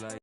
like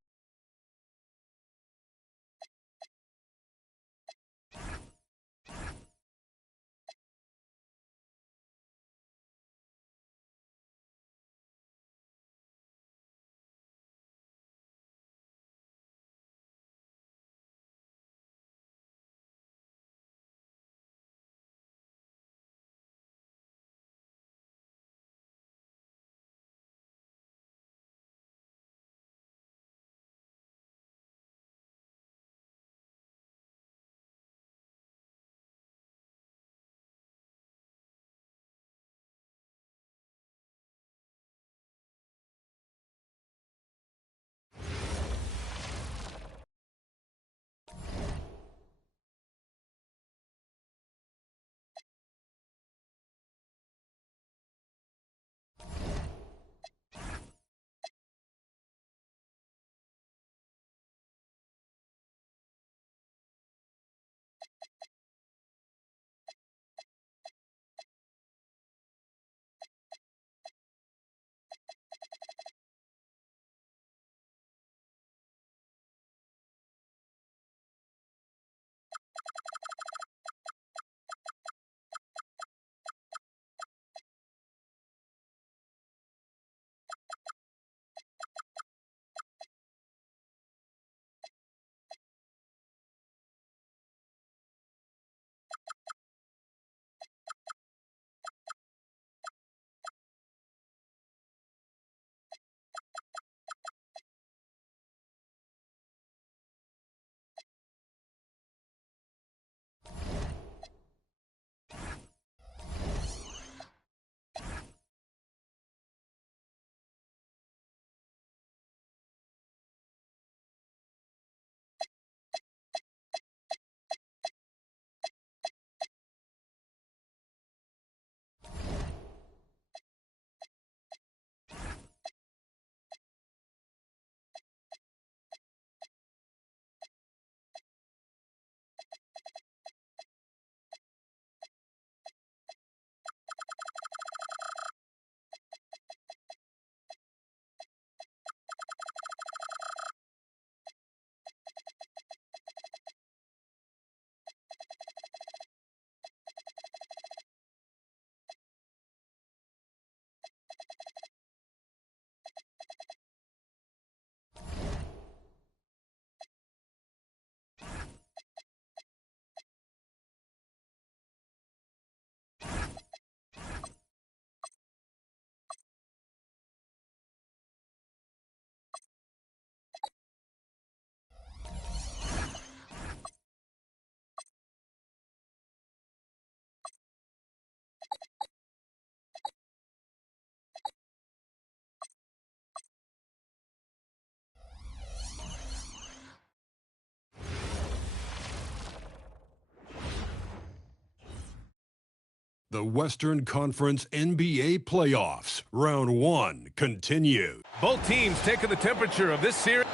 the Western Conference NBA Playoffs, Round 1 continues. Both teams taking the temperature of this series.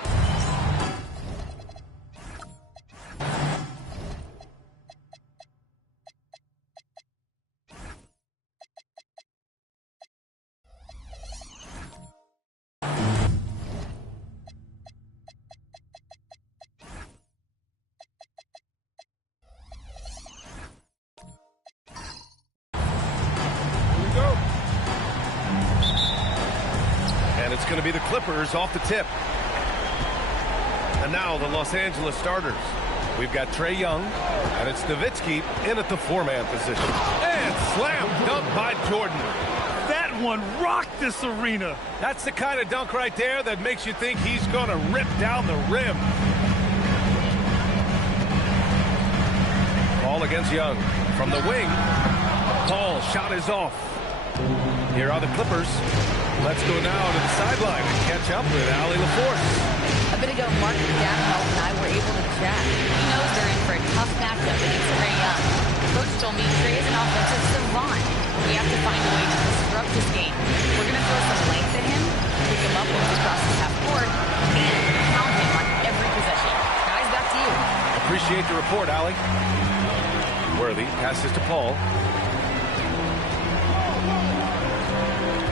It's going to be the Clippers off the tip. And now the Los Angeles starters. We've got Trae Young, and it's Nowitzki in at the four-man position. And slam dunk by Jordan. That one rocked this arena. That's the kind of dunk right there that makes you think he's going to rip down the rim. Ball against Young. From the wing, Paul shot is off. Here are the Clippers. Let's go now to the sideline and catch up with Allie LaForce. A bit ago, Mark Davenport and I were able to chat. He knows they're in for a tough matchup against Trae Young. Coach told me Trae is an offensive savant. We have to find a way to disrupt this game. We're going to throw some length at him, pick him up when he crosses half court, and count him on every possession. Guys, back to you. Appreciate the report, Allie. Worthy passes to Paul.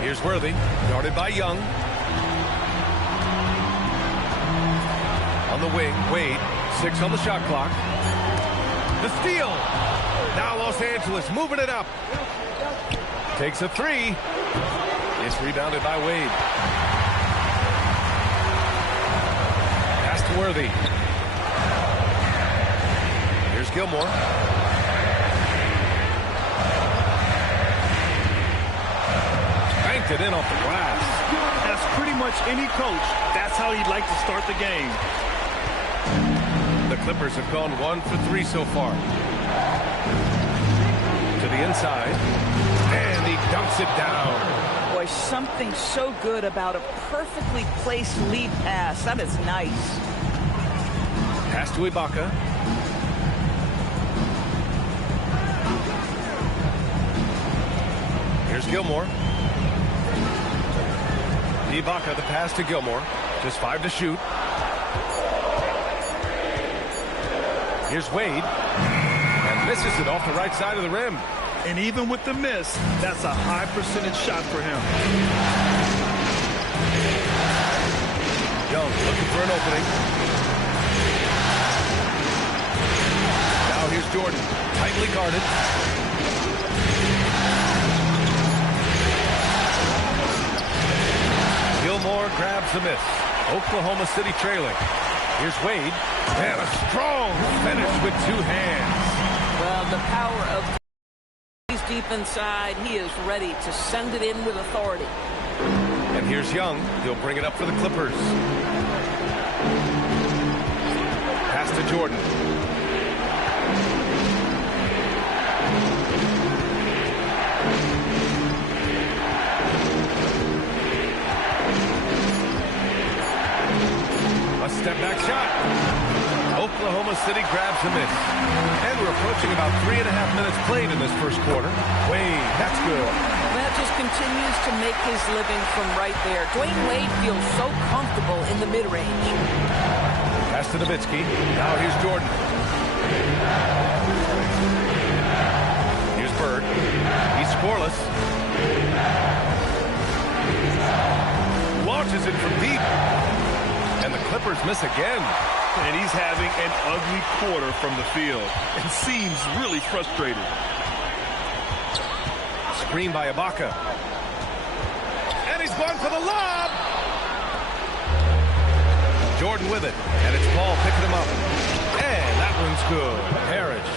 Here's Worthy, guarded by Young. On the wing, Wade, 6 on the shot clock. The steal. Now Los Angeles moving it up. Takes a 3. It's rebounded by Wade. Pass to Worthy. Here's Gilmore. Banked it in off the glass. That's pretty much any coach. That's how he'd like to start the game. The Clippers have gone 1 for 3 so far. To the inside. And he dunks it down. Boy, something so good about a perfectly placed lead pass. That is nice. Pass to Ibaka. Here's Gilmore. Ibaka, the pass to Gilmore. Just 5 to shoot. Here's Wade. And misses it off the right side of the rim. And even with the miss, that's a high percentage shot for him. Young looking for an opening. Now here's Jordan. Tightly guarded. Gilmore grabs the miss. Oklahoma City trailing. Here's Wade. And a strong finish with 2 hands. Well, the power of he's deep inside. He is ready to send it in with authority. And here's Young. He'll bring it up for the Clippers. Pass to Jordan. A step back shot. Oklahoma City grabs the miss. And we're approaching about 3.5 minutes played in this first quarter. Wade, that's good. That just continues to make his living from right there. Dwayne Wade feels so comfortable in the mid-range. Pass to Nowitzki. Now here's Jordan. Here's Bird. He's scoreless. Launches it from deep. And the Clippers miss again. And he's having an ugly quarter from the field and seems really frustrated. Screen by Ibaka. And he's going for the lob. Jordan with it. And it's Paul picking him up. And that one's good. Parrish.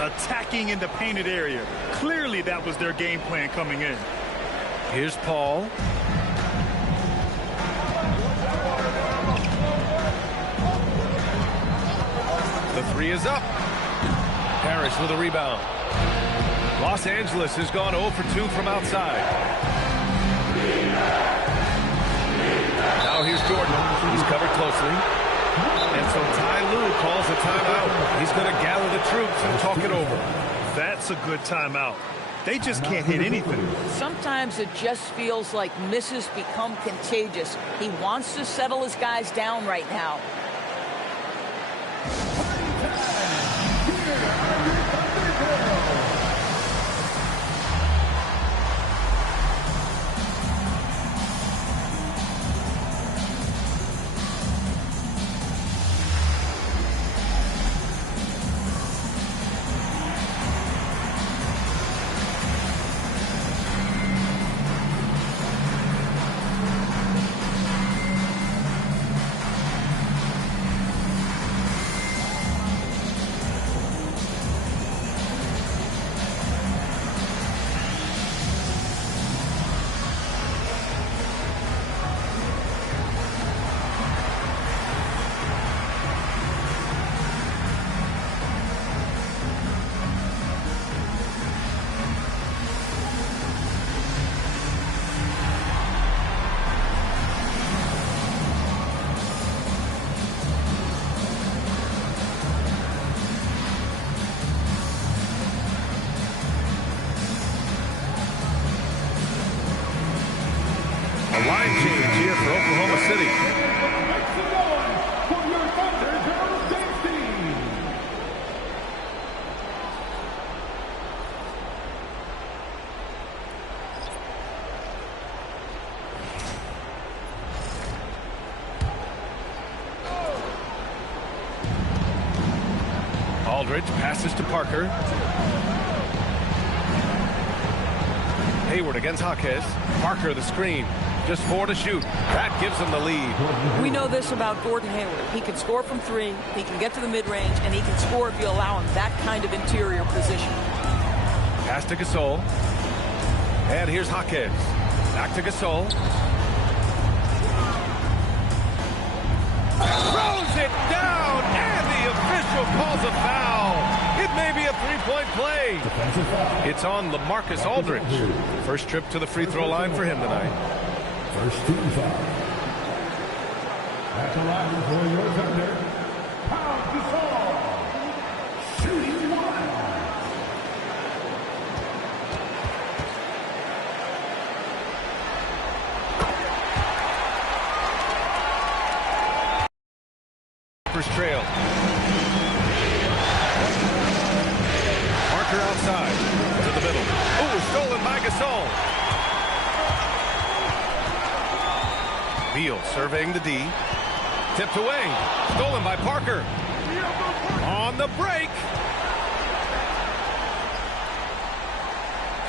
Attacking in the painted area. Clearly that was their game plan coming in. Here's Paul. The 3 is up. Parrish with a rebound. Los Angeles has gone 0 for 2 from outside. Now here's Jordan. He's covered closely. And so Ty Lue calls a timeout. He's going to gather the troops and talk it over. That's a good timeout. They just can't hit anything. Sometimes it just feels like misses become contagious. He wants to settle his guys down right now. Line change here for Oklahoma City. Aldridge passes to Parker. Hayward against Jaquez. Parker the screen. Just 4 to shoot. That gives him the lead. We know this about Gordon Hayward. He can score from 3, he can get to the mid-range, and he can score if you allow him that kind of interior position. Pass to Gasol. And here's Jaquez. Back to Gasol. Throws it down, and the official calls a foul. It may be a three-point play. It's on LaMarcus Aldridge. First trip to the free throw line for him tonight. First team foul. At the line for your defender, Pau Gasol. Shooting 1. First trail. Parker outside to the middle. Oh, stolen by Gasol. Beal surveying the D. Tipped away. Stolen by Parker. On the break.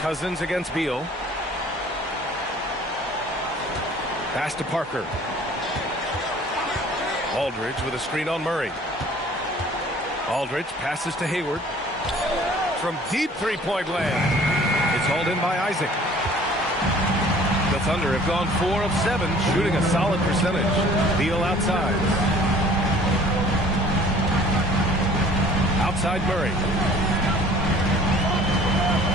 Cousins against Beal. Pass to Parker. Aldridge with a screen on Murray. Aldridge passes to Hayward. From deep three-point land. It's hauled in by Isaac. The Thunder have gone 4 of 7, shooting a solid percentage. Beal outside. Outside Murray.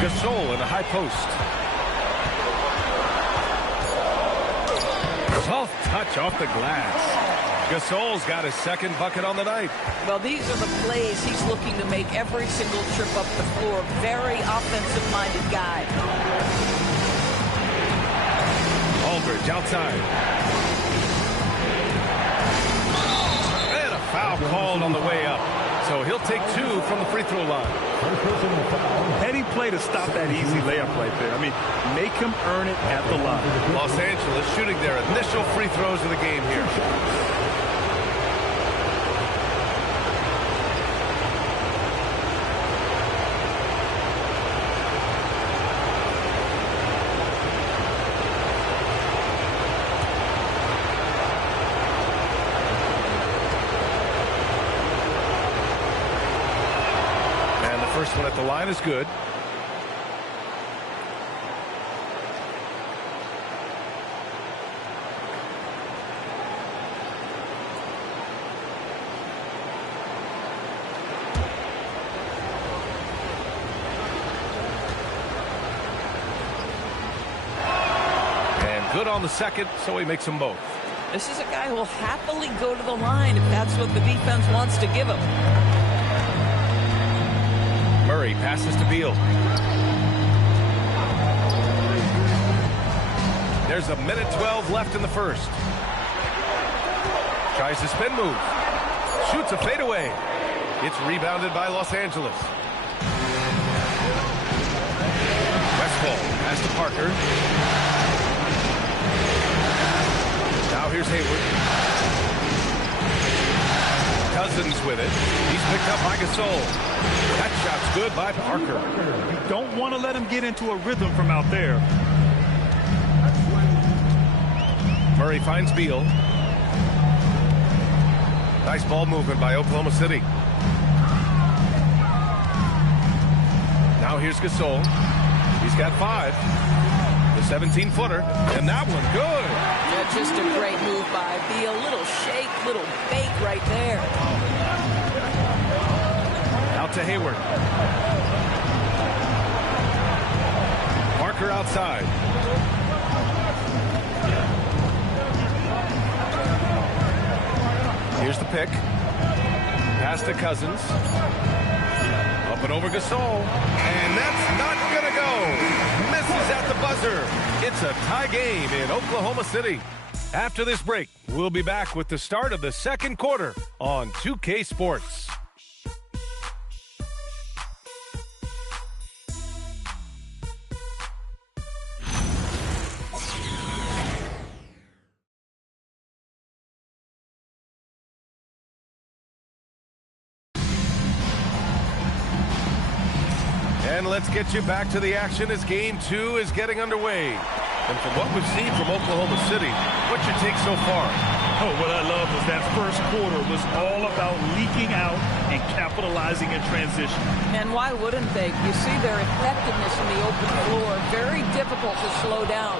Gasol in the high post. Soft touch off the glass. Gasol's got his second bucket on the night. Well, these are the plays he's looking to make every single trip up the floor. Very offensive-minded guy. Aldridge outside. And a foul called on the way up. So he'll take 2 from the free throw line. Heading play to stop that easy layup right there. I mean, make him earn it at the line. Los Angeles shooting their initial free throws of the game here. First one at the line is good. And good on the second, so he makes them both. This is a guy who will happily go to the line if that's what the defense wants to give him. Murray passes to Beal. There's a minute 12 left in the first. Tries to spin move. Shoots a fadeaway. It's rebounded by Los Angeles. Westfall pass to Parker. Now here's Hayward. Cousins with it. He's picked up by Gasol. That shot's good by Parker. You don't want to let him get into a rhythm from out there. Murray finds Beal. Nice ball movement by Oklahoma City. Now here's Gasol. He's got 5. The 17-footer. And that one good. Yeah, just a great move by Beal. Little shake, little bake right there. Out to Hayward. Parker outside. Here's the pick. Pass to Cousins. Up and over Gasol. And that's not going to go. Misses at the buzzer. It's a tie game in Oklahoma City. After this break, we'll be back with the start of the second quarter on 2K Sports. let's get you back to the action as Game 2 is getting underway. And from what we've seen from Oklahoma City, what's your take so far? Oh, what I love was that first quarter was all about leaking out and capitalizing in transition. And why wouldn't they? You see their effectiveness in the open floor. Very difficult to slow down.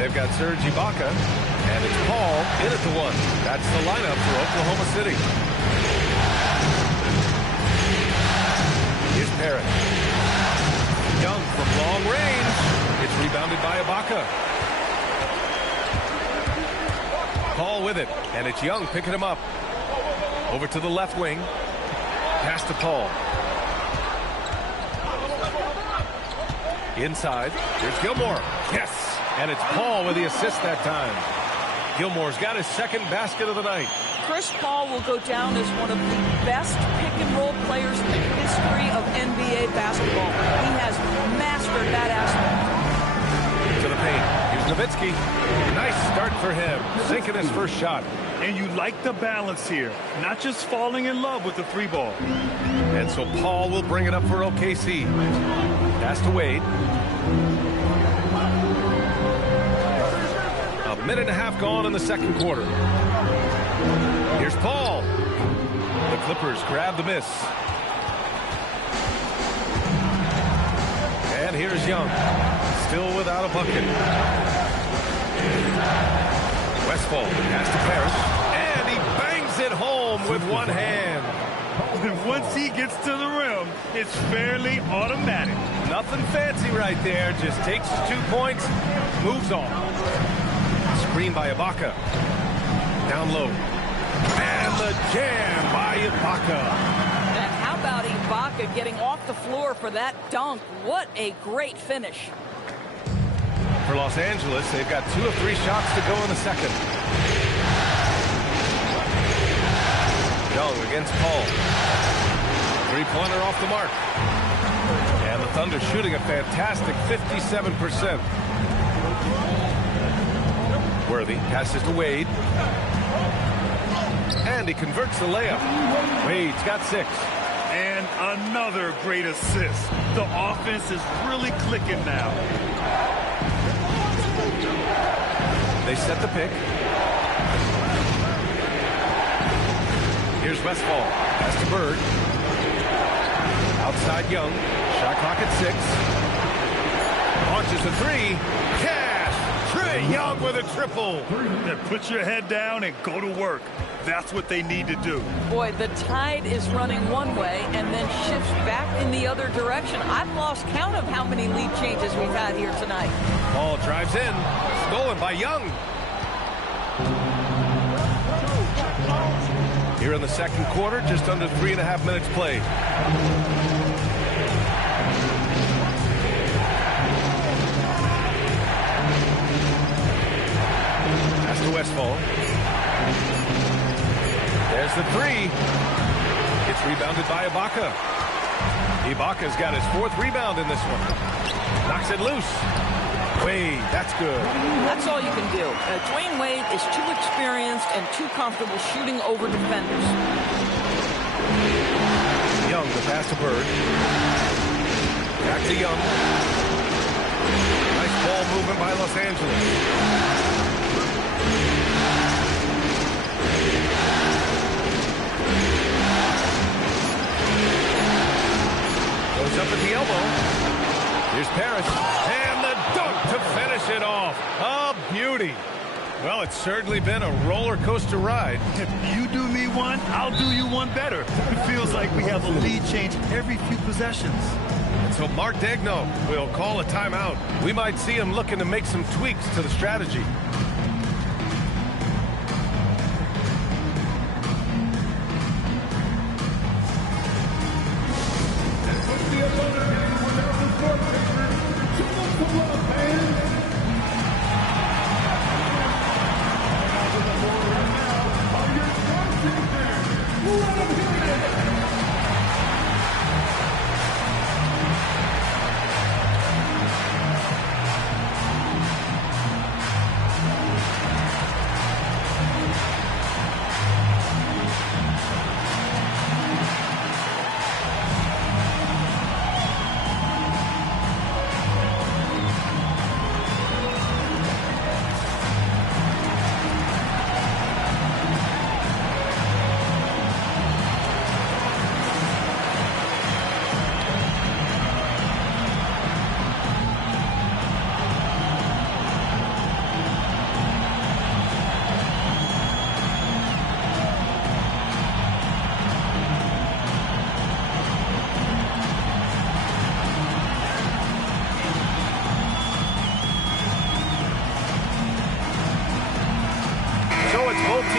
They've got Serge Ibaka, and it's Paul in at the 1. That's the lineup for Oklahoma City. Here's Parrott. Young from long range. It's rebounded by Ibaka. Paul with it, and it's Young picking him up. Over to the left wing. Pass to Paul. Inside. Here's Gilmore. Yes! And it's Paul with the assist that time. Gilmore's got his second basket of the night. Chris Paul will go down as one of the best pick-and-roll players in the history of NBA basketball. He has mastered that aspect. To the paint. Here's Nowitzki. Nice start for him. Sinking his first shot. And you like the balance here. Not just falling in love with the 3 ball. And so Paul will bring it up for OKC. Pass to Wade. A minute and a half gone in the second quarter. Here's Paul. The Clippers grab the miss. And here's Young. Still without a bucket. Westfall pass to Parrish. And he bangs it home with one hand. And once he gets to the rim, it's fairly automatic. Nothing fancy right there. Just takes his 2 points, moves on. Screen by Ibaka. Down low. And the jam by Ibaka. And how about Ibaka getting off the floor for that dunk? What a great finish. For Los Angeles, they've got 2 of 3 shots to go in the second. Young against Paul. 3-pointer off the mark. And the Thunder shooting a fantastic 57%. Worthy passes to Wade. And he converts the layup. Wade's got 6. And another great assist. The offense is really clicking now. They set the pick. Here's Westfall. Pass to Bird. Outside Young. Shot clock at 6. Launches a 3. Cash! Trae Young with a triple. And put your head down and go to work. That's what they need to do. Boy, the tide is running one way and then shifts back in the other direction. I've lost count of how many lead changes we've had here tonight. Ball drives in. Stolen by Young. Here in the second quarter, just under 3.5 minutes played. Pass to Westfall. There's the 3. It's rebounded by Ibaka. Ibaka's got his 4th rebound in this one. Knocks it loose. Wade, that's good. That's all you can do. Dwayne Wade is too experienced and too comfortable shooting over defenders. Young, the pass to Bird. Back to Young. Nice ball movement by Los Angeles. Goes up at the elbow. Here's Parrish. And the dunk to finish it off. A beauty. Well, it's certainly been a roller coaster ride. If you do me one, I'll do you one better. It feels like we have a lead change every few possessions. So Mark Daigneault will call a timeout. We might see him looking to make some tweaks to the strategy.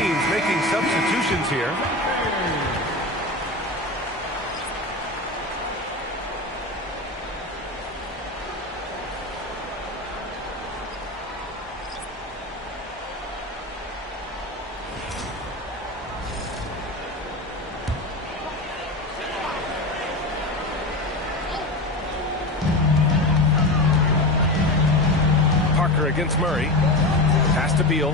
teams making substitutions here. Against Murray. Pass to Beal.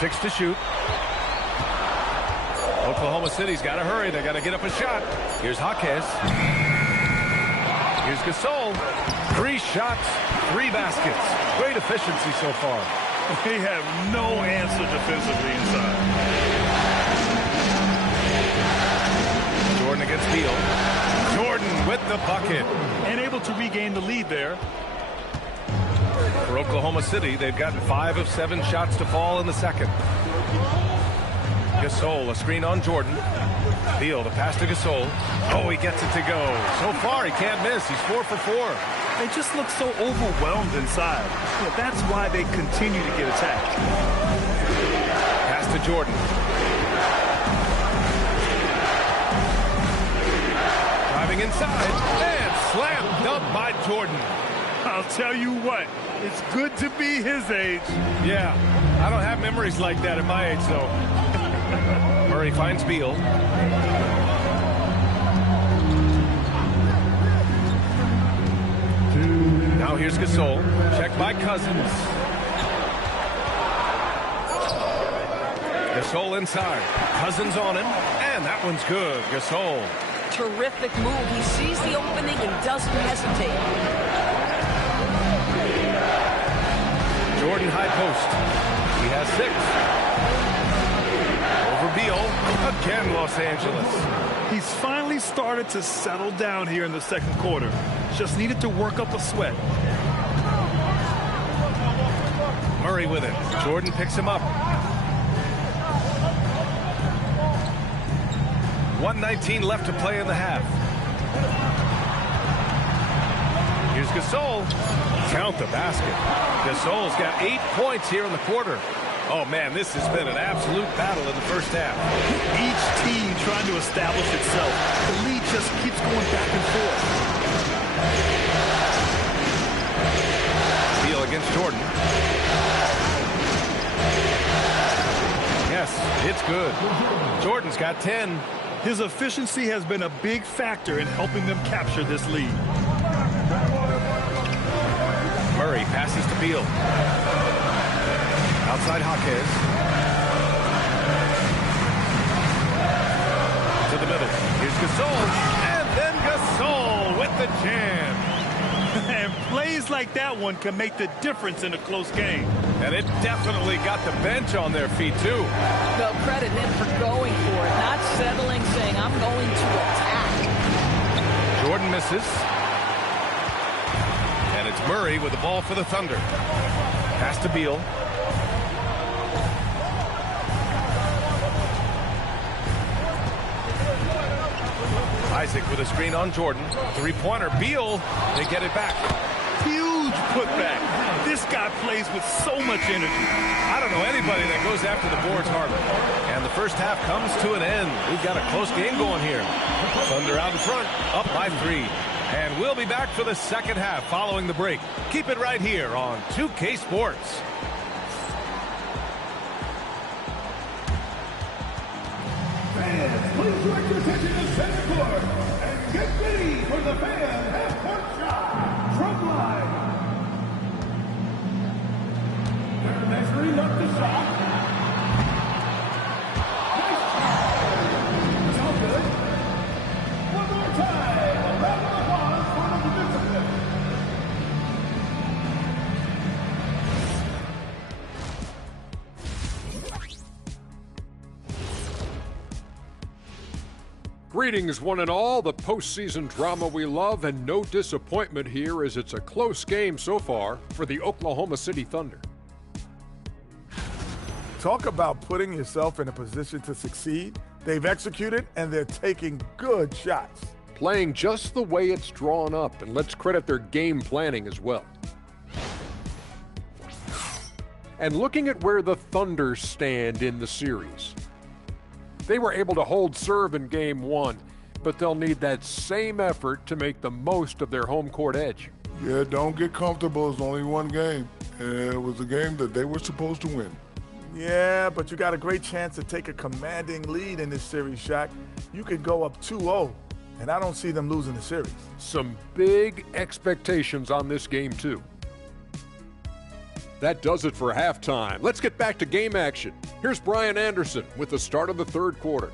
Six to shoot. Oklahoma City's got to hurry. They got to get up a shot. Here's Jaquez. Here's Gasol. 3 shots, 3 baskets. Great efficiency so far. They have no answer defensively inside. Jordan against Beal. Jordan with the bucket. And able to regain the lead there. For Oklahoma City, they've gotten 5 of 7 shots to fall in the second. Gasol, a screen on Jordan. Beal, the pass to Gasol. Oh, he gets it to go. So far, he can't miss. He's 4 for 4. They just look so overwhelmed inside. Yeah, that's why they continue to get attacked. Pass to Jordan. Driving inside, and slam dunk by Jordan. I'll tell you what, it's good to be his age. Yeah, I don't have memories like that at my age, though. Murray finds Beal. Now here's Gasol. Checked by Cousins. Gasol inside. Cousins on him, and that one's good. Gasol. Terrific move. He sees the opening and doesn't hesitate. Jordan high post. He has 6. Over Beal. Again, Los Angeles. He's finally started to settle down here in the second quarter. Just needed to work up a sweat. Murray with it. Jordan picks him up. 1:19 left to play in the half. Here's Gasol. Count the basket. Gasol's got 8 points here in the quarter. Oh, man, this has been an absolute battle in the first half. Each team trying to establish itself. The lead just keeps going back and forth. Beal against Jordan. Yes, it's good. Jordan's got 10. His efficiency has been a big factor in helping them capture this lead. Murray passes to Beal. Outside Jaquez. To the middle. Here's Gasol. And then Gasol with the jam. And plays like that one can make the difference in a close game. And it definitely got the bench on their feet, too. Well, credit him for going for it, not settling, saying, I'm going to attack. Jordan misses. And it's Murray with the ball for the Thunder. Pass to Beal. Isaac with a screen on Jordan. 3-pointer. Beal. They get it back. Huge putback. This guy plays with so much energy. I don't know anybody that goes after the boards harder. And the first half comes to an end. We've got a close game going here. Thunder out in front, up by 3. And we'll be back for the second half following the break. Keep it right here on 2K Sports. Fans, please direct your attention to center court and get ready for the fan half-court shot from line. They're measuring up the shot. Nice shot. It's all good. One more time. A round of applause for the participants. Greetings, one and all. The postseason drama we love, and no disappointment here as it's a close game so far for the Oklahoma City Thunder. Talk about putting yourself in a position to succeed. They've executed, and they're taking good shots. Playing just the way it's drawn up, and let's credit their game planning as well. And looking at where the Thunder stand in the series, they were able to hold serve in Game 1, but they'll need that same effort to make the most of their home court edge. Yeah, don't get comfortable. It's only one game. And it was a game that they were supposed to win. Yeah, but you got a great chance to take a commanding lead in this series, Shaq. You could go up 2-0, and I don't see them losing the series. Some big expectations on this game, too. That does it for halftime. Let's get back to game action. Here's Brian Anderson with the start of the third quarter.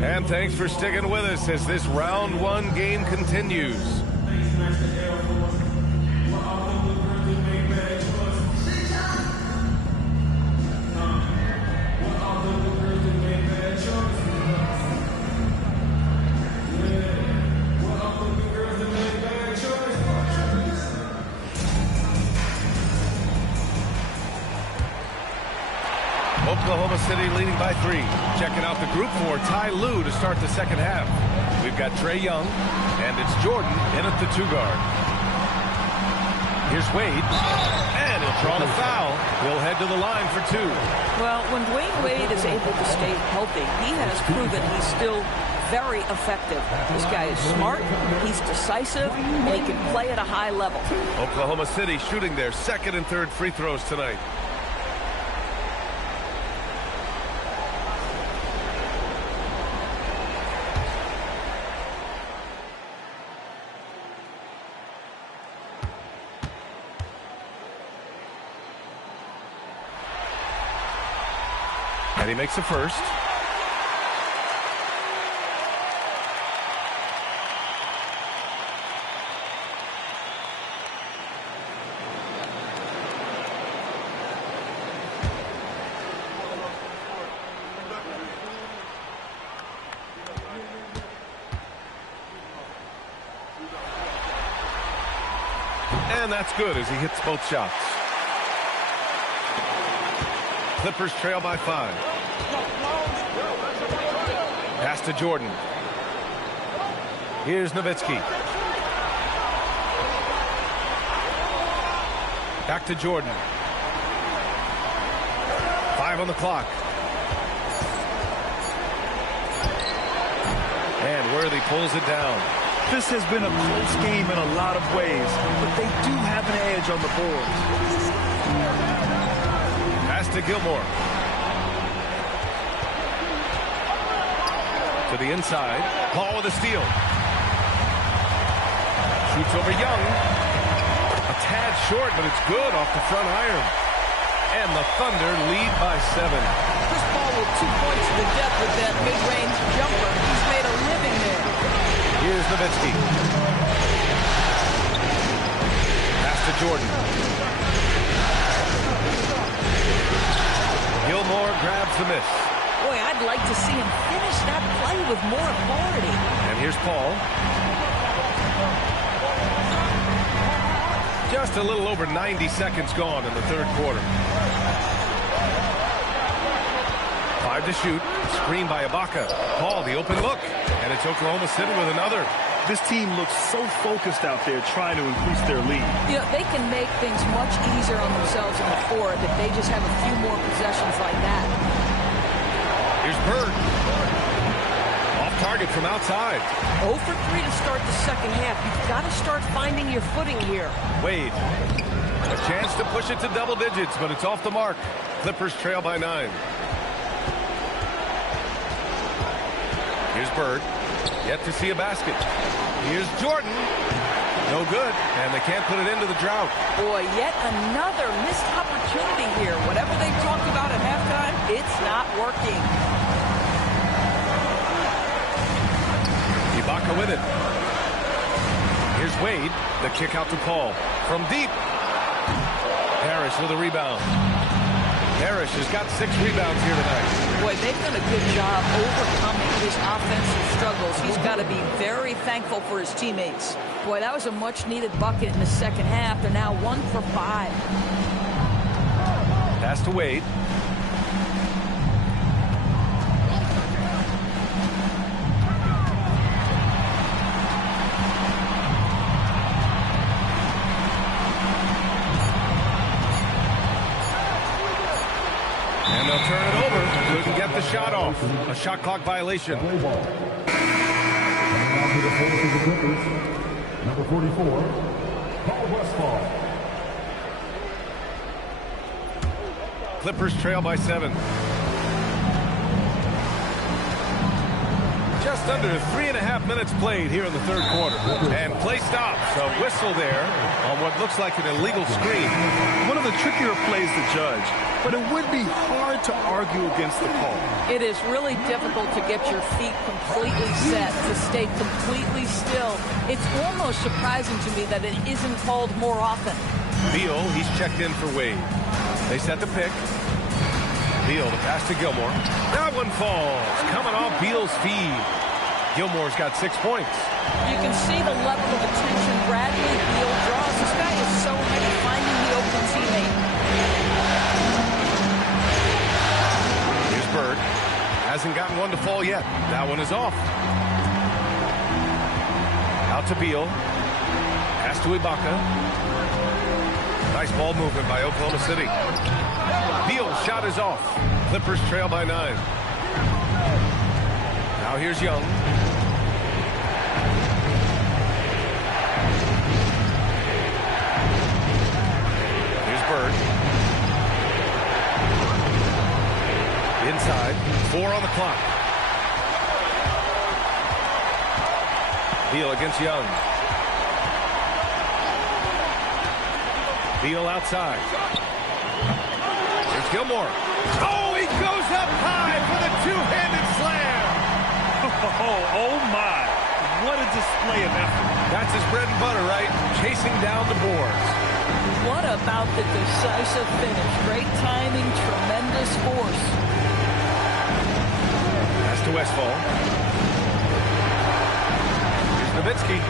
And thanks for sticking with us as this round one game continues. Oklahoma City leading by 3. Checking out the group for Ty Lue to start the second half. We've got Trae Young, and it's Jordan in at the 2 guard. Here's Wade, and he'll draw the foul. He'll head to the line for 2. Well, when Dwayne Wade is able to stay healthy, he has proven he's still very effective. This guy is smart, he's decisive, and he can play at a high level. Oklahoma City shooting their second and third free throws tonight. And he makes the first. And that's good as he hits both shots. Clippers trail by 5. Pass to Jordan. Here's Nowitzki. Back to Jordan. 5 on the clock. And Worthy pulls it down. This has been a close game in a lot of ways, but they do have an edge on the boards. Pass to Gilmore. To the inside. Paul with a steal. Shoots over Young. A tad short, but it's good off the front iron. And the Thunder lead by 7. Chris Paul with 2 points to the depth with that mid-range jumper. He's made a living there. Here's Nowitzki. Pass to Jordan. Gilmore grabs the miss. Boy, I'd like to see him finish that play with more authority. And here's Paul. Just a little over 90 seconds gone in the third quarter. 5 to shoot. Screened by Ibaka. Paul, the open look. And it's Oklahoma City with another. This team looks so focused out there trying to increase their lead. You know, they can make things much easier on themselves in the fourth if they just have a few more possessions like that. Here's Bird. Off target from outside. 0 for 3 to start the second half. You've got to start finding your footing here. Wade. A chance to push it to double digits, but it's off the mark. Clippers trail by 9. Here's Bird. Yet to see a basket. Here's Jordan. No good. And they can't put it into the drought. Boy, yet another missed opportunity here. Whatever they talked about at halftime, it's not working. Ibaka with it. Here's Wade. The kick out to Paul. From deep. Harris with a rebound. Harris has got 6 rebounds here tonight. Boy, they've done a good job overcoming his offensive struggles. He's got to be very thankful for his teammates. Boy, that was a much-needed bucket in the second half. They're now 1 for 5. Pass to Wade. And they'll turn it over. Couldn't get the shot off. A shot clock violation. Number 44, Paul Westphal. Clippers trail by 7. Just under 3.5 minutes played here in the third quarter. And play stops. A whistle there on what looks like an illegal screen. One of the trickier plays to judge, but it would be hard to argue against the call. It is really difficult to get your feet completely set, to stay completely still. It's almost surprising to me that it isn't called more often. Beal, he's checked in for Wade. They set the pick. Beal, the pass to Gilmore. That one falls. Coming off Beal's feed. Gilmore's got 6 points. You can see the level of attention Bradley Beal draws. This guy is so ahead of finding the open teammate. Here's Bird. Hasn't gotten one to fall yet. That one is off. Out to Beal. Pass to Ibaka. Nice ball movement by Oklahoma City. Beal's shot is off. Clippers trail by 9. Now here's Young. Here's Bird. Inside. 4 on the clock. Beal against Young. Beal outside. Here's Gilmore. Oh, he goes up high for the two-handed slam. Oh my. What a display of effort. That's his bread and butter, right? Chasing down the boards. What about the decisive finish? Great timing, tremendous force. Pass to Westphal. Here's Nowitzki.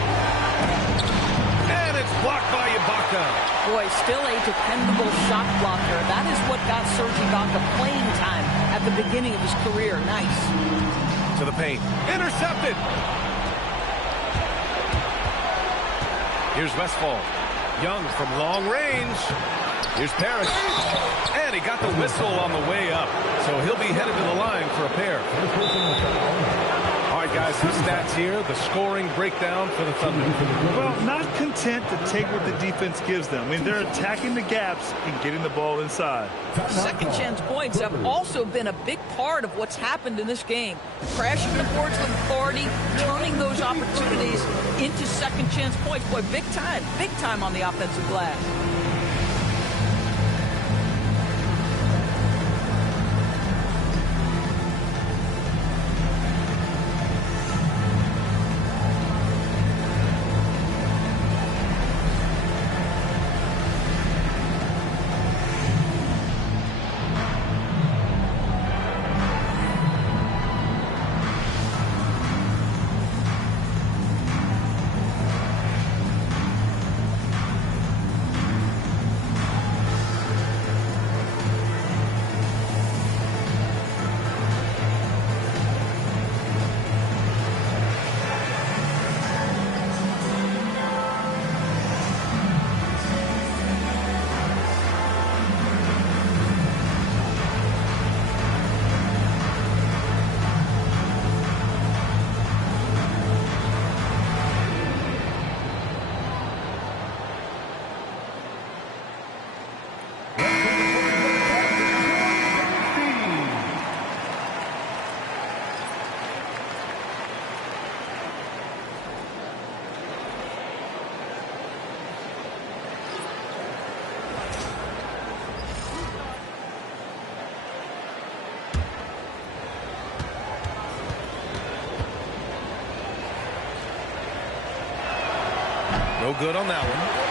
And it's blocked by Ibaka. Boy, still a dependable shot blocker. That is what got Serge Ibaka playing time at the beginning of his career. Nice. To the paint. Intercepted. Here's Westphal. Young from long range. Here's Parrish. And he got the whistle on the way up. So he'll be headed to the line for a pair. All right, guys, his stats here. The scoring breakdown for the Thunder. Well, not content to take what the defense gives them. I mean, they're attacking the gaps and getting the ball inside. Second chance points have also been a big part of what's happened in this game. Crashing the boards with authority, turning those opportunities into second chance points. Boy, big time on the offensive glass. No good on that one.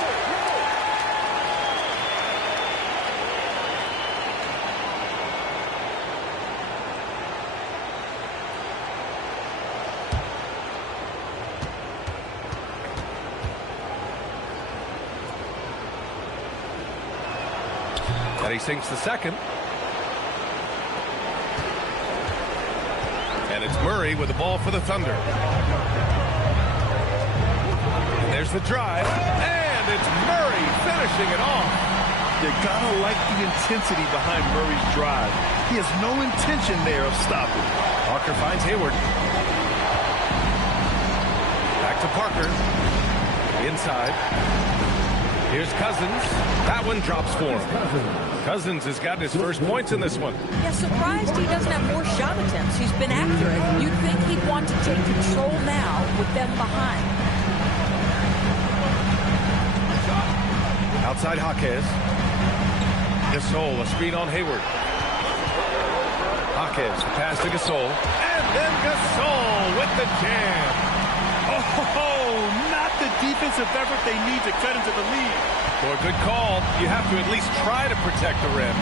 And he sinks the second. And it's Murray with the ball for the Thunder. And there's the drive. And it's Murray finishing it off. You gotta like the intensity behind Murray's drive. He has no intention there of stopping. Parker finds Hayward. Back to Parker. Inside. Here's Cousins. That one drops for him. Cousins has gotten his first points in this one. Yeah, surprised he doesn't have more shot attempts. He's been accurate. You'd think he'd want to take control now with them behind. Outside Jaquez. Gasol, a screen on Hayward. Jaquez, the pass to Gasol. And then Gasol with the jam. Oh, not the defensive effort they need to cut into the lead. For a good call, you have to at least try to protect the rim.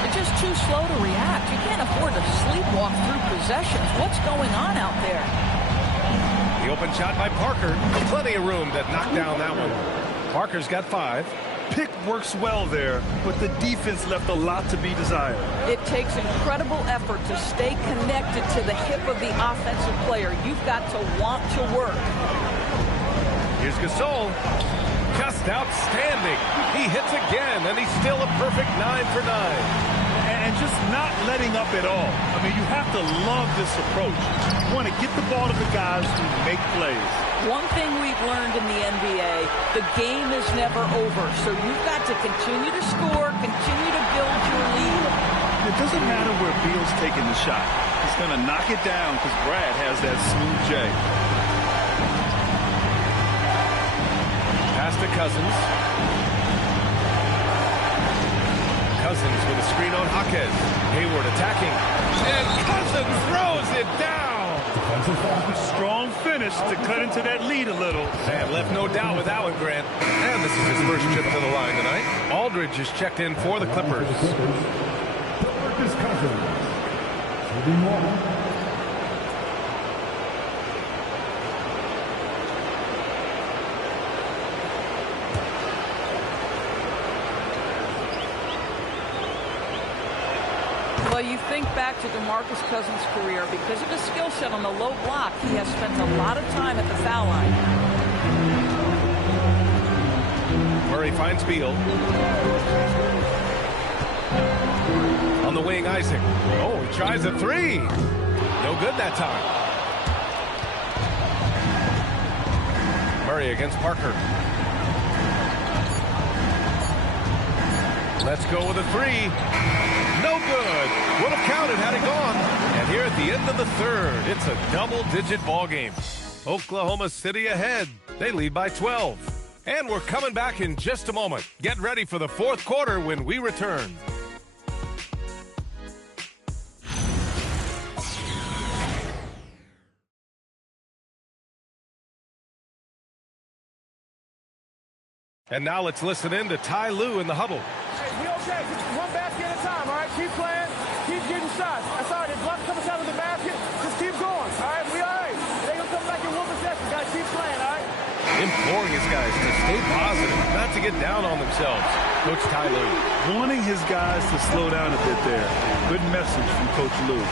They're just too slow to react. You can't afford to sleepwalk through possessions. What's going on out there? The open shot by Parker. Plenty of room that knocked down that one. Parker's got 5. Pick works well there, but the defense left a lot to be desired. It takes incredible effort to stay connected to the hip of the offensive player. You've got to want to work. Here's Gasol. Just outstanding. He hits again, and he's still a perfect 9 for 9. And just not letting up at all. I mean, you have to love this approach. You want to get the ball to the guys who make plays. One thing we've learned in the NBA, the game is never over. So you've got to continue to score, continue to build your lead. It doesn't matter where Beal's taking the shot. He's going to knock it down because Brad has that smooth J. Pass to Cousins. Cousins with a screen on Jaquez. Hayward attacking. And Cousins throws it down. Strong finish to cut into that lead a little. And left no doubt with that one, Grant. And this is his first trip to the line tonight. Aldridge is checked in for the Clippers. Marcus Cousins. Well, you think back to DeMarcus Cousins' career, because of his skill set on the low block, he has spent a lot of time at the foul line. Murray finds Beal. On the wing, Isaac. Oh, he tries a 3. No good that time. Murray against Parker. Let's go with a 3. No good. Would have counted had it gone. And here at the end of the third, it's a double-digit ball game. Oklahoma City ahead. They lead by 12. And we're coming back in just a moment. Get ready for the fourth quarter when we return. And now let's listen in to Ty Lue in the huddle. Hey, we okay. Just one basket at a time, all right? Keep playing. Keep getting shots. That's all right. If block comes out of the basket, just keep going, all right? We all right. They going to come back in one possession. Got to keep playing, all right? Imploring his guys to stay positive, not to get down on themselves. Coach Ty Lue. Wanting his guys to slow down a bit there. Good message from Coach Lue.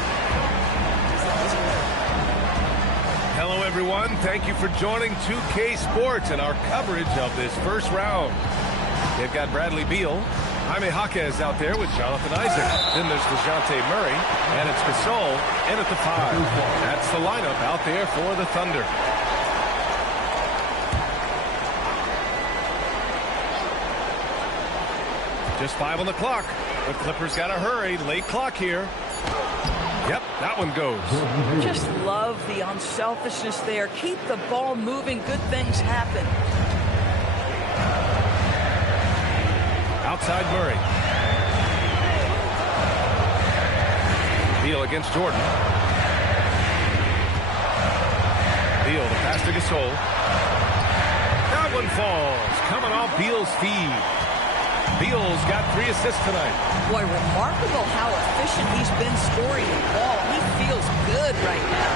Hello, everyone. Thank you for joining 2K Sports and our coverage of this first round. They've got Bradley Beal. Jaime Jaquez out there with Jonathan Isaac. Then there's DeJounte Murray. And it's Gasol in at the 5. That's the lineup out there for the Thunder. Just 5 on the clock. The Clippers got to hurry. Late clock here. Yep, that one goes. Just love the unselfishness there. Keep the ball moving. Good things happen. Outside Murray. Beal against Jordan. Beal, the pass to Gasol. That one falls. Coming off Beal's feed. Beal's got 3 assists tonight. Boy, remarkable how efficient he's been scoring the ball. He feels good right now.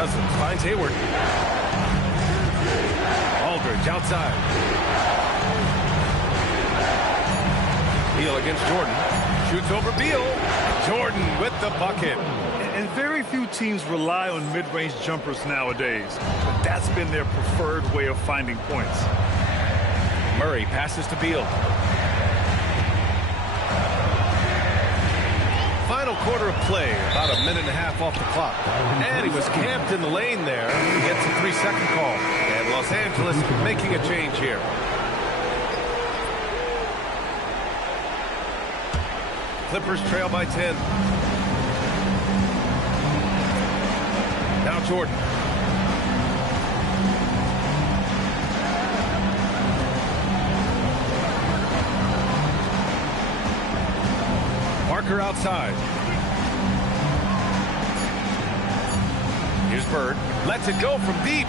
Cousins finds Hayward. Aldridge outside. Beal against Jordan. Shoots over Beal. Jordan with the bucket. And very few teams rely on mid-range jumpers nowadays. But that's been their preferred way of finding points. Murray passes to Beal. Final quarter of play, about a minute and a half off the clock. And he was camped in the lane there. He gets a 3-second call. And Los Angeles making a change here. Clippers trail by 10. Now Jordan. Parker outside. Here's Bird. Lets it go from deep.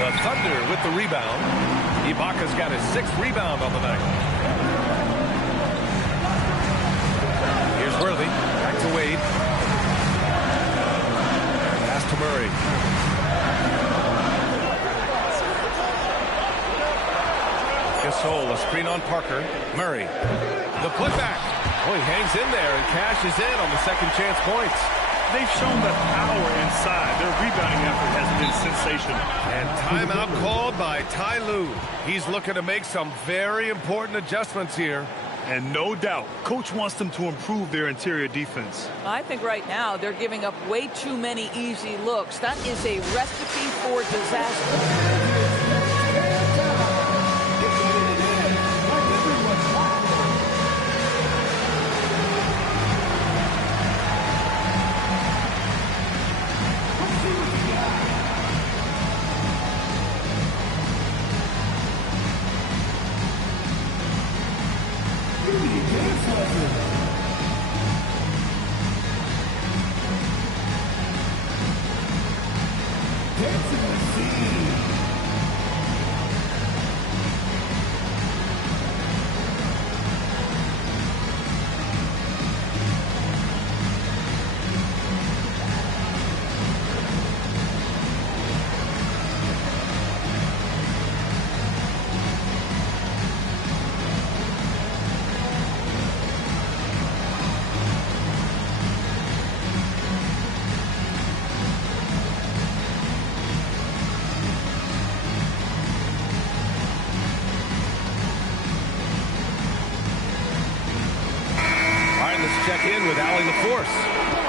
The Thunder with the rebound. Ibaka's got his 6th rebound on the night. Here's Worthy. Back to Wade. Pass to Murray. Gasol, a screen on Parker. Murray. The putback. Oh, he hangs in there and cashes in on the second chance points. They've shown the power inside. Their rebounding effort has been sensational. And timeout called by Ty Lue. He's looking to make some very important adjustments here. And no doubt, coach wants them to improve their interior defense. I think right now they're giving up way too many easy looks. That is a recipe for disaster. Check in with Allie LaForce.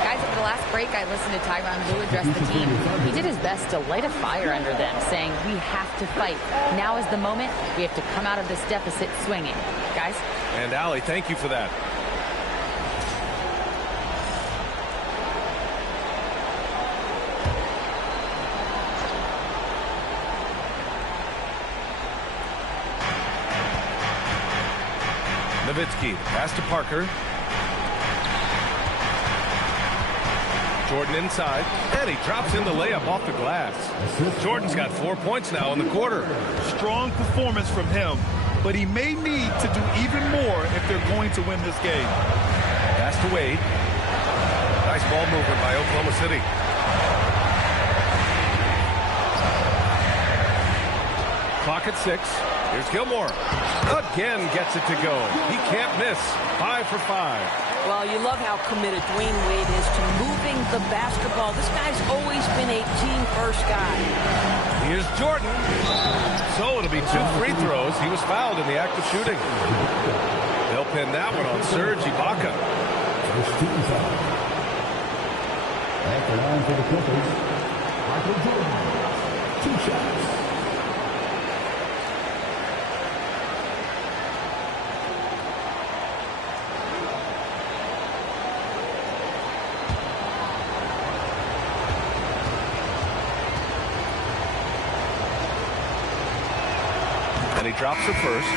Guys, at the last break, I listened to Tyronn Lue address the team. He did his best to light a fire under them, saying, we have to fight. Now is the moment. We have to come out of this deficit swinging. Guys? And Allie, thank you for that. Nowitzki, pass to Parker. Jordan inside, and he drops in the layup off the glass. Jordan's got 4 points now in the quarter. Strong performance from him, but he may need to do even more if they're going to win this game. Pass to Wade. Nice ball movement by Oklahoma City. Clock at 6. Here's Gilmore. Again gets it to go. He can't miss. 5 for 5. Well, you love how committed Dwayne Wade is to moving the basketball. This guy's always been a team-first guy. Here's Jordan. So it'll be 2 free throws. He was fouled in the act of shooting. They'll pin that one on Serge Ibaka. At the line for the Clippers, Michael Jordan. 2 shots. And he drops the first.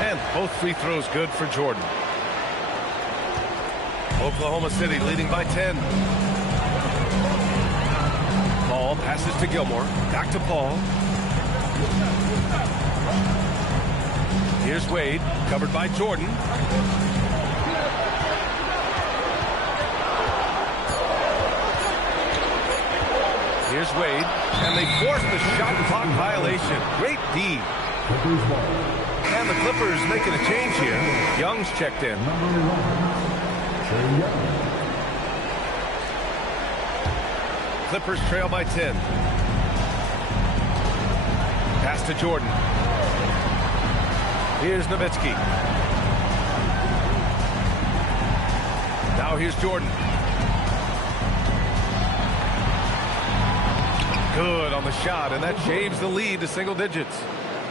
And both free throws good for Jordan. Oklahoma City leading by 10. Paul passes to Gilmore. Back to Paul. Here's Wade, covered by Jordan. Here's Wade, and they force the shot clock violation. Great D. And the Clippers making a change here. Young's checked in. Clippers trail by 10. Pass to Jordan. Here's Nowitzki. Now here's Jordan. Good on the shot, and that shaves the lead to single digits.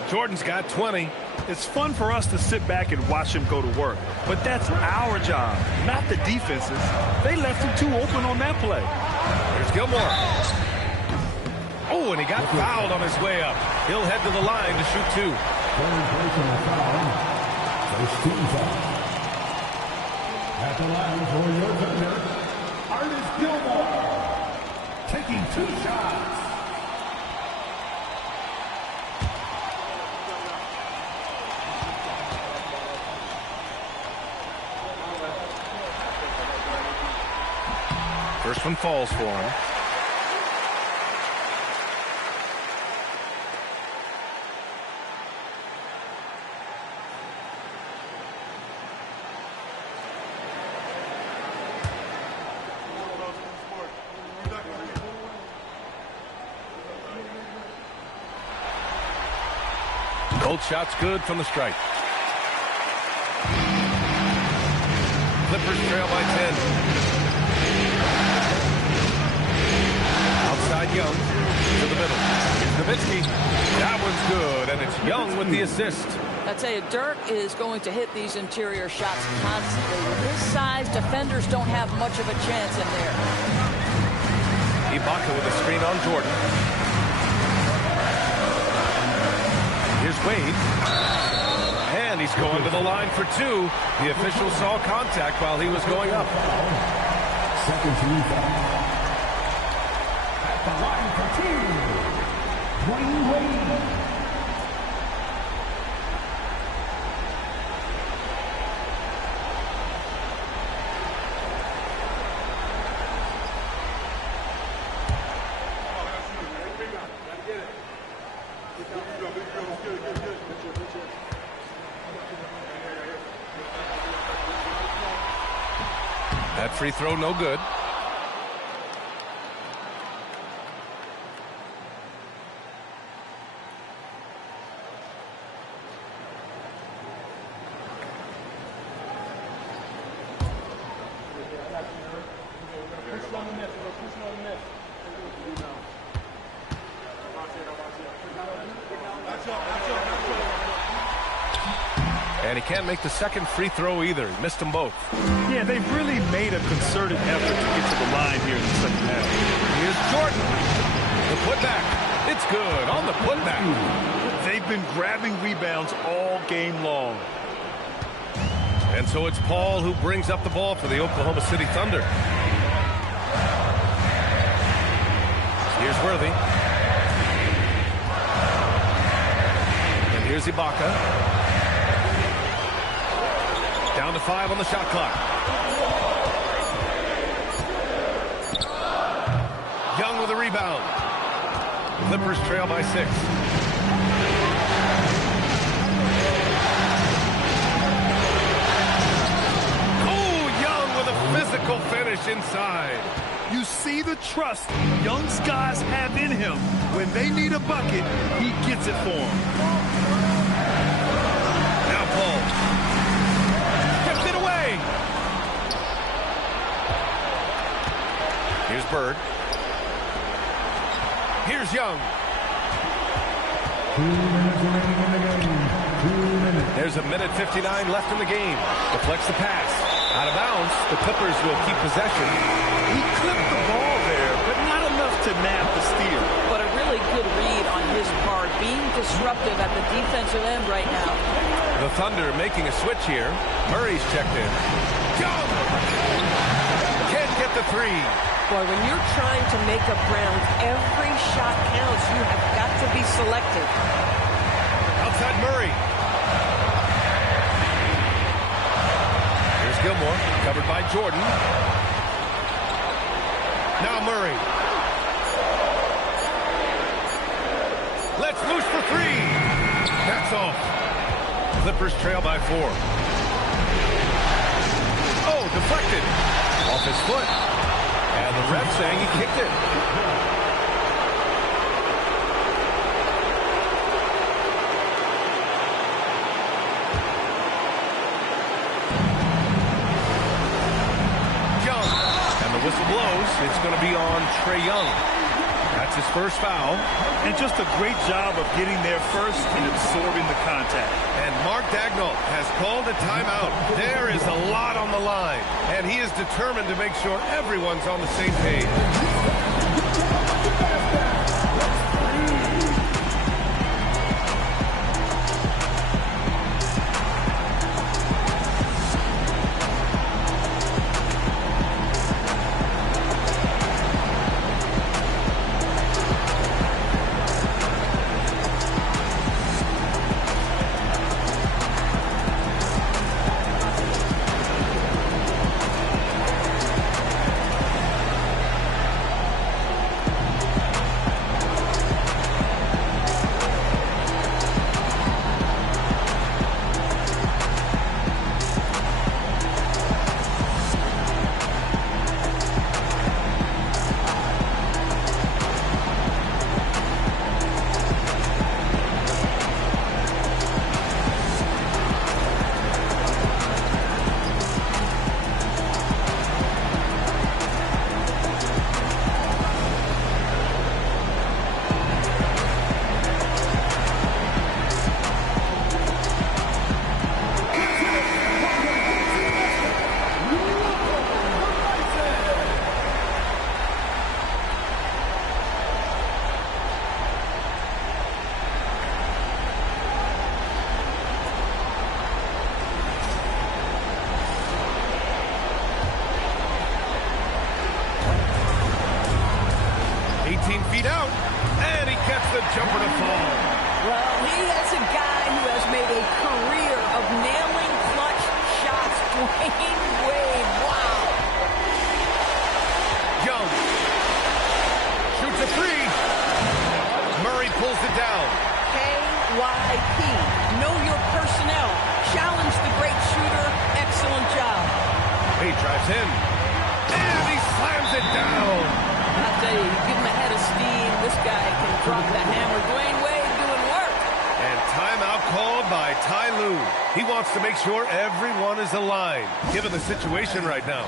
Jordan's got 20. It's fun for us to sit back and watch him go to work, but that's our job, not the defense's. They left him too open on that play. Here's Gilmore. Oh, and he got fouled on his way up. He'll head to the line to shoot 2. First team foul. At the line for your defender, Artis Gilmore, taking 2 shots. First one falls for him. Both shots good from the stripe. Clippers trail by 10. Outside Young to the middle. Here's Nowitzki. That one's good, and it's Young with the assist. I tell you, Dirk is going to hit these interior shots constantly. With his size, defenders don't have much of a chance in there. Ibaka with a screen on Jordan. Here's Wade. And he's going to the line for 2. The official saw contact while he was going up. Second team foul. At the line for 2, Dwayne Wade. That free throw no good. And he can't make the second free throw either. He missed them both. Yeah, they've really made a concerted effort to get to the line here in the second half. Here's Jordan. The putback. It's good on the putback. They've been grabbing rebounds all game long. And so it's Paul who brings up the ball for the Oklahoma City Thunder. Here's Worthy. And here's Ibaka. Down to 5 on the shot clock. Young with a rebound. Clippers trail by 6. Oh, Young with a physical finish inside. You see the trust young guys have in him. When they need a bucket, he gets it for them. Now Paul. Kept it away. Here's Bird. Here's Young. 2 minutes remaining in the game. 2 minutes. There's a minute 59 left in the game. Deflects the pass. Out of bounds. The Clippers will keep possession. He clipped the ball there, but not enough to nab the steal. But a really good read on his part, being disruptive at the defensive end right now. The Thunder making a switch here. Murray's checked in. Young! Can't get the 3. Boy, when you're trying to make up ground, every shot counts. You have got to be selective. Outside Murray. Gilmore, covered by Jordan. Now Murray. Let's loose for three. That's off. Clippers trail by 4. Oh, deflected. Off his foot. And the ref saying he kicked it. Whistle blows. It's going to be on Trae Young. That's his first foul. And just a great job of getting there first and absorbing the contact. And Mark Daigneault has called a timeout. There is a lot on the line. And he is determined to make sure everyone's on the same page. Feet out, and he gets the jumper to fall. Well, he is a guy who has made a career of nailing clutch shots. Dwayne Wade, wow. Young shoots a three. Murray pulls it down. KYP, know your personnel. Challenge the great shooter. Excellent job. He drives in, and he slams it down. I'll tell you, you give him a head of steam, this guy can drop the hammer. Dwayne Wade doing work. And timeout called by Ty Lue. He wants to make sure everyone is aligned, given the situation right now.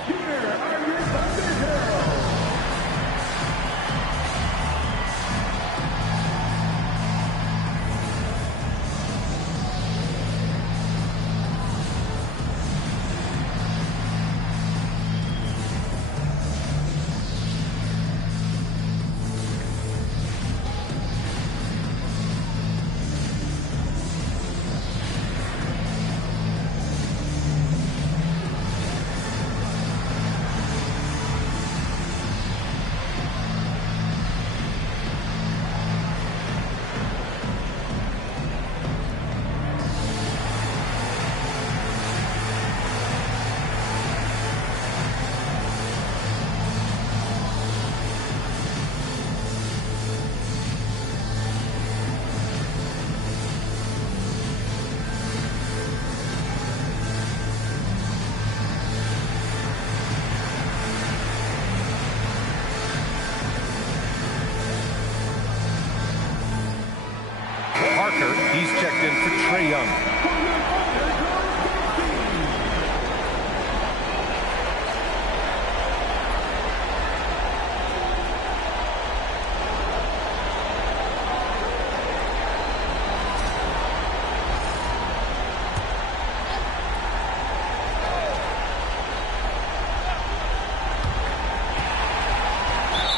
He's checked in for Trae Young.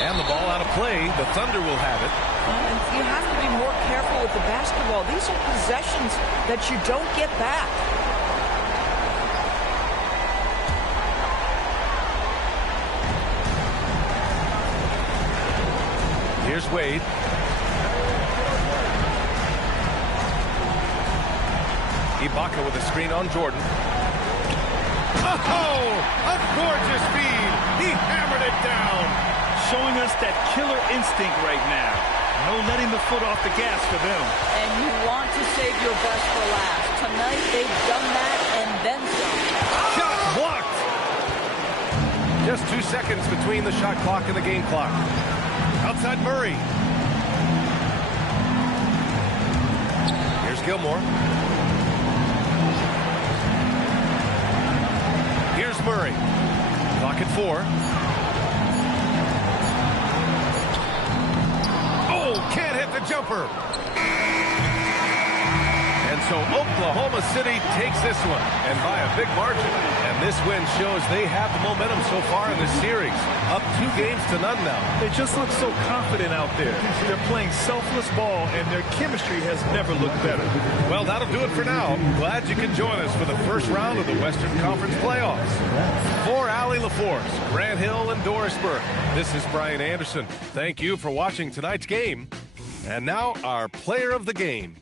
And the ball out of play. The Thunder will have it. You have to be more careful with the basketball. These are possessions that you don't get back. Here's Wade. Ibaka with a screen on Jordan. Oh, a gorgeous feed. He hammered it down. Showing us that killer instinct right now. No letting the foot off the gas for them. And you want to save your best for last. Tonight, they've done that and then some. Shot blocked. Just 2 seconds between the shot clock and the game clock. Outside Murray. Here's Gilmore. Here's Murray. Clock at 4. Oh, can't hit the jumper. And so Oklahoma City takes this one, and by a big margin. And this win shows they have the momentum so far in this series. Up 2-0 now. They just look so confident out there. They're playing selfless ball, and their chemistry has never looked better. Well, that'll do it for now. Glad you could join us for the first round of the Western Conference playoffs. For Allie LaForce, Grant Hill, and Doris Burke, this is Brian Anderson. Thank you for watching tonight's game. And now our player of the game.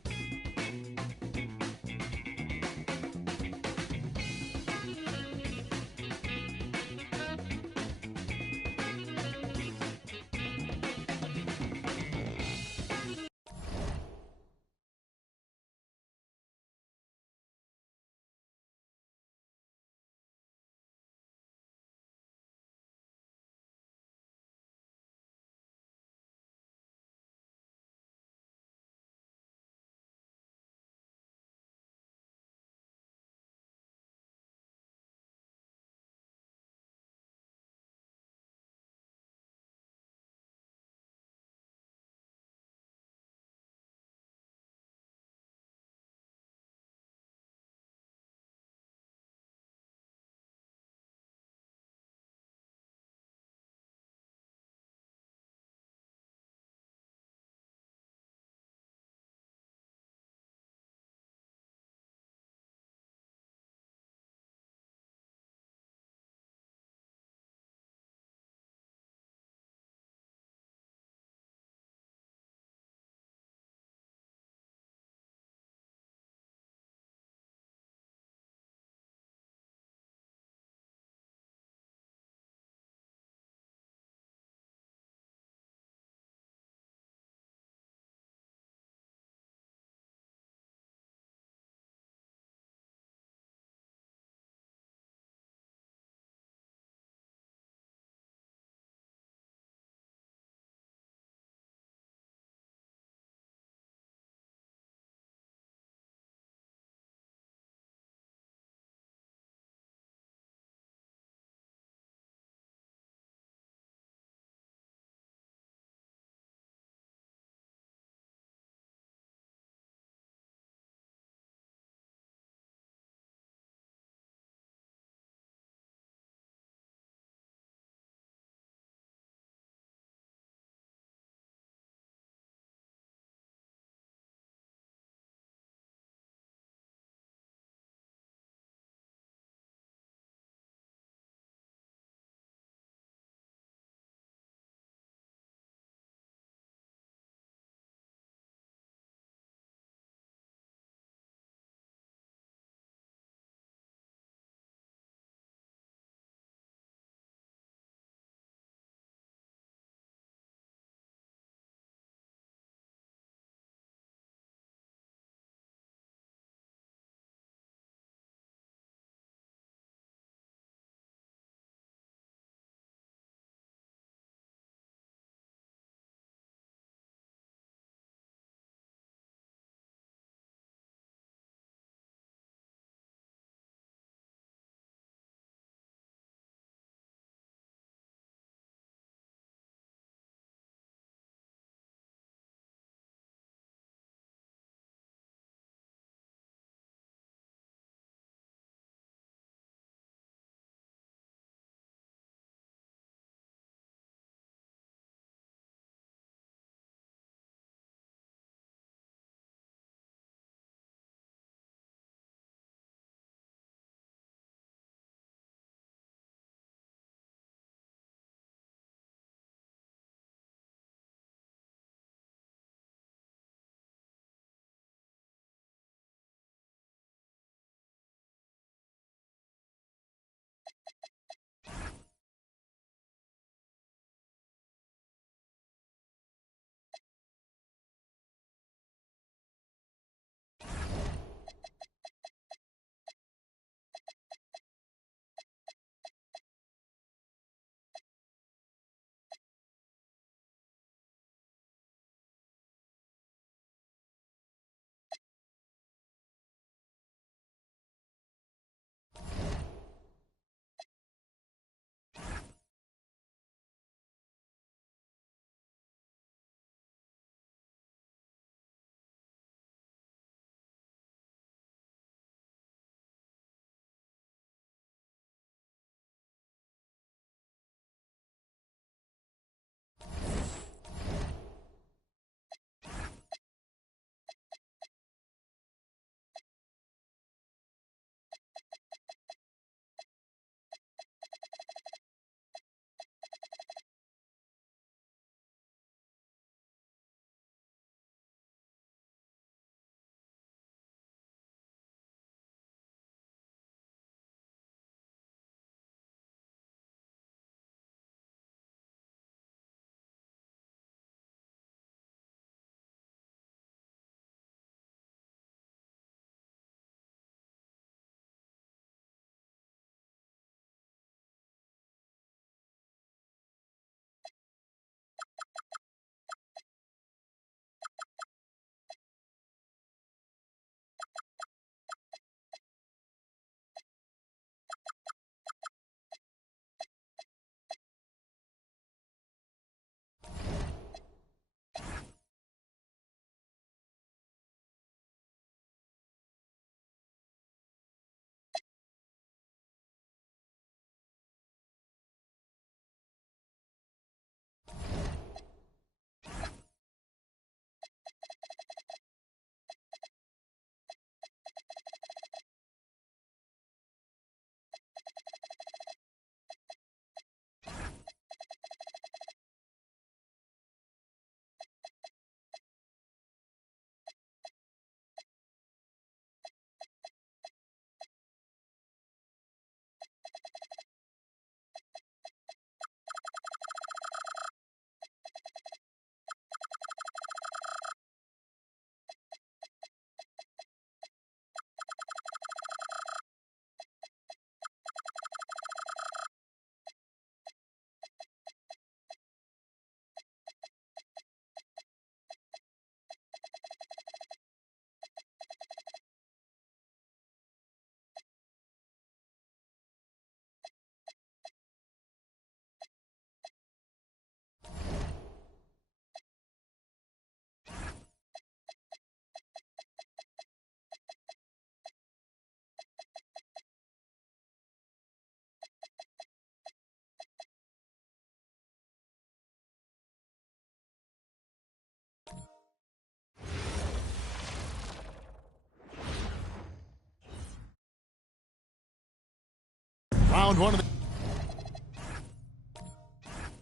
Round one of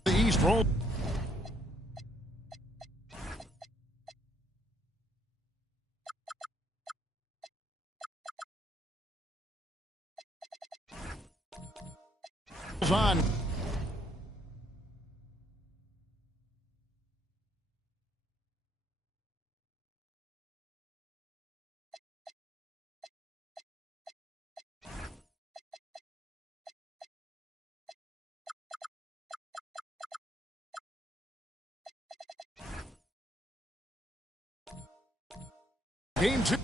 the East roll. On. Game 2.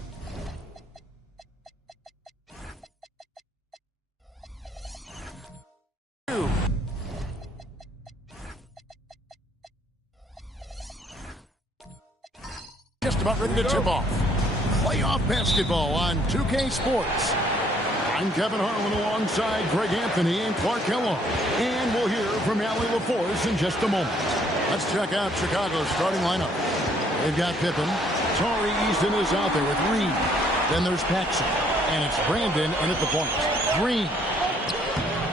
Just about ready to tip off. Playoff basketball on 2K Sports. I'm Kevin Harlan alongside Greg Anthony and Clark Kellogg. And we'll hear from Allie LaForce in just a moment. Let's check out Chicago's starting lineup. They've got Pippen. Tari Easton is out there with Reed. Then there's Paxson. And it's Brandon in at the point. Green.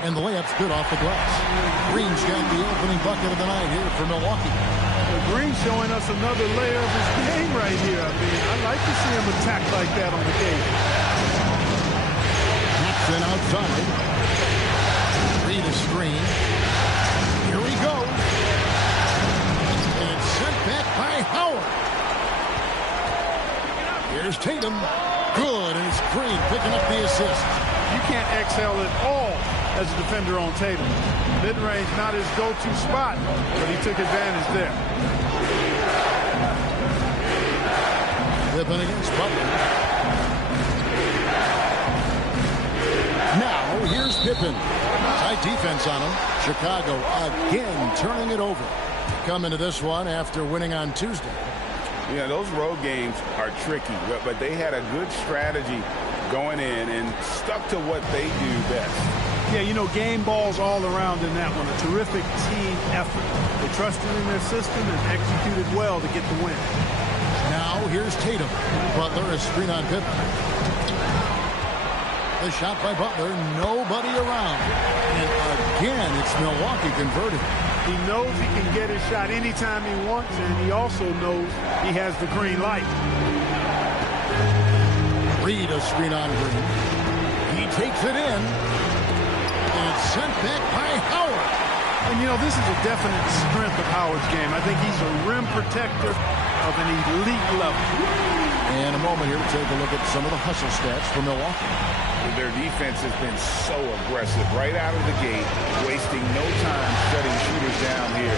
And the layup's good off the glass. Green's got the opening bucket of the night here for Milwaukee. Green showing us another layer of his game right here. I mean, I like to see him attack like that on the game. Paxson outside. Reed a screen. Here he goes. And it's sent back by Howard. Here's Tatum. Good, and it's Green picking up the assist. You can't exhale at all as a defender on Tatum. Mid-range, not his go-to spot, but he took advantage there. Pippen against Butler. Now, here's Pippen. Tight defense on him. Chicago again turning it over. Come into this one after winning on Tuesday. Yeah, those road games are tricky, but they had a good strategy going in and stuck to what they do best. Yeah, you know, game balls all around in that one. A terrific team effort. They trusted in their system and executed well to get the win. Now here's Tatum. Butler is screen on Pippen. The shot by Butler, nobody around. And again, it's Milwaukee converted. He knows he can get his shot anytime he wants, and he also knows he has the green light. Reed a screen on Green. He takes it in. And it's sent back by Howard. And, you know, this is a definite strength of Howard's game. I think he's a rim protector of an elite level. And a moment here to take a look at some of the hustle stats for Milwaukee. Their defense has been so aggressive right out of the gate, wasting no time shutting shooters down here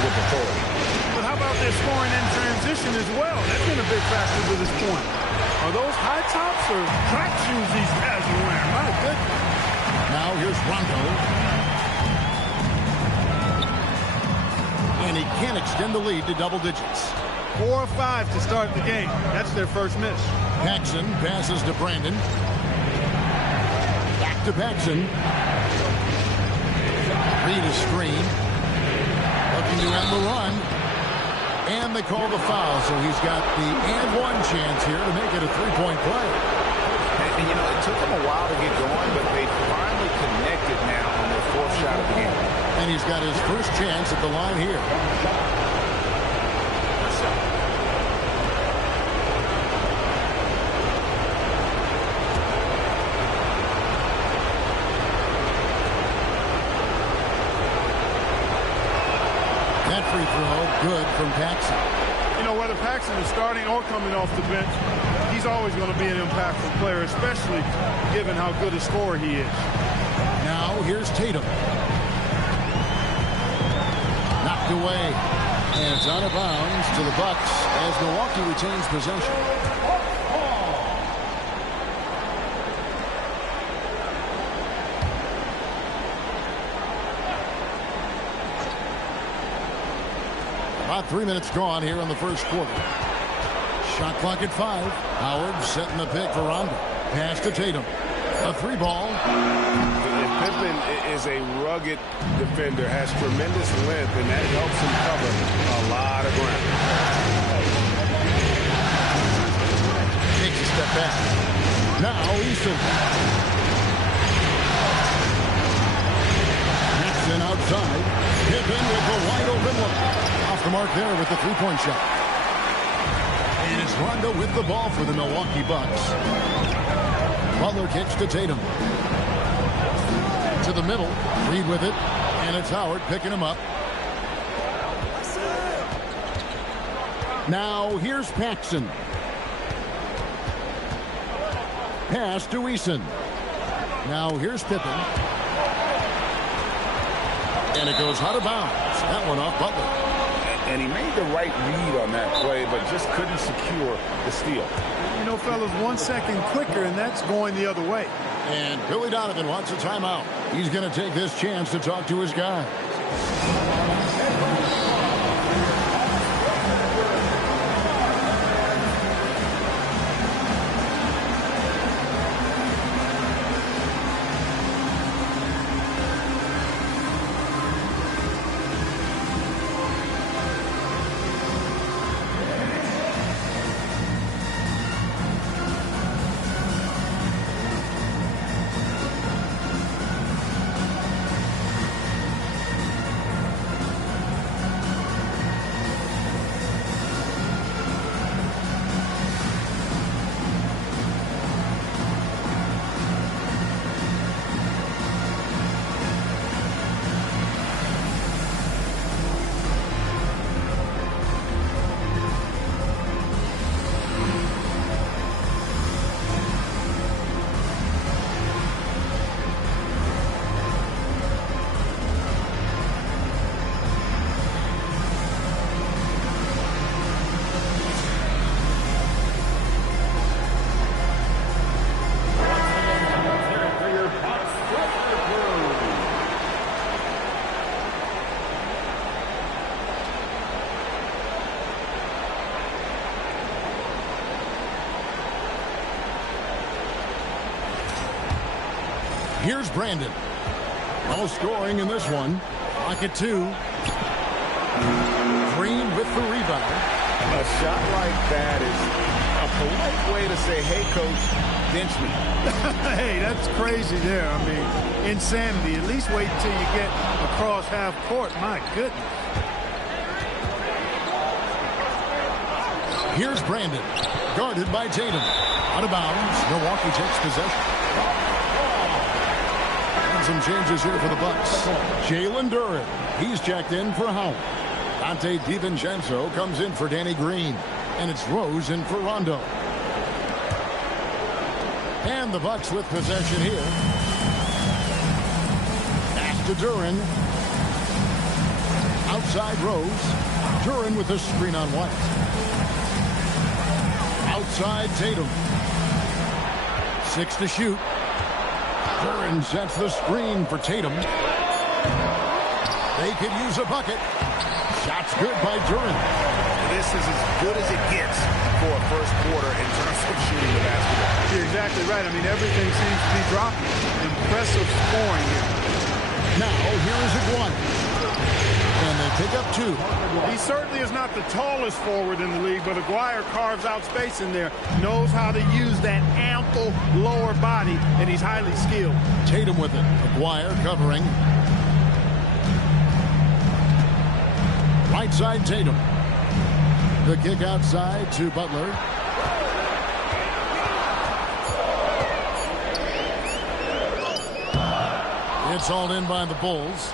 with authority. But how about their scoring in transition as well? That's been a big factor to this point. Are those high tops or track shoes these guys are wearing? My goodness. Now here's Rondo. And he can't extend the lead to double digits. 4 or 5 to start the game. That's their first miss. Paxson passes to Brandon. Back to Paxson. Reed a screen. Looking to end the run. And they call the foul, so he's got the and one chance here to make it a three-point play. And you know, it took them a while to get going, but they finally connected now on their fourth shot of the game. And he's got his first chance at the line here. That free throw, good from Paxson. You know, whether Paxson is starting or coming off the bench, he's always going to be an impactful player, especially given how good a scorer he is. Now here's Tatum. Knocked away. And it's out of bounds to the Bucks as Milwaukee retains possession. About 3 minutes gone here in the first quarter. Shot clock at 5. Howard setting the pick for Rondo. Pass to Tatum. A three ball. Pippen is a rugged defender, has tremendous length, and that helps him cover a lot of ground. Takes a step back. Now Easton. outside. Pippen with the wide open look. Off the mark there with the three-point shot. And it's Rondo with the ball for the Milwaukee Bucks. Butler kicks to Tatum. To the middle. Reed with it. And it's Howard picking him up. Now here's Paxson. Pass to Eason. Now here's Pippen. And it goes out of bounds. That one off Butler. And he made the right read on that play, but just couldn't secure the steal. You know, fellas, 1 second quicker, and that's going the other way. And Billy Donovan wants a timeout. He's going to take this chance to talk to his guy. Here's Brandon. No scoring in this one. Pocket two. Green with the rebound. A shot like that is a polite way to say, hey, coach, bench me. Hey, that's crazy there. I mean, insanity. At least wait until you get across half court. My goodness. Here's Brandon. Guarded by Tatum. Out of bounds. Milwaukee takes possession. Some changes here for the Bucks. Jalen Duren. He's checked in for Howard. Dante DiVincenzo comes in for Danny Green. And it's Rose in for Rondo. And the Bucks with possession here. Pass to Duren. Outside Rose. Duren with a screen on White. Outside Tatum. 6 to shoot. Duren sets the screen for Tatum. They could use a bucket. Shot's good by Duren. This is as good as it gets for a first quarter in terms of shooting the basketball. You're exactly right. I mean, everything seems to be dropping. Impressive scoring here. Now, here is Aguirre. And they pick up 2. He certainly is not the tallest forward in the league, but Aguirre carves out space in there, knows how to use that ample lower body, and he's highly skilled. Tatum with it. Aguirre covering. Right side Tatum. The kick outside to Butler. It's hauled in by the Bulls.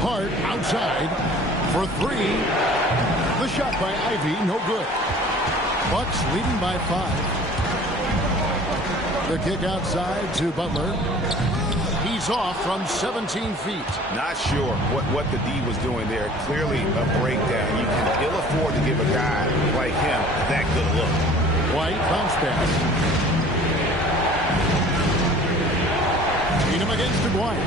Hart outside for 3. The shot by Ivy, no good. Bucks leading by 5. The kick outside to Butler. He's off from 17 feet. Not sure what the D was doing there. Clearly a breakdown. You can ill afford to give a guy like him that good a look. White bounce pass. Tatum against Aguirre.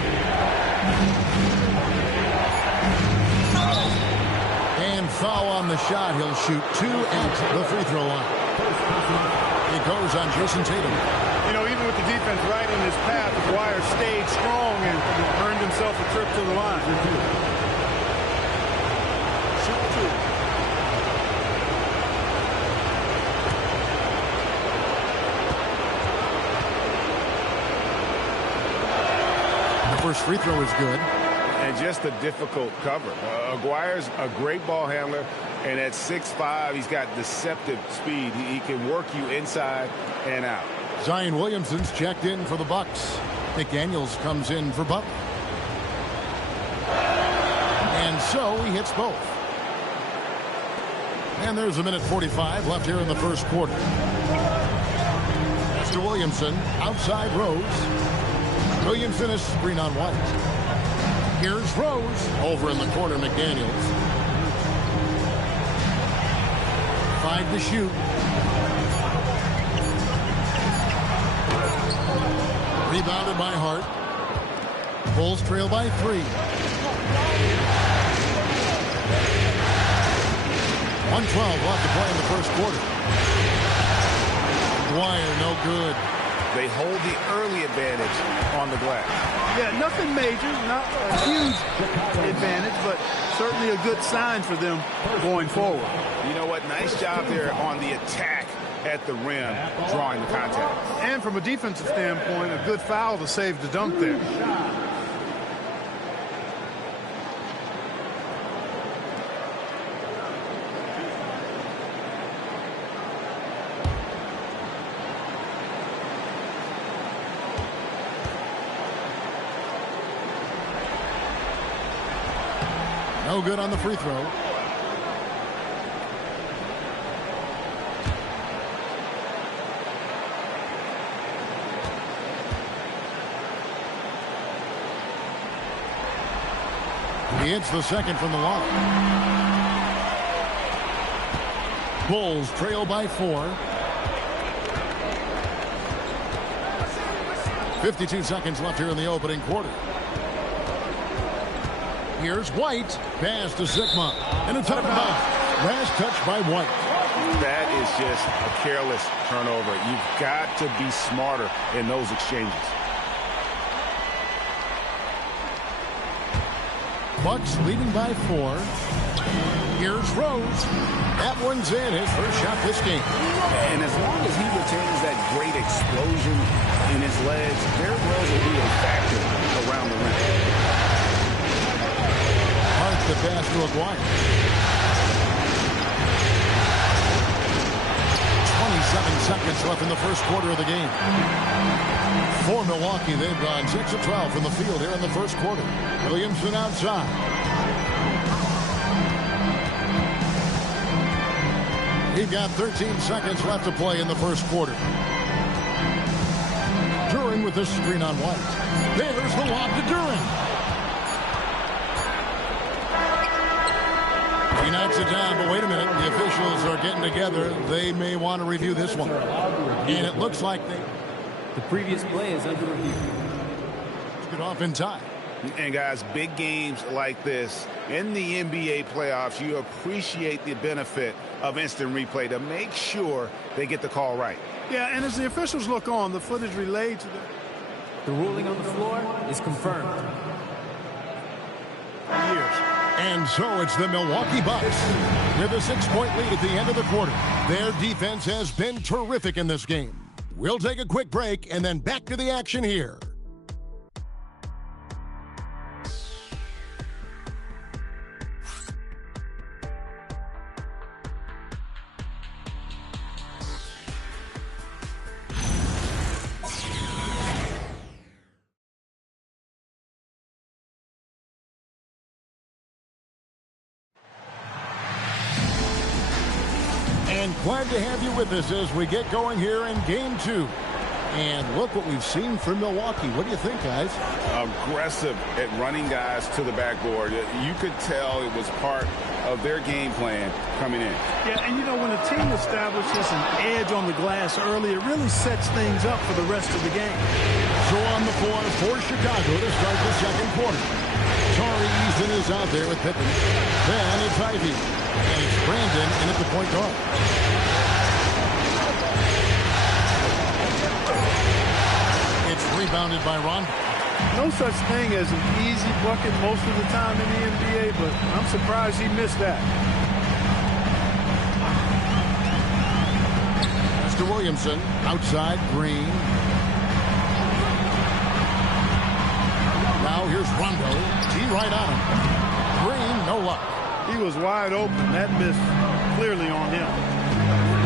And foul on the shot. He'll shoot 2 at the free throw line. It goes on Jason Tatum. You know, even with the defense right in his path, Aguirre stayed strong and earned himself a trip to the line. Shoot 2. free throw is good. And just a difficult cover. Aguirre's a great ball handler, and at 6'5", he's got deceptive speed. He can work you inside and out. Zion Williamson's checked in for the Bucks. McDaniels comes in for Butler. And so he hits both. And there's a minute 45 left here in the first quarter. To Williamson, outside Rose. Williamson is screen on White. Here's Rose. Over in the corner, McDaniels. 5 to shoot. Rebounded by Hart. Bulls trail by 3. 1:12 left to play in the first quarter. Dwyer, no good. They hold the early advantage on the glass. Yeah, nothing major, not a huge advantage, but certainly a good sign for them going forward. You know what? Nice job there on the attack at the rim, drawing the contact. And from a defensive standpoint, a good foul to save the dunk there. No good on the free throw. He hits the second from the line. Bulls trail by 4. 52 seconds left here in the opening quarter. Here's White. Pass to Sigma. And a timeout. Last touch by White. That is just a careless turnover. You've got to be smarter in those exchanges. Bucks leading by 4. Here's Rose. That one's in. His first shot this game. And as long as he retains that great explosion in his legs, Derrick Rose will be a factor around the rim. The pass to Aguirre. 27 seconds left in the first quarter of the game. For Milwaukee, they've gone 6 of 12 from the field here in the first quarter. Williamson outside. He's got 13 seconds left to play in the first quarter. Duren with the screen on White. There's the lob to Duren. He knocks it down, but wait a minute. The officials are getting together. They may want to review this one. And it looks like the previous play is under review. Get off in time. And guys, big games like this in the NBA playoffs, you appreciate the benefit of instant replay to make sure they get the call right. Yeah, and as the officials look on, the footage relayed to them. The ruling on the floor is confirmed. And so it's the Milwaukee Bucks with a 6-point lead at the end of the quarter. Their defense has been terrific in this game. We'll take a quick break and then back to the action here. And glad to have you with us as we get going here in Game 2. And look what we've seen from Milwaukee. What do you think, guys? Aggressive at running guys to the backboard. You could tell it was part of their game plan coming in. Yeah, and you know, when a team establishes an edge on the glass early, it really sets things up for the rest of the game. So on the floor for Chicago to start the second quarter. Tari Eason is out there with Pippen. Then it's Ivy. And it's Brandon in at the point guard. It's rebounded by Rondo. No such thing as an easy bucket most of the time in the NBA, but I'm surprised he missed that. Mr. Williamson, outside Green. Now here's Rondo. T right on him. Green, no luck. He was wide open. That miss clearly on him.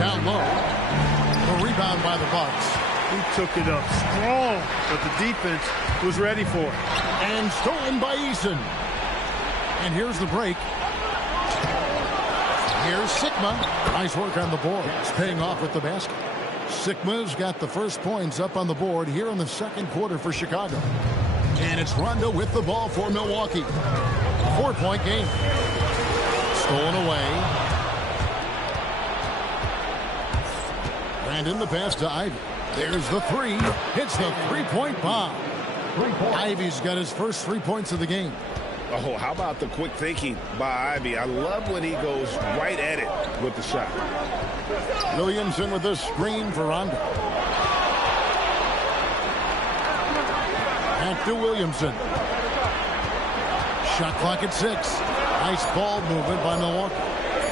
Down low. The rebound by the Bucks. He took it up strong, but the defense was ready for it. And stolen by Eason. And here's the break. Here's Sigma. Nice work on the board. It's paying off with the basket. Sigma's got the first points up on the board here in the second quarter for Chicago. And it's Rondo with the ball for Milwaukee. 4-point game. Stolen away. Brandon the pass to Ivy. There's the three. Hits the three-point bomb. Ivy's got his first 3 points of the game. Oh, how about the quick thinking by Ivy? I love when he goes right at it with the shot. Williamson with the screen for Rondo. Back to Williamson. Shot clock at 6. Nice ball movement by Milwaukee.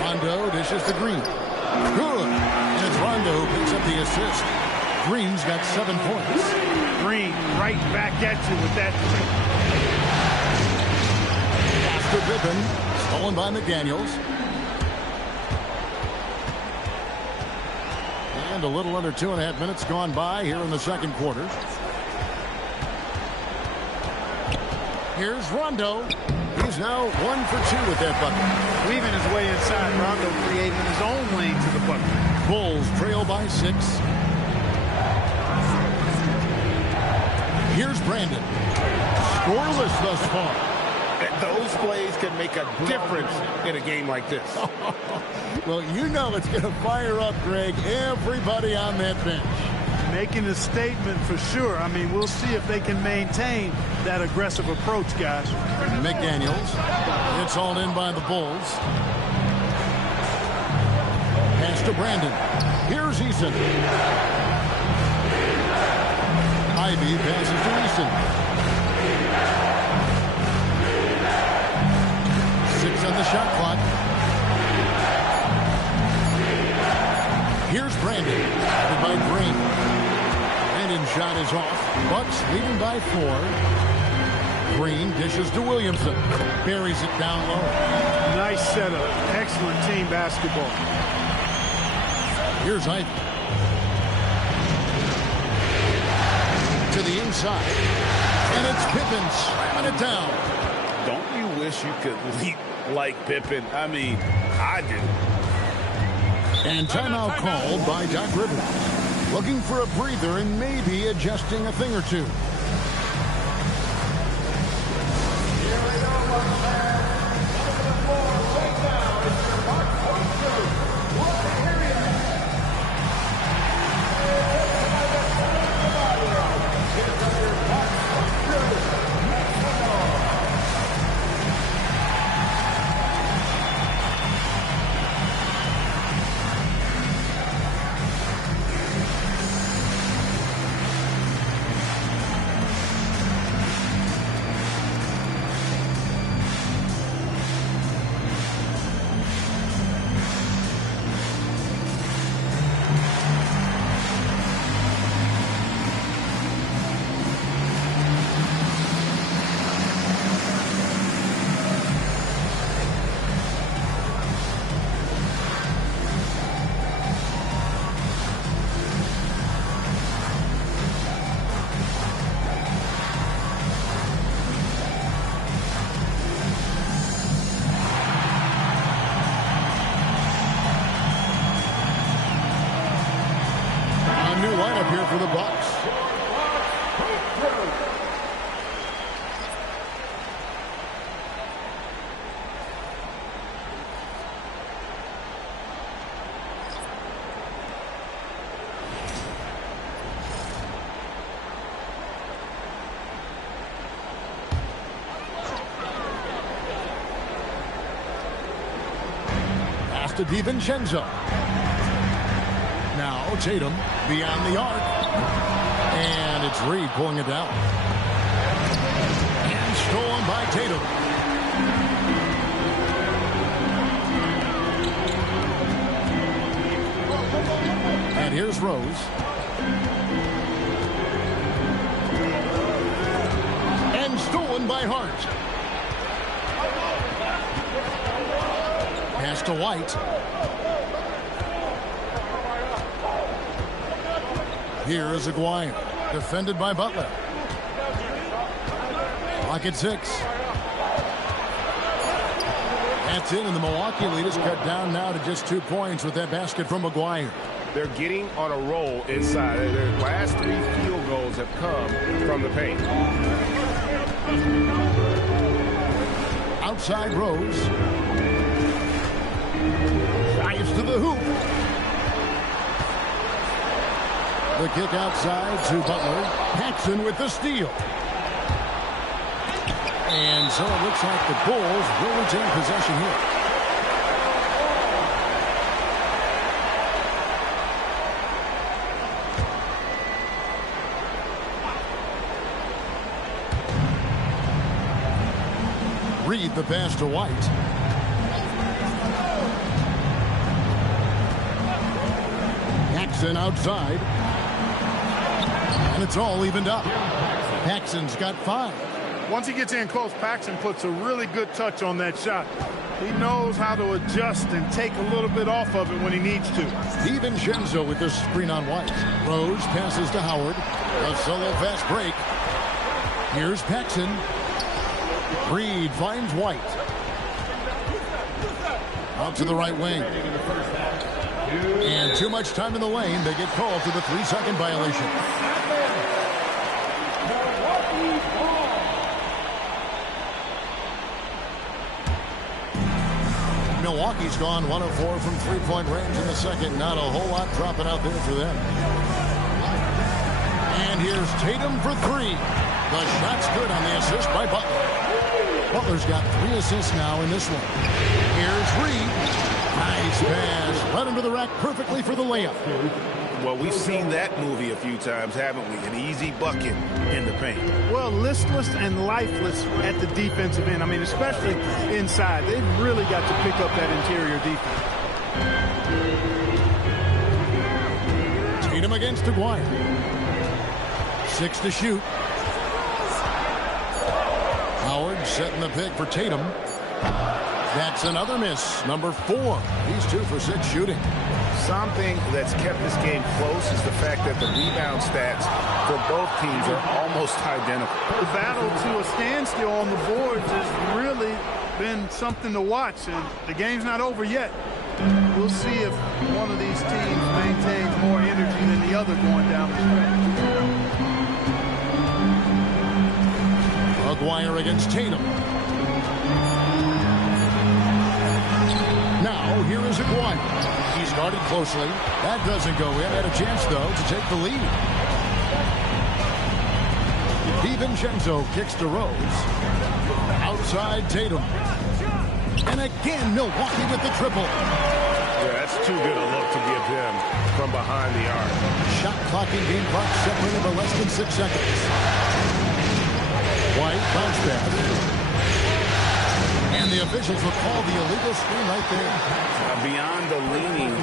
Rondo dishes to Green. Good. And it's Rondo who picks up the assist. Green's got 7 points. Green right back at you with that. After Pippen, stolen by McDaniels. And a little under 2.5 minutes gone by here in the second quarter. Here's Rondo. He's now 1 for 2 with that bucket. Weaving his way inside. Rondo creating his own lane to the bucket. Bulls trail by 6. Here's Brandon. Scoreless thus far. Those plays can make a difference in a game like this. Well, you know it's going to fire up, Greg, everybody on that bench. Making a statement for sure. I mean, we'll see if they can maintain that aggressive approach, guys. McDaniels. It's all in by the Bulls. Pass to Brandon. Here's Eason. Ivy passes to Eason. 6 on the shot clock. Here's Brandon. Added by Green. Brandon's shot is off. Bucks leading by 4. Green dishes to Williamson. Buries it down low. Nice setup. Excellent team basketball. Here's Ivy. To the inside. And it's Pippen slamming it down. Don't you wish you could leap like Pippen? I mean, I do. And timeout called by Doc Rivers. Looking for a breather and maybe adjusting a thing or two. Lineup here for the Bucks. Pass to DiVincenzo. Now Tatum beyond the arc. And it's Reed pulling it down. And stolen by Tatum. And here's Rose. And stolen stolen by Hart. Pass to White. Here is Aguirre, defended by Butler. Clock at 6. That's it, and the Milwaukee lead is cut down now to just 2 points with that basket from Aguirre. They're getting on a roll inside. Their last 3 field goals have come from the paint. Outside Rose. Drives to the hoop. The kick outside to Butler. Paxson with the steal. And so it looks like the Bulls will retain possession here. Reed the pass to White. Paxson outside. And it's all evened up. Paxson's got 5. Once he gets in close, Paxson puts a really good touch on that shot. He knows how to adjust and take a little bit off of it when he needs to. DiVincenzo with the screen on White. Rose passes to Howard. A solo fast break. Here's Paxson. Reed finds White. Out to the right wing. And too much time in the lane. They get called for the 3-second violation. Milwaukee's gone 1 of 4 from 3-point range in the second. Not a whole lot dropping out there for them. And here's Tatum for 3. The shot's good on the assist by Butler. Butler's got 3 assists now in this one. Here's Reed. Nice pass. Right under the rack perfectly for the layup. Well, we've seen that movie a few times, haven't we? An easy bucket in the paint. Well, listless and lifeless at the defensive end. I mean, especially inside. They've really got to pick up that interior defense. Tatum against Aguirre. 6 to shoot. Howard setting the pick for Tatum. That's another miss. Number 4. He's 2 for 6 shooting. Something that's kept this game close is the fact that the rebound stats for both teams are almost identical. The battle to a standstill on the boards has really been something to watch, and the game's not over yet. We'll see if one of these teams maintains more energy than the other going down the stretch. Aguirre against Tatum. Now, here is Aguirre. He's guarded closely. That doesn't go in. Had a chance, though, to take the lead. DiVincenzo kicks to Rose. Outside Tatum. And again, Milwaukee with the triple. Yeah, that's too good a look to give him from behind the arc. Shot clock and game clock separated by less than 6 seconds. White bounce back. And the officials will call the illegal screen right there. Beyond the leaning,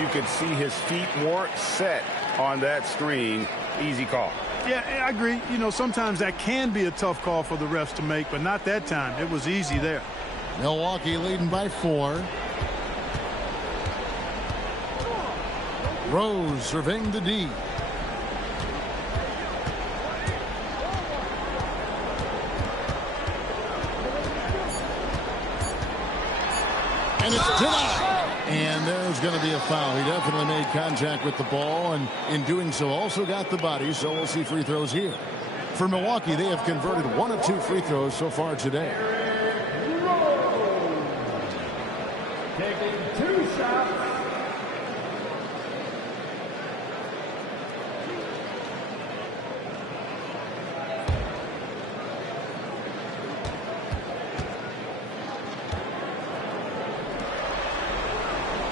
you could see his feet weren't set on that screen. Easy call. Yeah, I agree. You know, sometimes that can be a tough call for the refs to make, but not that time. It was easy there. Milwaukee leading by 4. Rose surveying the D. And it's denied. And there's going to be a foul. He definitely made contact with the ball, and in doing so also got the body, so we'll see free throws here. For Milwaukee, they have converted 1 of 2 free throws so far today. Taking 2 shots.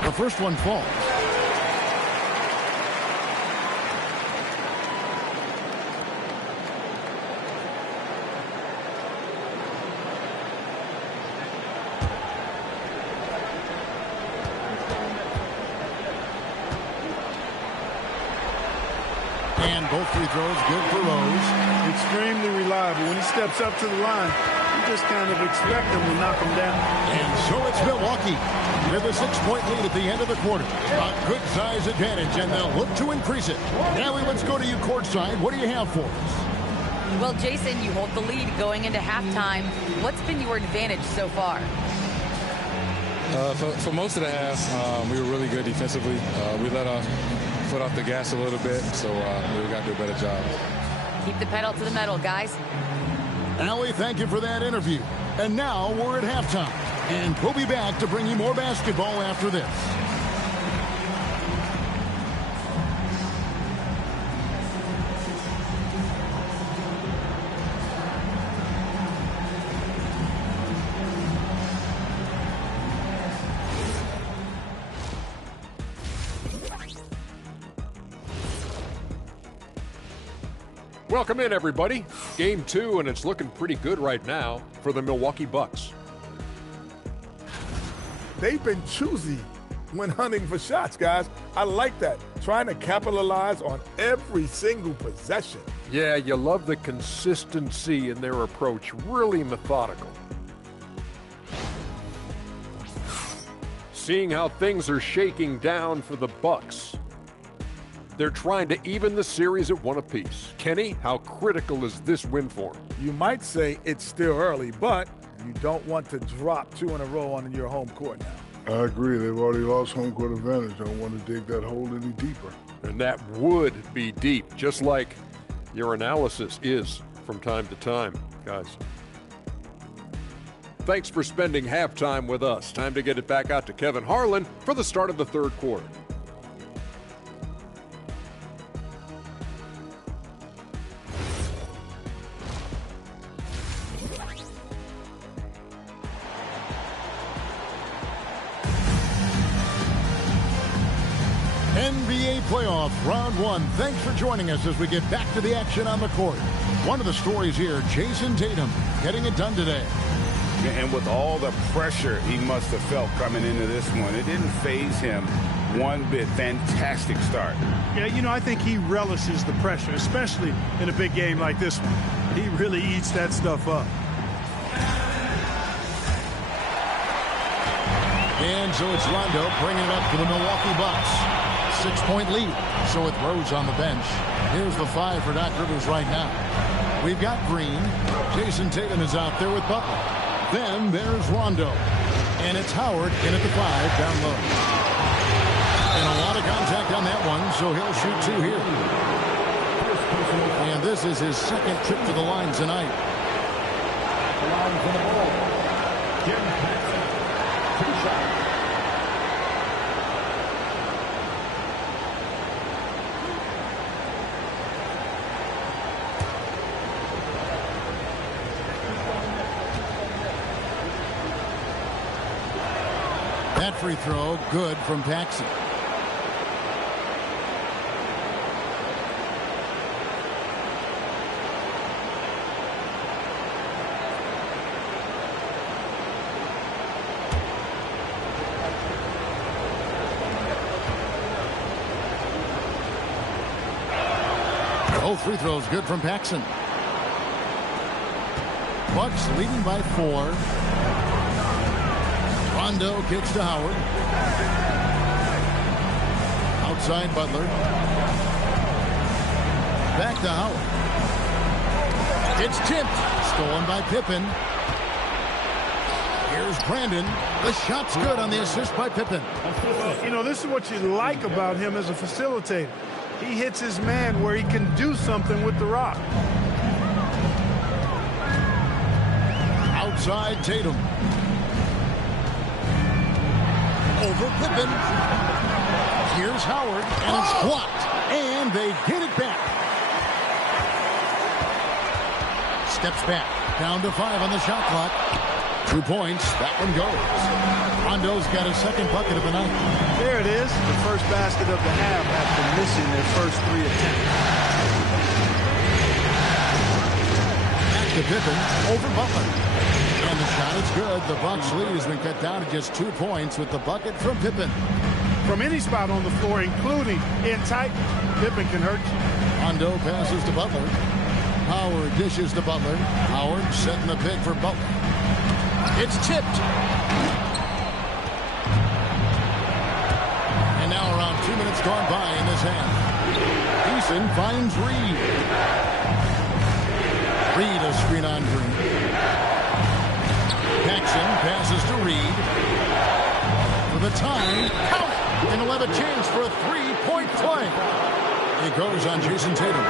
The first one falls. And both free throws good for Rose. Extremely reliable. When he steps up to the line, you just kind of expect him to knock him down. And so it's Milwaukee with a 6-point lead at the end of the quarter. A good size advantage, and they'll look to increase it. Allie, let's go to you courtside. What do you have for us? Well, Jason, you hold the lead going into halftime. What's been your advantage so far? For most of the half, we were really good defensively. We let our foot off the gas a little bit, so we got to do a better job. Keep the pedal to the metal, guys. Allie, thank you for that interview. And now we're at halftime. And we'll be back to bring you more basketball after this. Welcome in, everybody. Game 2, and it's looking pretty good right now for the Milwaukee Bucks. They've been choosy when hunting for shots, guys. I like that. Trying to capitalize on every single possession. Yeah, you love the consistency in their approach. Really methodical. Seeing how things are shaking down for the Bucks. They're trying to even the series at 1 apiece. Kenny, how critical is this win for them? You might say it's still early, but you don't want to drop 2 in a row on your home court now. I agree. They've already lost home court advantage. Don't want to dig that hole any deeper. And that would be deep, just like your analysis is from time to time, guys. Thanks for spending halftime with us. Time to get it back out to Kevin Harlan for the start of the third quarter. NBA playoff round 1. Thanks for joining us as we get back to the action on the court. One of the stories here, Jason Tatum getting it done today. And with all the pressure he must have felt coming into this one, it didn't faze him one bit. Fantastic start. Yeah, you know, I think he relishes the pressure, especially in a big game like this one. He really eats that stuff up. And so it's Rondo bringing it up for the Milwaukee Bucks. 6-point lead. So with Rose on the bench. Here's the 5 for Doc Rivers right now. We've got Green. Jason Tatum is out there with Butler. Then there's Rondo. And it's Howard in at the 5 down low. And a lot of contact on that one, so he'll shoot 2 here. And this is his second trip to the line tonight. The line for the ball. Jim Paxson. 2 shots. That free throw, good from Paxson. Both free throws good from Paxson. Bucks leading by 4. Rondo kicks to Howard. Outside Butler. Back to Howard. It's tipped. Stolen by Pippen. Here's Brandon. The shot's good on the assist by Pippen. Well, you know, this is what you like about him as a facilitator. He hits his man where he can do something with the rock. Outside Tatum. Over Pippen. Here's Howard, and it's blocked. And they get it back. Steps back. Down to 5 on the shot clock. 2 points. That one goes. Rondo's got his second bucket of the night. There it is. The first basket of the half after missing their first 3 attempts. Back to Pippen. Over Butler. And the shot is good. The Bucks lead has been cut down to just 2 points with the bucket from Pippen. from any spot on the floor, including in tight. Pippen can hurt you. Rondo passes to Butler. Howard dishes to Butler. Howard setting the pick for Butler. It's tipped. And now around 2 minutes gone by in this half. Eason finds Reed. Reed a screen on Green. Paxson passes to Reed. For the time, count! And he'll have a chance for a three-point play. It goes on Jason Tatum.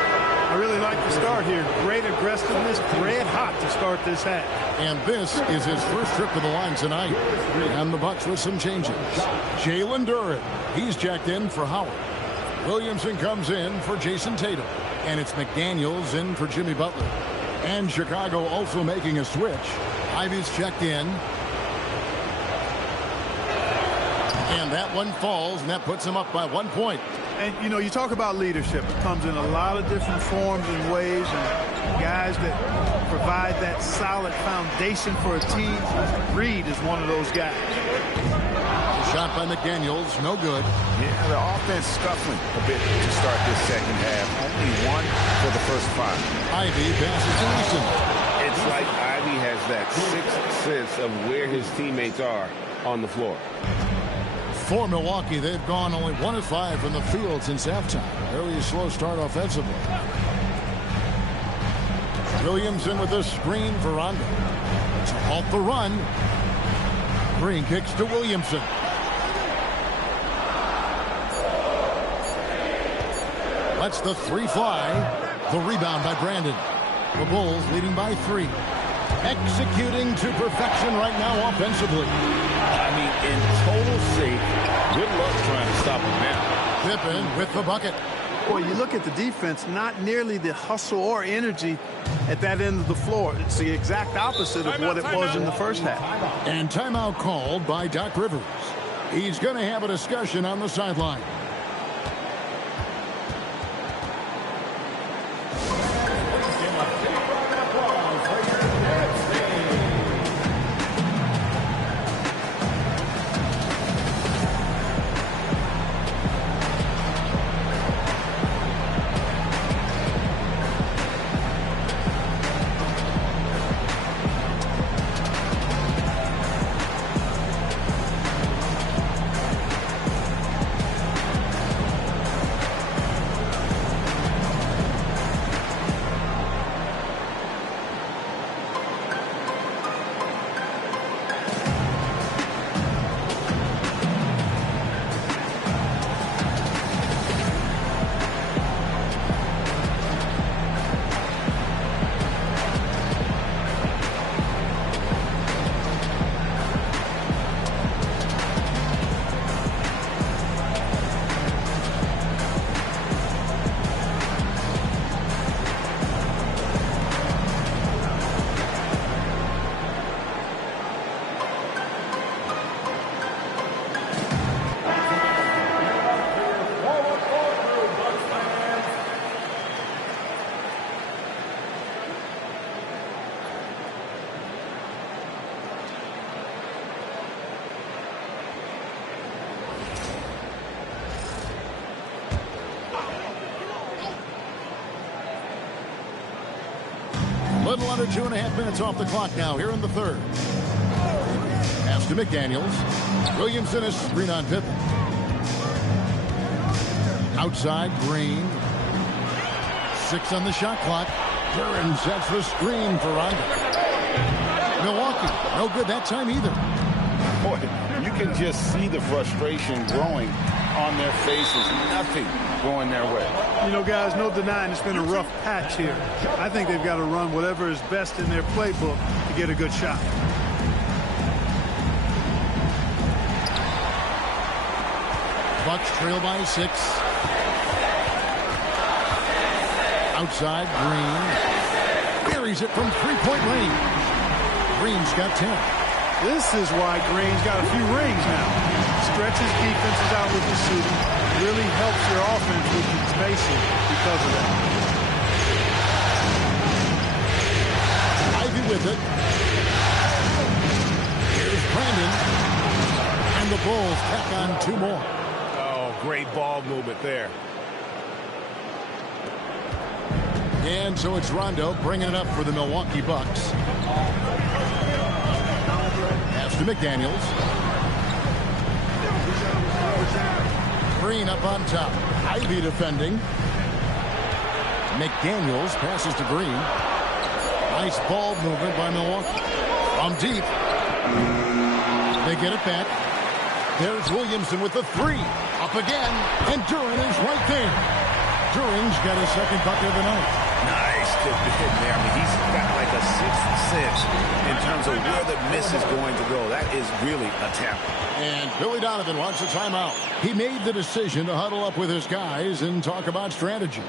I really like the start here. Great aggressiveness, red hot to start this half. And this is his first trip to the line tonight. And the Bucks with some changes. Jalen Duren, he's checked in for Howard. Williamson comes in for Jason Tatum. And it's McDaniels in for Jimmy Butler. And Chicago also making a switch. Ivy's checked in. And that one falls, and that puts him up by 1 point. And, you know, you talk about leadership. It comes in a lot of different forms and ways. And guys that provide that solid foundation for a team. Reed is one of those guys. A shot by McDaniels, no good. Yeah, the offense scuffling a bit to start this second half. Only one for the first 5. Ivy passes to Eason. It's like Ivy has that sixth sense of where his teammates are on the floor. For Milwaukee, they've gone only 1 of 5 from the field since halftime. Very slow start offensively. Williamson with a screen for Rondo. To halt the run. Green kicks to Williamson. Lets the 3 fly. The rebound by Brandon. The Bulls leading by 3. Executing to perfection right now offensively. I mean, in total shape. Good luck trying to stop him now. Pippen with the bucket. Boy, you look at the defense, not nearly the hustle or energy at that end of the floor. It's the exact opposite of what it was in the first half. And timeout called by Doc Rivers. He's going to have a discussion on the sideline. Little under 2.5 minutes off the clock now here in the third. Pass to McDaniels. Williamson is screen on Pippen. Outside, Green. 6 on the shot clock. Duren sets the screen for Rondo. Milwaukee, no good that time either. Boy, you can just see the frustration growing on their faces. Nothing going their way. You know, guys, no denying it's been a rough patch here. I think they've got to run whatever is best in their playbook to get a good shot. Bucks trail by 6. Outside, Green. Buries it from three-point range. Green's got 10. This is why Green's got a few rings now. Stretches defenses out with the shooting. Really helps your offense with the spacing because of that. Ivy with it. Here's Brandon. And the Bulls tack on 2 more. Great ball movement there. And so it's Rondo bringing it up for the Milwaukee Bucks. Pass to McDaniels. Green up on top. Ivy defending. McDaniels passes to Green. Nice ball movement by Milwaukee. From deep. They get it back. There's Williamson with the three. Up again. And Duran is right there. Duran's got his second bucket of the night. Nice tip to hit there. I mean, he's got like a sixth sense in terms of where the miss is going to go. That is really a tap. And Billy Donovan wants a timeout. He made the decision to huddle up with his guys and talk about strategy.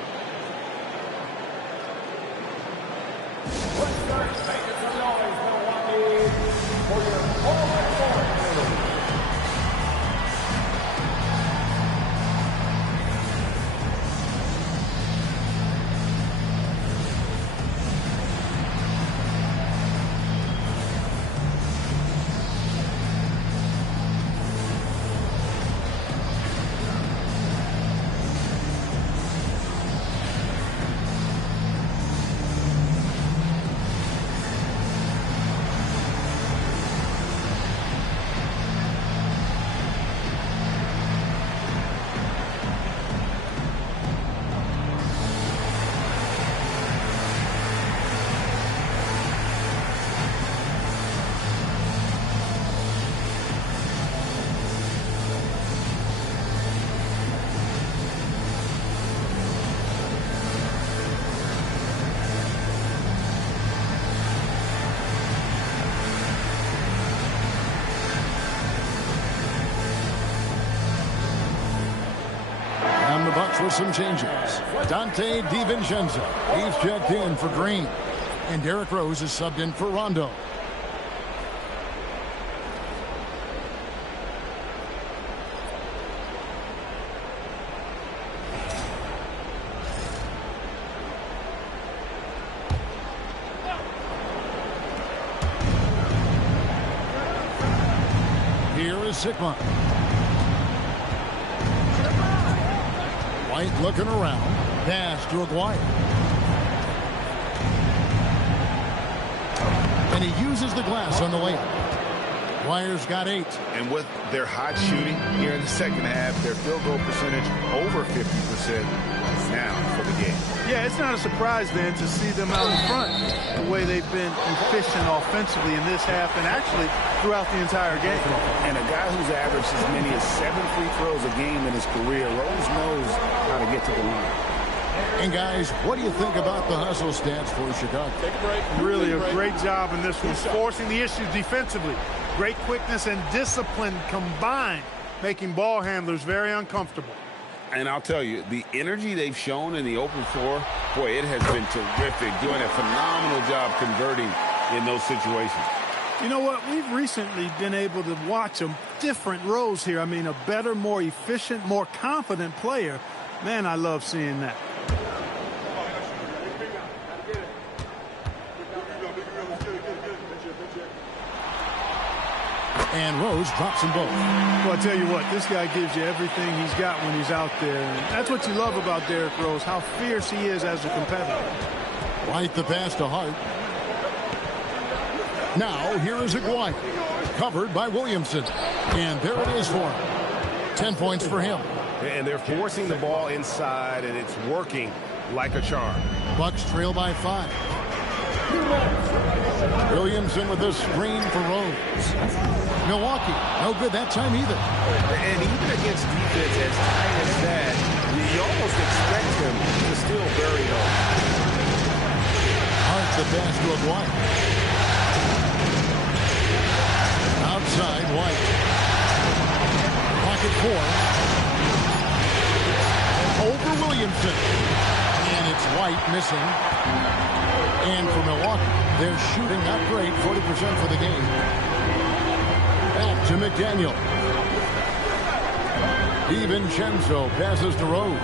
With some changes. Dante DiVincenzo, he's checked in for Green. And Derrick Rose is subbed in for Rondo. Here is Sigma. White looking around. Pass to Aguirre. And he uses the glass on the layup. Aguirre's got 8. And with their hot shooting here in the second half, their field goal percentage over 50% now for the game. Yeah, it's not a surprise then to see them out in front the way they've been efficient offensively in this half and actually throughout the entire game. And a guy who's averaged as many as 7 free throws a game in his career, Rose knows how to get to the line. And guys, what do you think about the hustle stats for Chicago? Really a great job in this one, forcing the issues defensively. Great quickness and discipline combined, making ball handlers very uncomfortable. And I'll tell you, the energy they've shown in the open floor, boy, it has been terrific, doing a phenomenal job converting in those situations. You know what? We've recently been able to watch a different Rose here. I mean, a better, more efficient, more confident player. Man, I love seeing that. And Rose drops them both. Well, I tell you what, this guy gives you everything he's got when he's out there. And that's what you love about Derrick Rose, how fierce he is as a competitor. Right the pass to Hart. Now, here is Aguirre. Covered by Williamson. And there it is for him. 10 points for him. And they're forcing the ball inside, and it's working like a charm. Bucks trail by 5. Williamson with a screen for Rose. Milwaukee, no good that time either. And even against defense as tight as that, you almost expect him to still bury those. Hart the pass to Aguirre. Outside, White. Pocket 4. Over Williamson. And it's White missing. And for Milwaukee, they're shooting not great, 40% for the game. Back to McDaniel. DiVincenzo passes to Rose.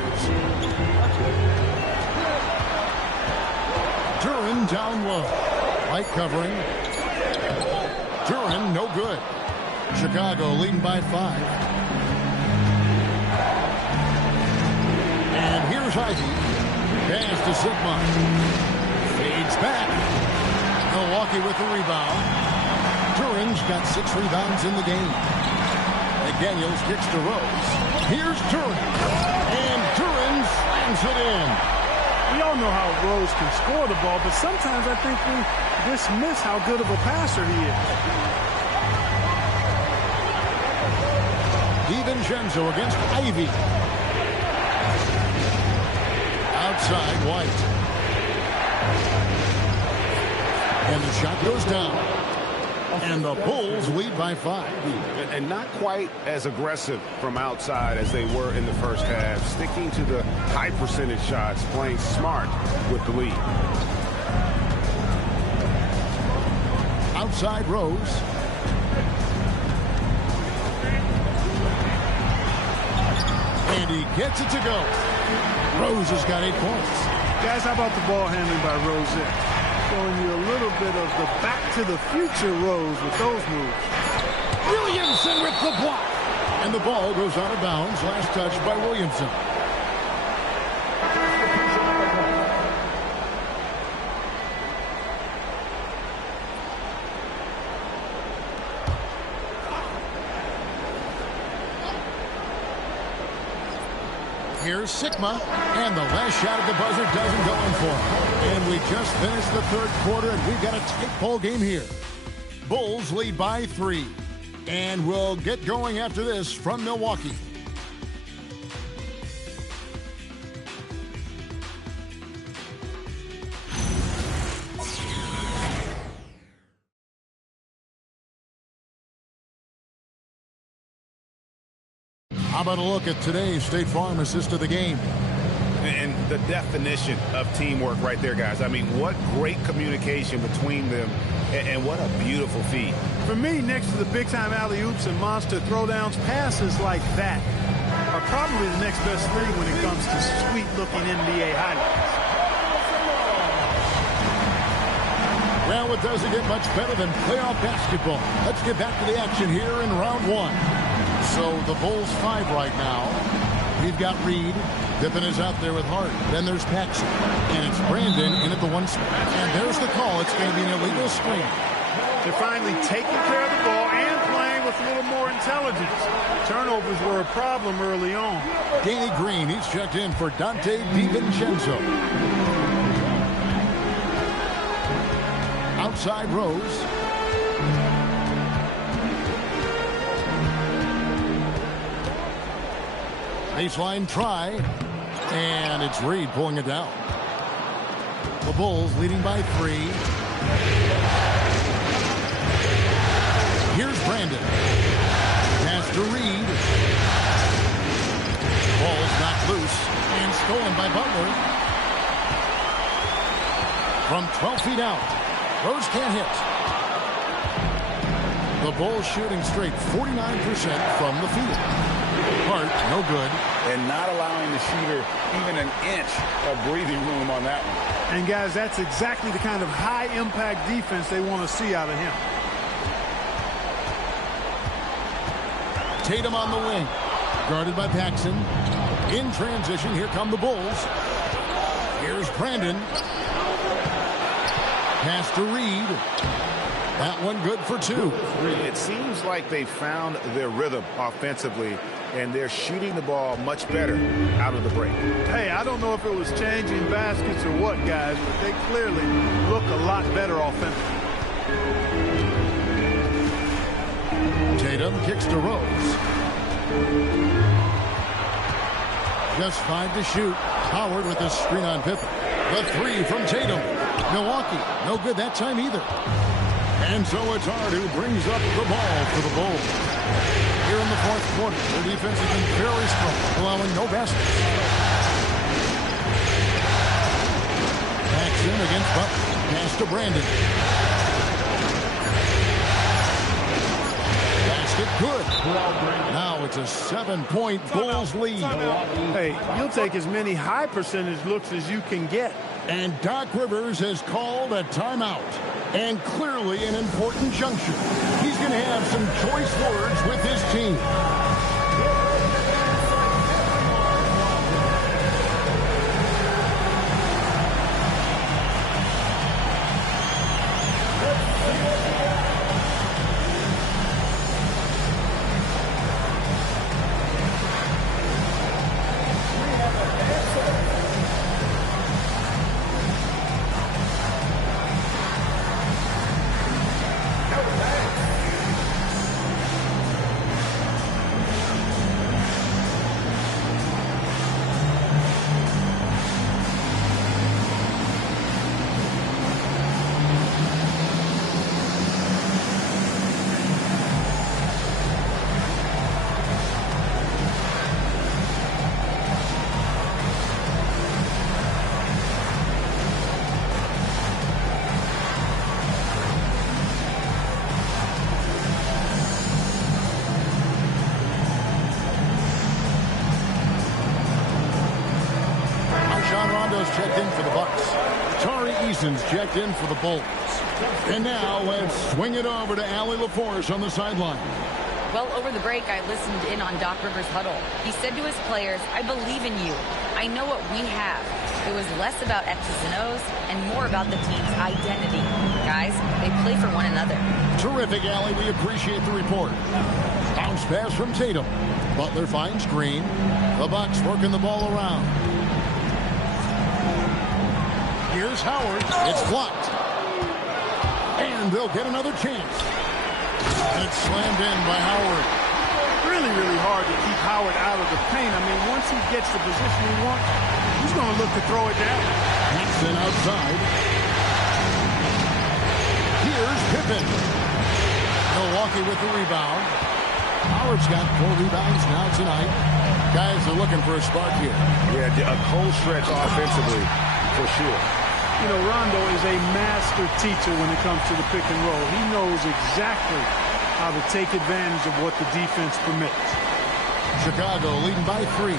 Duran down low. White covering. Duran no good. Chicago leading by 5. Here's Ivy. Pass to Sigma. Fades back. Milwaukee with the rebound. Turin's got 6 rebounds in the game. McDaniels kicks to Rose. Here's Turin. And Turin slams it in. We all know how Rose can score the ball, but sometimes I think we dismiss how good of a passer he is. DiVincenzo against Ivy. Outside, White. And the shot goes down. And the Bulls lead by 5. And not quite as aggressive from outside as they were in the first half. Sticking to the high percentage shots, playing smart with the lead. Outside Rose. And he gets it to go. Rose has got 8 points. Guys, how about the ball handling by Rose? Showing you a little bit of the back-to-the-future Rose with those moves. Williamson with the block. And the ball goes out of bounds. Last touch by Williamson. Here's Sigma, and the last shot at the buzzer doesn't go in for him. And we just finished the 3rd quarter, and we've got a tight ball game here. Bulls lead by 3, and we'll get going after this from Milwaukee. How about a look at today's State Farm assist of the game? And the definition of teamwork right there, guys. I mean, what great communication between them, and what a beautiful feat. For me, next to the big-time alley-oops and monster throwdowns, passes like that are probably the next best thing when it comes to sweet-looking NBA highlights. Well, it doesn't get much better than playoff basketball. Let's get back to the action here in round 1. So the Bulls 5 right now. We've got Reed. Pippen is out there with Hart. Then there's Paxson. And it's Brandon in at the 1 spot. And there's the call. It's going to be an illegal screen. They're finally taking care of the ball and playing with a little more intelligence. Turnovers were a problem early on. Danny Green, he's checked in for Dante DiVincenzo. Outside Rose. Baseline try, and it's Reed pulling it down. The Bulls leading by 3. Here's Brandon. Pass to Reed. Ball's knocked loose and stolen by Butler. From 12 feet out, Rose can't hit. The Bulls shooting straight 49% from the field. Hart, no good. And not allowing the shooter even an inch of breathing room on that one. And, guys, that's exactly the kind of high-impact defense they want to see out of him. Tatum on the wing. Guarded by Paxson. In transition, here come the Bulls. Here's Brandon. Pass to Reed. That one good for 2. It seems like they found their rhythm offensively, and they're shooting the ball much better out of the break. Hey, I don't know if it was changing baskets or what, guys, but they clearly look a lot better offensively. Tatum kicks to Rose. Just 5 to shoot. Howard with a screen on Pippen. The 3 from Tatum. Milwaukee, no good that time either. And so it's Hart who brings up the ball for the Bulls. Here in the 4th quarter, their defense has been very strong, allowing no baskets. Paxson against Butler. Pass to Brandon. Basket good. Now it's a 7-point Bulls lead. Hey, you'll take as many high percentage looks as you can get. And Doc Rivers has called a timeout. And clearly an important juncture. He's going to have some choice words with his team. checked in for the Bucks. Tari Eason's checked in for the Bulls. And now let's swing it over to Allie LaForce on the sideline. Well, over the break, I listened in on Doc Rivers' huddle. He said to his players, "I believe in you. I know what we have." It was less about X's and O's and more about the team's identity. Guys, they play for one another. Terrific, Allie. We appreciate the report. Bounce pass from Tatum. Butler finds Green. The Bucks working the ball around. Here's Howard. It's blocked. And they'll get another chance. And it's slammed in by Howard. Really, really hard to keep Howard out of the paint. I mean, once he gets the position he wants, he's going to look to throw it down. Nixon outside. Here's Pippen. Milwaukee with the rebound. Howard's got 4 rebounds now tonight. Guys are looking for a spark here. Yeah, a cold stretch offensively, for sure. You know, Rondo is a master teacher when it comes to the pick and roll. He knows exactly how to take advantage of what the defense permits. Chicago leading by 3.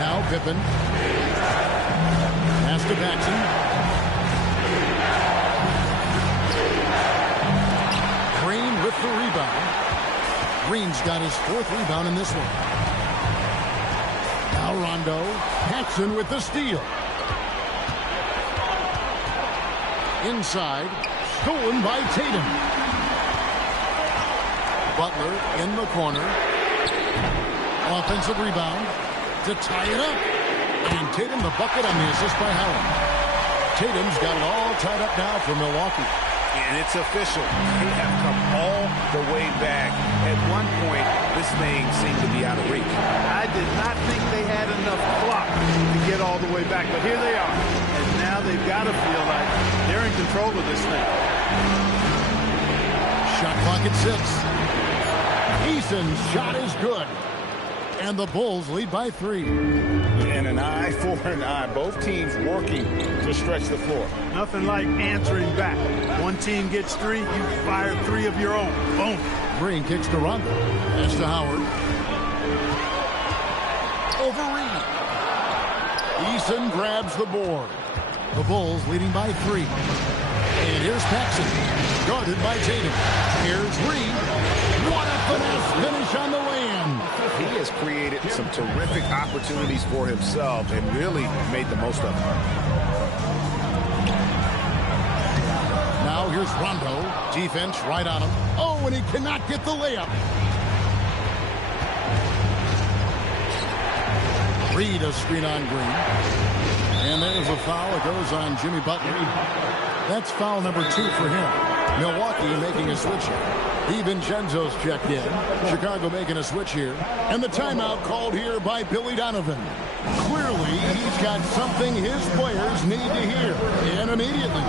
Now Pippen. Pass to Paxson. Green with the rebound. Green's got his 4th rebound in this one. Now Rondo. Paxson with the steal. Inside. Stolen by Tatum. Butler in the corner. Offensive rebound to tie it up. And Tatum the bucket on the assist by Howard. Tatum's got it all tied up now for Milwaukee. And it's official. They have come all the way back. At one point, this thing seemed to be out of reach. I did not think they had enough clock to get all the way back, but here they are. And now they've got to feel like they're in control of this thing. Shot clock at 6. Eason's shot is good. And the Bulls lead by 3. And an eye for an eye. Both teams working to stretch the floor. Nothing like answering back. One team gets 3, you fire 3 of your own. Boom. Green kicks to Rondo. Pass to Howard. Over Reed. Eason grabs the board. The Bulls leading by 3. And here's Paxson. Guarded by Tatum. Here's Reed. What a finesse finish on the land. He has created some terrific opportunities for himself and really made the most of them. Now here's Rondo. Defense right on him. Oh, and he cannot get the layup. Reed a screen on Green. And there's a foul. It goes on Jimmy Butler. That's foul number 2 for him. Milwaukee making a switch here. DiVincenzo's checked in. Chicago making a switch here. And the timeout called here by Billy Donovan. Clearly, he's got something his players need to hear. And immediately.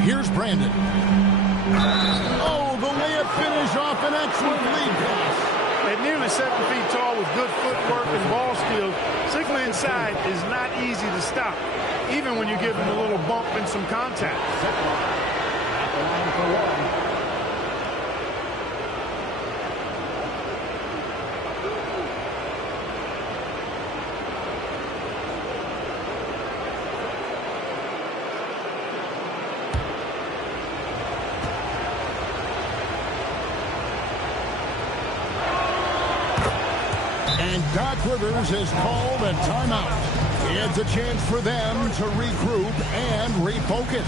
Here's Brandon. Oh, the layup finish off an excellent lead pass. It nearly standing 7 feet tall with good footwork and ball skills, Sigma inside is not easy to stop, even when you give him a little bump and some contact. Doc Rivers has called a timeout. It's a chance for them to regroup and refocus.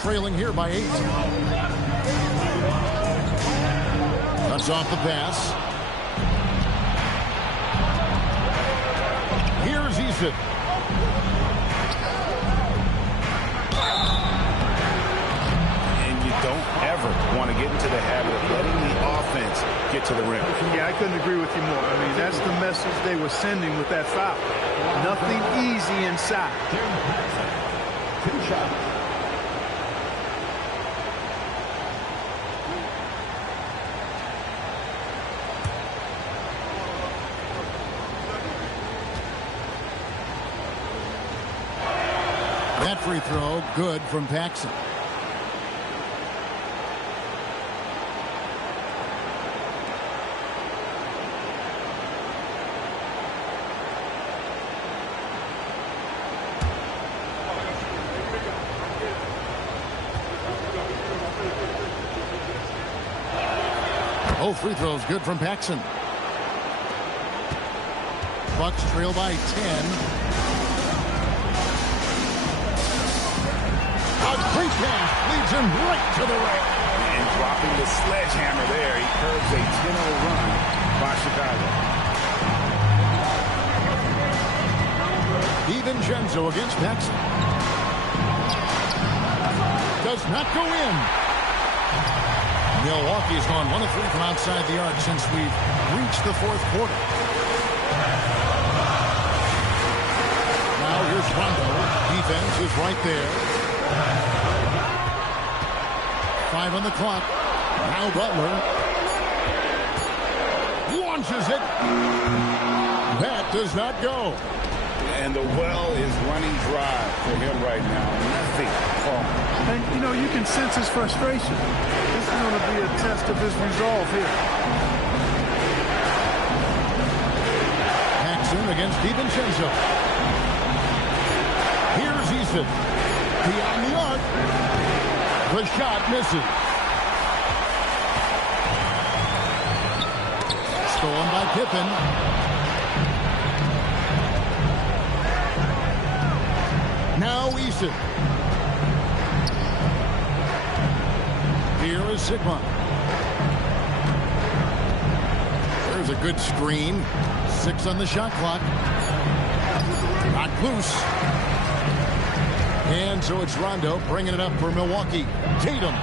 Trailing here by 8. Cuts off the pass. Here's Eason. And you don't ever want to get into the habit of letting the offense get to the rim. Yeah, I couldn't agree with you more. I mean, that's the message they were sending with that foul. Nothing easy inside. 2 shots. That free throw, good from Paxson. Both free throws good from Paxson. Bucks trail by 10. Free pass leads him right to the rim. And dropping the sledgehammer there, he curves a 10-0 run by Chicago. DiVincenzo against Paxson. Does not go in. Milwaukee has gone 1 of 3 from outside the arc since we've reached the 4th quarter. Now here's Rondo. Defense is right there. 5 on the clock. Now Butler launches it. That does not go. And the well is running dry for him right now. Nothing falling. And, you know, you can sense his frustration. This is going to be a test of his resolve here. Paxson against DiVincenzo. Here's Eason. Beyond the arc. The shot misses. Stolen by Pippen. Now Eason. Here is Sigma. There's a good screen. 6 on the shot clock. Not loose. And so it's Rondo bringing it up for Milwaukee. Tatum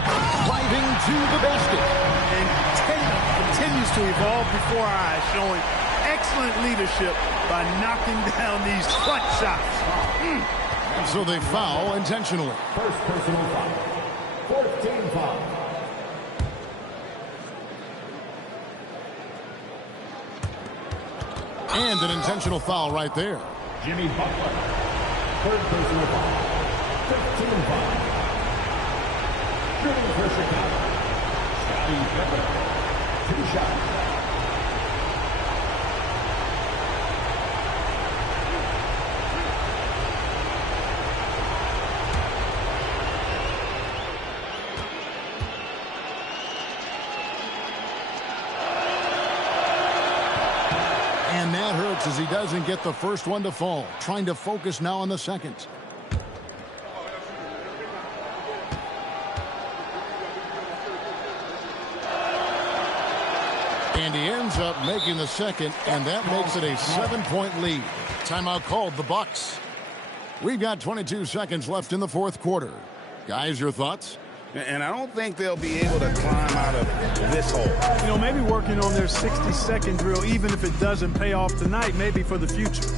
driving to the basket. And Tatum continues to evolve before our eyes, showing excellent leadership by knocking down these clutch shots. So they foul intentionally. First personal foul. 14 foul. And an intentional foul right there. Jimmy Butler. Third personal foul. 15 foul. Shooting for Chicago. Scottie Pippen. 2 shots. And that hurts as he doesn't get the first one to fall. Trying to focus now on the second. And he ends up making the second, and that makes it a 7-point lead. Timeout called, the Bucks. We've got 22 seconds left in the fourth quarter. Guys, your thoughts? And I don't think they'll be able to climb out of this hole. You know, maybe working on their 60-second drill, even if it doesn't pay off tonight, maybe for the future.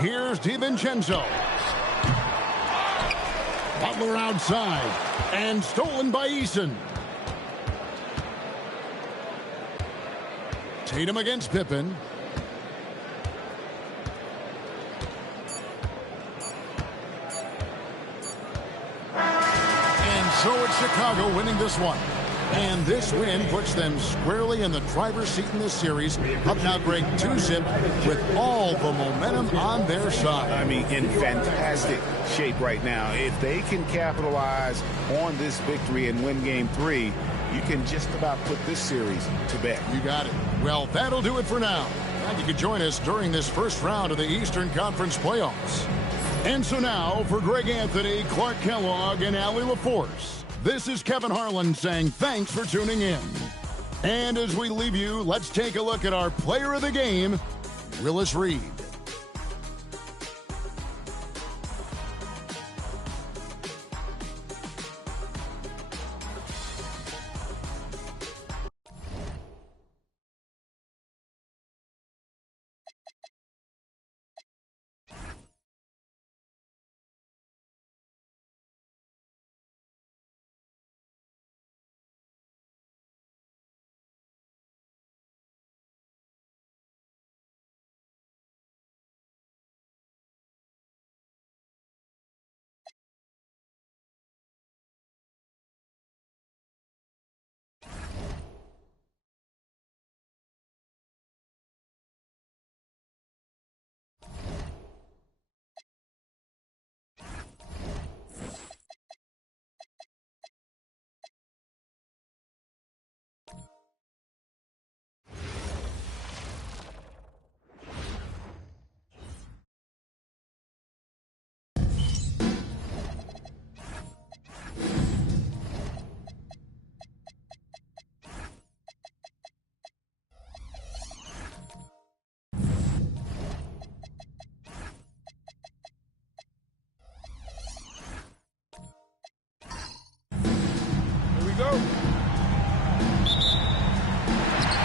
Here's DiVincenzo. Butler outside. And stolen by Eason. Tatum against Pippen. And so it's Chicago winning this one. And this win puts them squarely in the driver's seat in this series. Up now, Greg, 2-zip with all the momentum on their side. I mean, in fantastic shape right now. If they can capitalize on this victory and win Game 3, you can just about put this series to bed. You got it. Well, that'll do it for now. Glad you could join us during this first round of the Eastern Conference playoffs. And so now, for Greg Anthony, Clark Kellogg, and Allie LaForce, this is Kevin Harlan saying thanks for tuning in. And as we leave you, let's take a look at our player of the game, Willis Reed.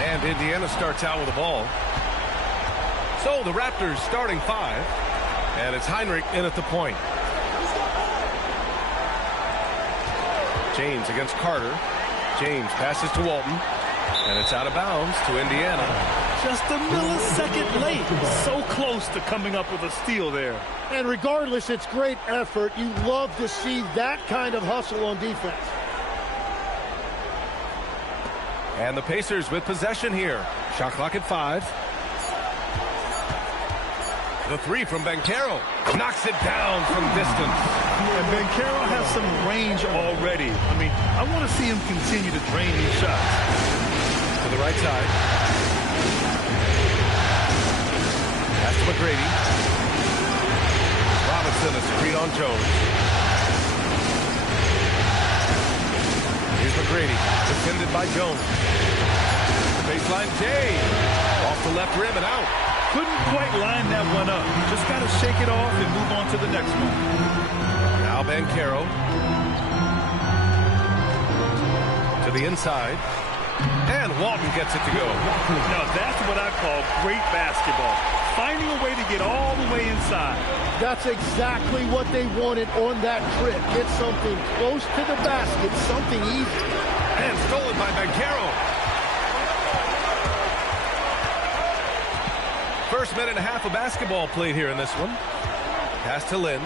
And Indiana starts out with the ball. So the Raptors starting 5. And it's Heinrich in at the point. James against Carter. James passes to Walton. And it's out of bounds to Indiana. Just a millisecond late. So close to coming up with a steal there. And regardless, it's great effort. You love to see that kind of hustle on defense. And the Pacers with possession here. Shot clock at 5. The 3 from Banchero. Knocks it down from distance. And Banchero has some range already. I mean, I want to see him continue to drain these shots. To the right side. Pass to McGrady. Robinson a screen on Jones. Here's McGrady. Defended by Jones. Baseline Jay. Off the left rim and out. Couldn't quite line that one up. Just got to shake it off and move on to the next one. Now Banchero. To the inside. And Walton gets it to go. Now that's what I call great basketball. Finding a way to get all the way inside. That's exactly what they wanted on that trip. Get something close to the basket, something easy. And stolen by Banchero. First minute and a half of basketball played here in this one. Pass to Lynn.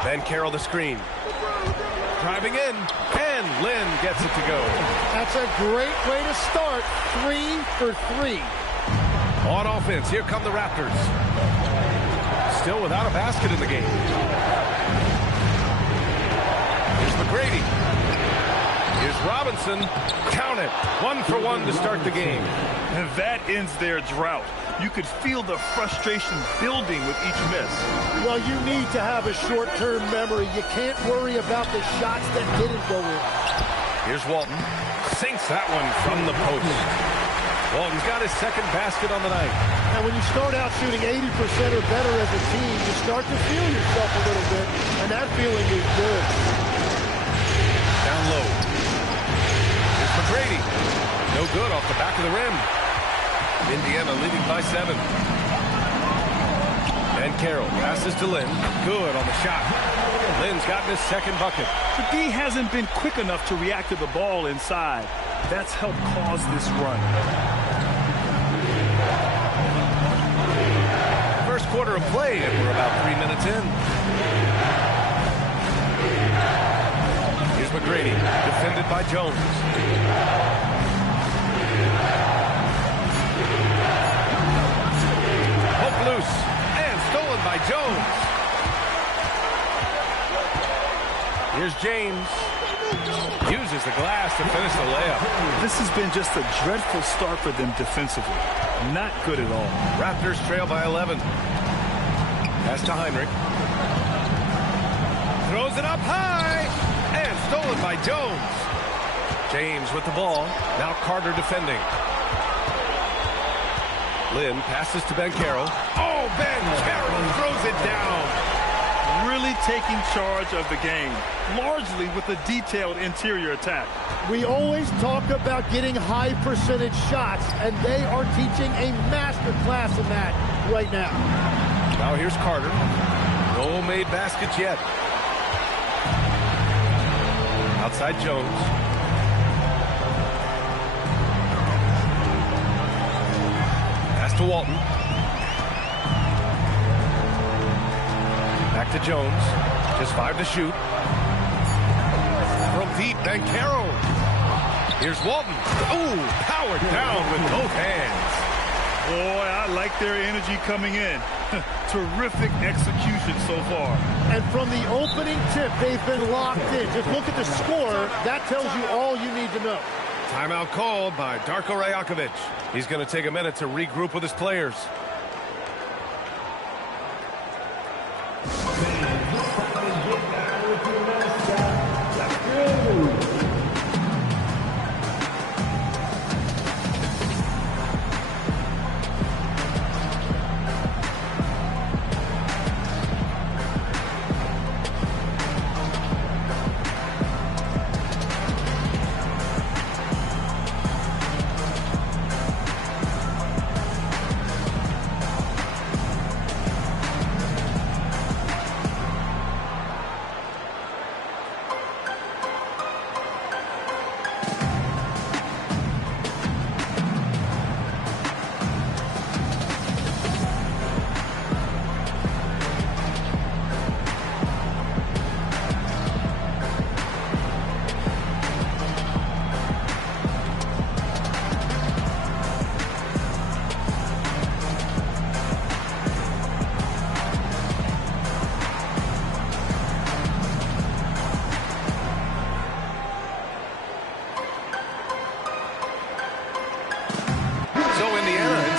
Banchero the screen. Driving in, and Lynn gets it to go. That's a great way to start. 3 for 3. On offense, here come the Raptors. Still without a basket in the game. Here's McGrady. Here's Robinson. Count it. 1 for 1 to start the game. And that ends their drought. You could feel the frustration building with each miss. Well, you need to have a short-term memory. You can't worry about the shots that didn't go in. Here's Walton. Sinks that one from the post. Walton's got his second basket on the night. And when you start out shooting 80% or better as a team, you start to feel yourself a little bit, and that feeling is good. Down low. Here's McGrady. No good off the back of the rim. Indiana leading by 7. And Carroll passes to Lynn. Good on the shot. Lynn's gotten his second bucket. The D hasn't been quick enough to react to the ball inside. That's helped cause this run. First quarter of play, and we're about 3 minutes in. Here's McGrady, defended by Jones. Loose and stolen by Jones. Here's James. Uses the glass to finish the layup. This has been just a dreadful start for them defensively. Not good at all. Raptors trail by 11. Pass to Heinrich. Throws it up high and stolen by Jones. James with the ball. Now Carter defending. Lynn passes to Banchero. Oh, Banchero throws it down. Really taking charge of the game, largely with a detailed interior attack. We always talk about getting high percentage shots, and they are teaching a master class in that right now. Now here's Carter. No made baskets yet. Outside Jones. To Walton. Back to Jones. Just 5 to shoot. From deep, Banchero. Here's Walton. Ooh, powered down with both hands. Boy, I like their energy coming in. Terrific execution so far. And from the opening tip, they've been locked in. Just look at the score. That tells you all you need to know. Timeout called by Darko Rajakovic. He's going to take a minute to regroup with his players.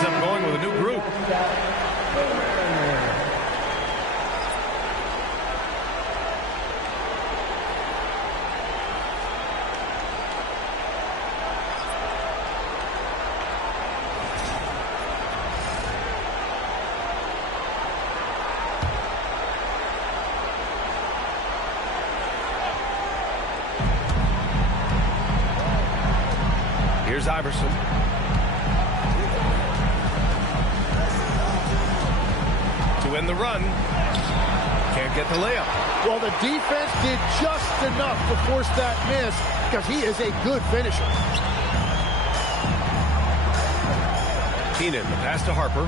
ends up going with a new group. Here's Iverson. To win the run. Can't get the layup. Well, the defense did just enough to force that miss because he is a good finisher. Keenan, the pass to Harper.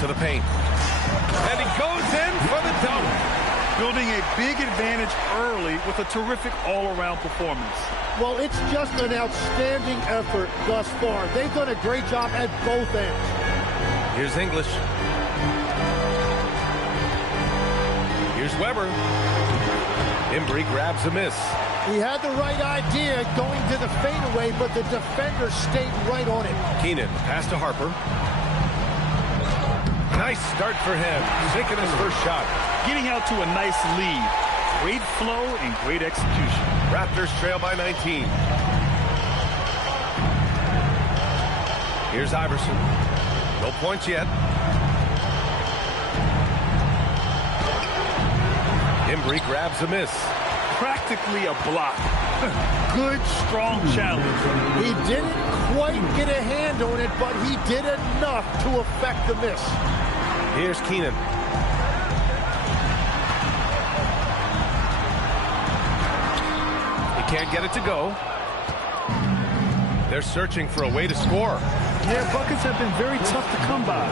To the paint. And he goes in for the dunk. Building a big advantage early with a terrific all-around performance. Well, it's just an outstanding effort thus far. They've done a great job at both ends. Here's English. Here's Weber. Embry grabs a miss. He had the right idea going to the fadeaway, but the defender stayed right on it. Keenan, pass to Harper. Nice start for him. Taking his first shot. Getting out to a nice lead. Great flow and great execution. Raptors trail by 19. Here's Iverson. No points yet. Embry grabs a miss. Practically a block. Good, strong challenge. He didn't quite get a hand on it, but he did enough to affect the miss. Here's Keenan. He can't get it to go. They're searching for a way to score. Yeah, buckets have been very tough to come by.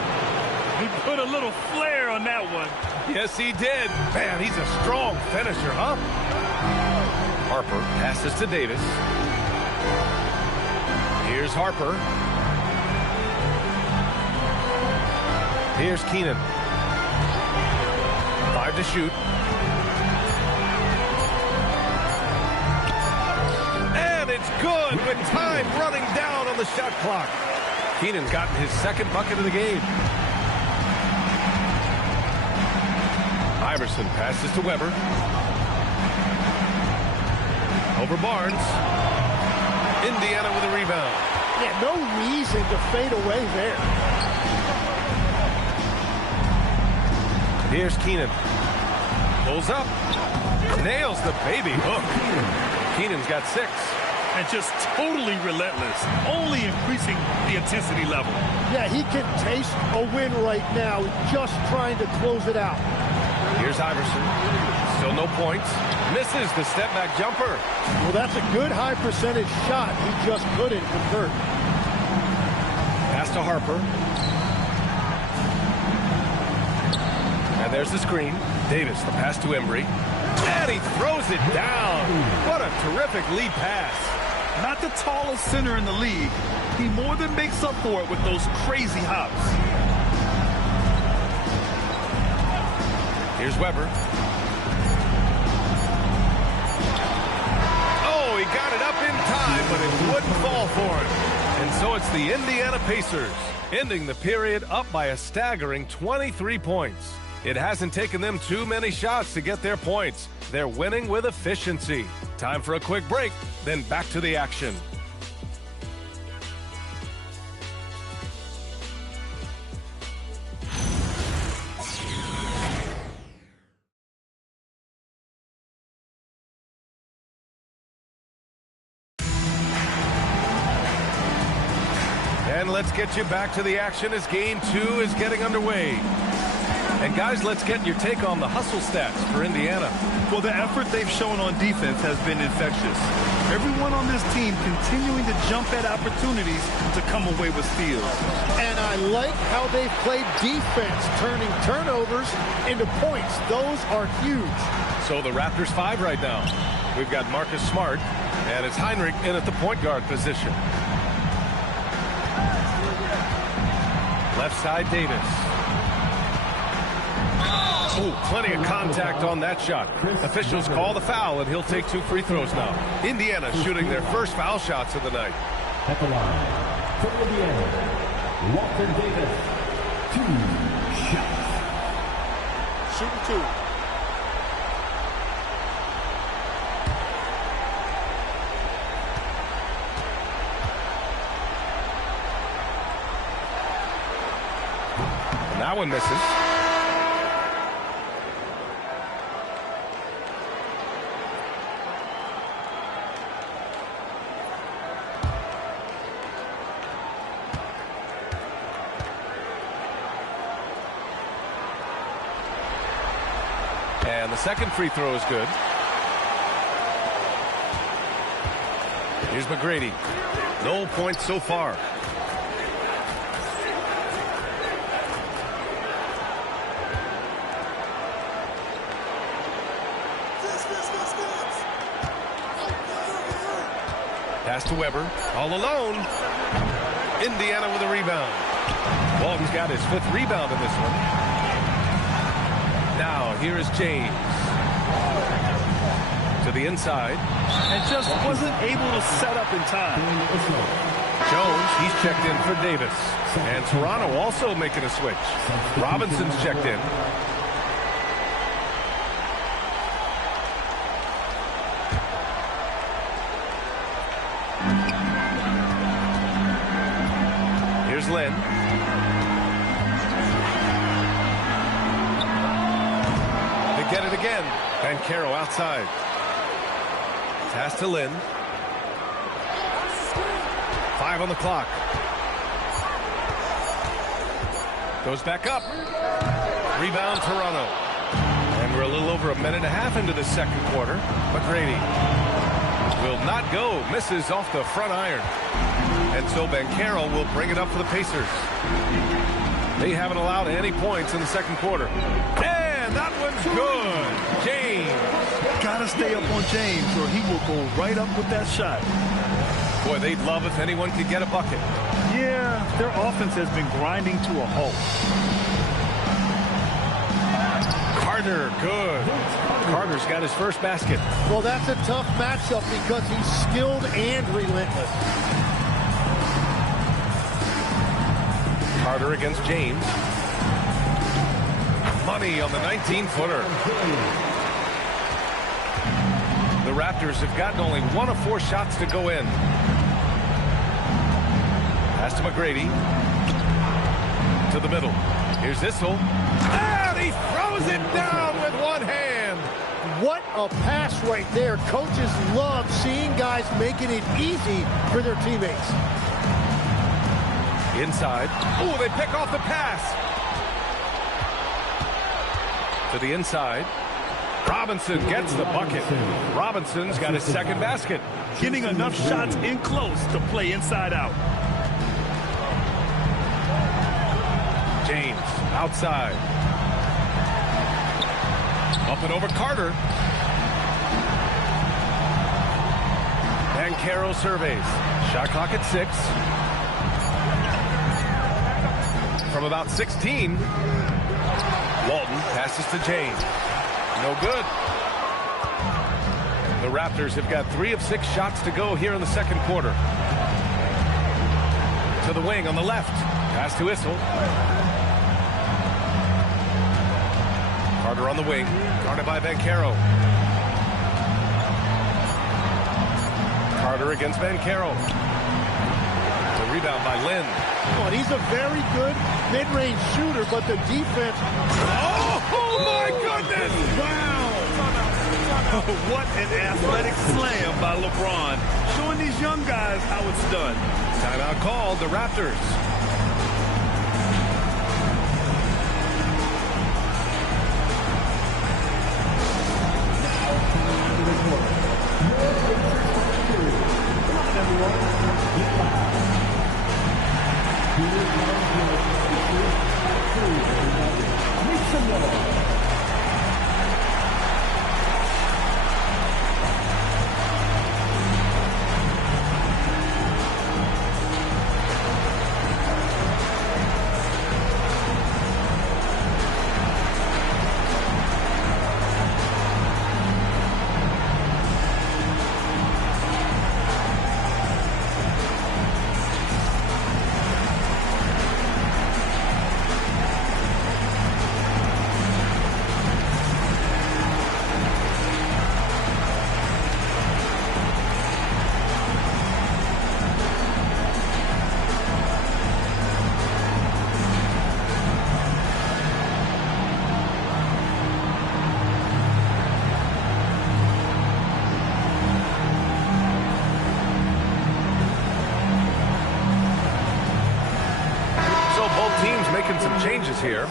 He put a little flair on that one. Yes, he did. Man, he's a strong finisher, huh? Harper passes to Davis. Here's Harper. Here's Keenan. 5 to shoot. And it's good with time running down on the shot clock. Keenan's gotten his second bucket of the game. Iverson passes to Weber. Over Barnes. Indiana with a rebound. Yeah, no reason to fade away there. Here's Keenan. Pulls up. Nails the baby hook. Keenan's got 6. And just totally relentless. Only increasing the intensity level. Yeah, he can taste a win right now. Just trying to close it out. Here's Iverson. Still no points. Misses the step-back jumper. Well, that's a good high-percentage shot. He just couldn't convert. Pass to Harper. And there's the screen. Davis, the pass to Embry. And he throws it down. What a terrific lead pass. Not the tallest center in the league. He more than makes up for it with those crazy hops. Here's Weber. Oh, he got it up in time, but it wouldn't fall for him. And so it's the Indiana Pacers, ending the period up by a staggering 23 points. It hasn't taken them too many shots to get their points. They're winning with efficiency. Time for a quick break, then back to the action. And let's get you back to the action as Game 2 is getting underway. And guys, let's get your take on the hustle stats for Indiana. Well, the effort they've shown on defense has been infectious. Everyone on this team continuing to jump at opportunities to come away with steals. And I like how they've played defense, turning turnovers into points. Those are huge. So the Raptors 5 right now. We've got Marcus Smart, and it's Heinrich in at the point guard position. Left side, Davis. Oh, plenty of contact on that shot. Officials call the foul, and he'll take 2 free throws now. Indiana shooting their first foul shots of the night. At the line, for Indiana, Walker Davis, 2 shots. Shooting 2. And that one misses. And the second free throw is good. Here's McGrady. No points so far. Pass to Weber. All alone. Indiana with a rebound. Walton's got his 5th rebound in this one. Now, here is James. To the inside. And just wasn't able to set up in time. Jones, he's checked in for Davis. And Toronto also making a switch. Robinson's checked in. Here's Lynn. Get it again. Banchero outside. Pass to Lynn. 5 on the clock. Goes back up. Rebound Toronto. And we're a little over a minute and a half into the second quarter. McGrady will not go. Misses off the front iron. And so Banchero will bring it up for the Pacers. They haven't allowed any points in the second quarter. And that one's good. James. Gotta stay up on James or he will go right up with that shot. Boy, they'd love if anyone could get a bucket. Yeah, their offense has been grinding to a halt. Carter, good. Carter's got his first basket. Well, that's a tough matchup because he's skilled and relentless. Carter against James. Money on the 19-footer. The Raptors have gotten only 1 of 4 shots to go in. Pass to McGrady. To the middle. Here's Issel. And he throws it down with one hand. What a pass right there. Coaches love seeing guys making it easy for their teammates. Inside. Oh, they pick off the pass. To the inside. Robinson gets the bucket. Robinson's got his second basket. Getting enough shots in close to play inside out. James outside. Up and over Carter. Banchero surveys. Shot clock at 6. From about 16. Walton passes to James. No good. The Raptors have got 3 of 6 shots to go here in the second quarter. To the wing on the left. Pass to Issel. Carter on the wing. Guarded by Banchero. Carter against Banchero. The rebound by Lynn. Well, he's a very good mid-range shooter, but the defense... Oh my goodness! Wow! What an athletic slam by LeBron. Showing these young guys how it's done. Timeout called, the Raptors. Both teams making some changes here.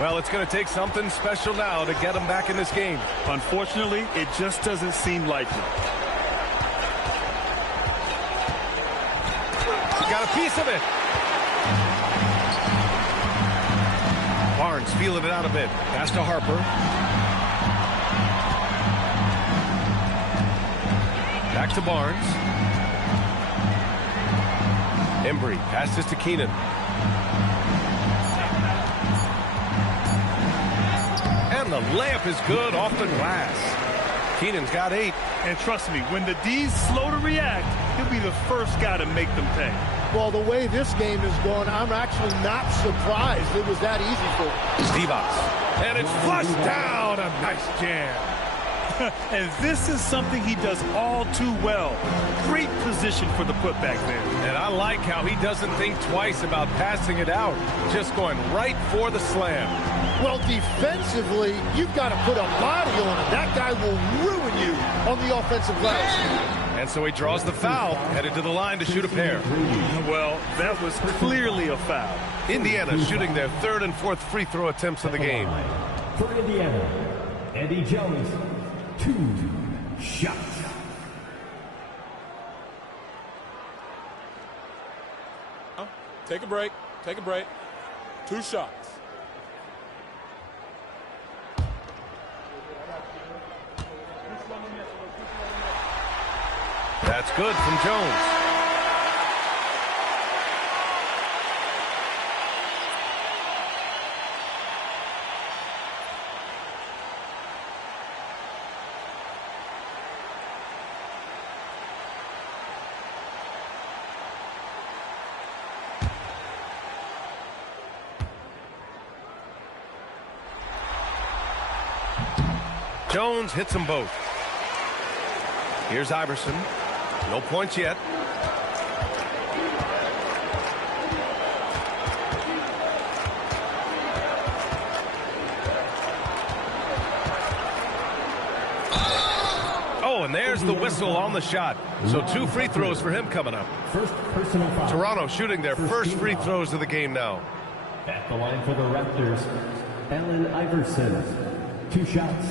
Well, it's going to take something special now to get them back in this game. Unfortunately, it just doesn't seem likely. Got a piece of it. Barnes feeling it out a bit. Pass to Harper. Back to Barnes. Embry passes to Keenan. And the layup is good off the glass. Keenan's got 8. And trust me, when the D's slow to react, he'll be the first guy to make them pay. Well, the way this game is going, I'm actually not surprised it was that easy for him. Stevens. And it's flushed down. A nice jam. And this is something he does all too well. Great position for the putback there. And I like how he doesn't think twice about passing it out. Just going right for the slam. Well, defensively, you've got to put a body on it. That guy will ruin you on the offensive glass. And so he draws the foul, headed to the line to shoot a pair. Well, that was clearly a foul. Indiana shooting their 3rd and 4th free throw attempts of the game. For Indiana, Eddie Jones, 2 shots. Take a break. Take a break. 2 shots. That's good from Jones. Jones hits them both. Here's Iverson. No points yet. Oh, and there's the whistle on the shot. So 2 free throws for him coming up. First personal foul. Toronto shooting their first free throws of the game now. At the line for the Raptors, Allen Iverson. 2 shots.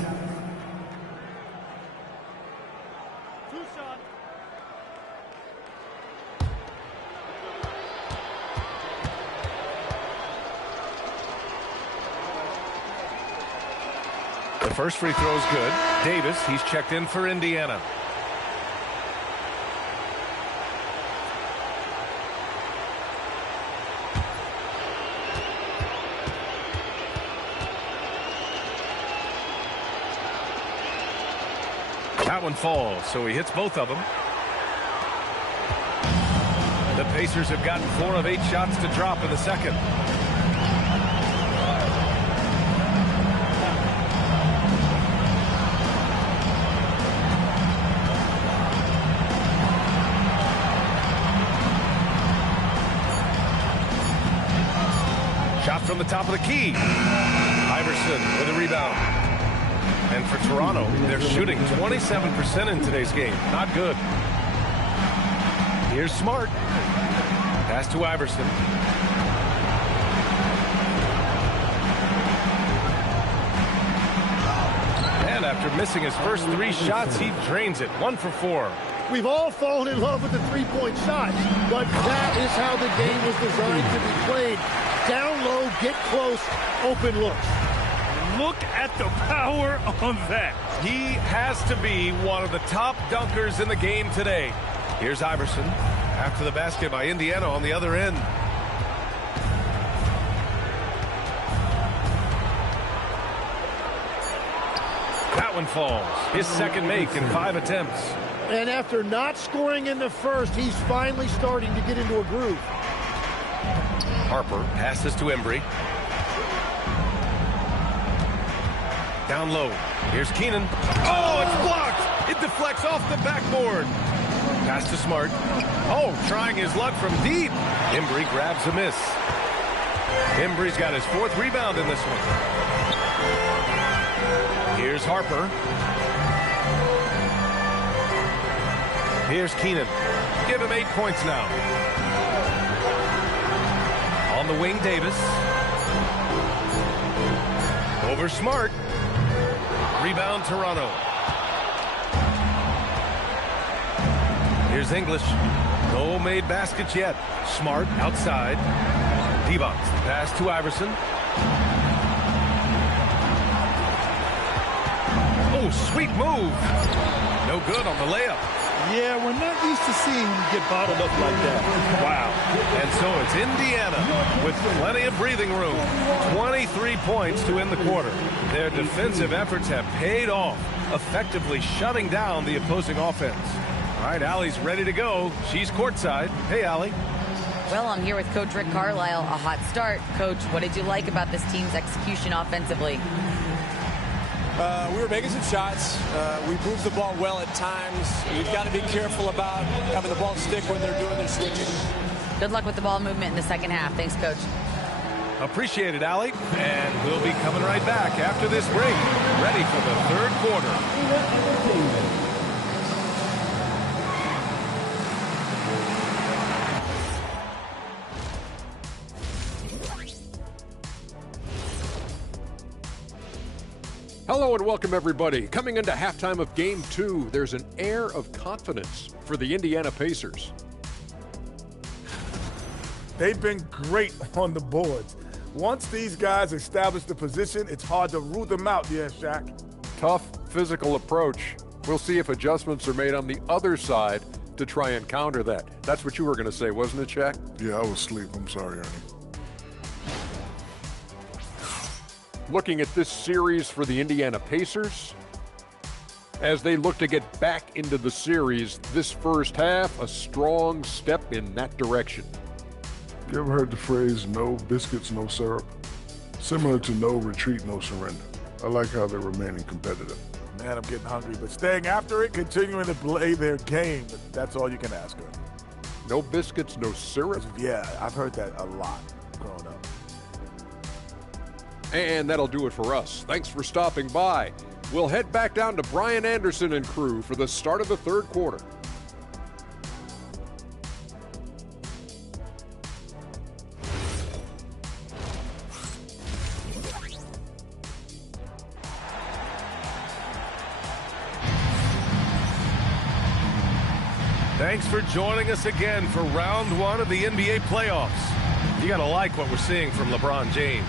The first free throw is good. Davis, he's checked in for Indiana. That one falls, so he hits both of them. The Pacers have gotten 4 of 8 shots to drop in the second. Shot from the top of the key. Iverson with a rebound. And for Toronto, they're shooting 27% in today's game. Not good. Here's Smart. Pass to Iverson. And after missing his first 3 shots, he drains it. 1 for 4. We've all fallen in love with the three-point shots, but that is how the game was designed to be played. Down low, get close, open looks. Look at the power on that. He has to be one of the top dunkers in the game today. Here's Iverson after the basket by Indiana on the other end. That one falls. His second make in 5 attempts. And after not scoring in the first, he's finally starting to get into a groove. Harper passes to Embry. Down low. Here's Keenan. Oh, it's blocked. It deflects off the backboard. Pass to Smart. Oh, trying his luck from deep. Embry grabs a miss. Embry's got his 4th rebound in this one. Here's Harper. Here's Keenan. Give him 8 points now. On the wing, Davis. Over Smart. Rebound, Toronto. Here's English. No made baskets yet. Smart outside. D-box. Pass to Iverson. Oh, sweet move. No good on the layup. Yeah, we're not used to seeing him get bottled up like that. Wow. And so it's Indiana with plenty of breathing room. 23 points to end the quarter. Their defensive efforts have paid off, effectively shutting down the opposing offense. All right, Allie's ready to go. She's courtside. Hey, Allie. Well, I'm here with Coach Rick Carlisle. A hot start. Coach, what did you like about this team's execution offensively? We were making some shots. We moved the ball well at times. You've got to be careful about having the ball stick when they're doing their switching. Good luck with the ball movement in the second half. Thanks, Coach. Appreciate it, Allie. And we'll be coming right back after this break. Ready for the 3rd quarter. Hello and welcome, everybody. Coming into halftime of Game 2, there's an air of confidence for the Indiana Pacers. They've been great on the boards. Once these guys establish the position, it's hard to root them out, Shaq. Tough physical approach. We'll see if adjustments are made on the other side to try and counter that. That's what you were going to say, wasn't it, Shaq? Yeah, I was asleep. I'm sorry, Ernie. Looking at this series for the Indiana Pacers, as they look to get back into the series, this first half, a strong step in that direction. You ever heard the phrase, no biscuits, no syrup? Similar to no retreat, no surrender. I like how they're remaining competitive. Man, I'm getting hungry, but staying after it, continuing to play their game, that's all you can ask of. No biscuits, no syrup? Yeah, I've heard that a lot growing up. And that'll do it for us. Thanks for stopping by. We'll head back down to Brian Anderson and crew for the start of the 3rd quarter. Thanks for joining us again for round 1 of the NBA playoffs. You got to like what we're seeing from LeBron James.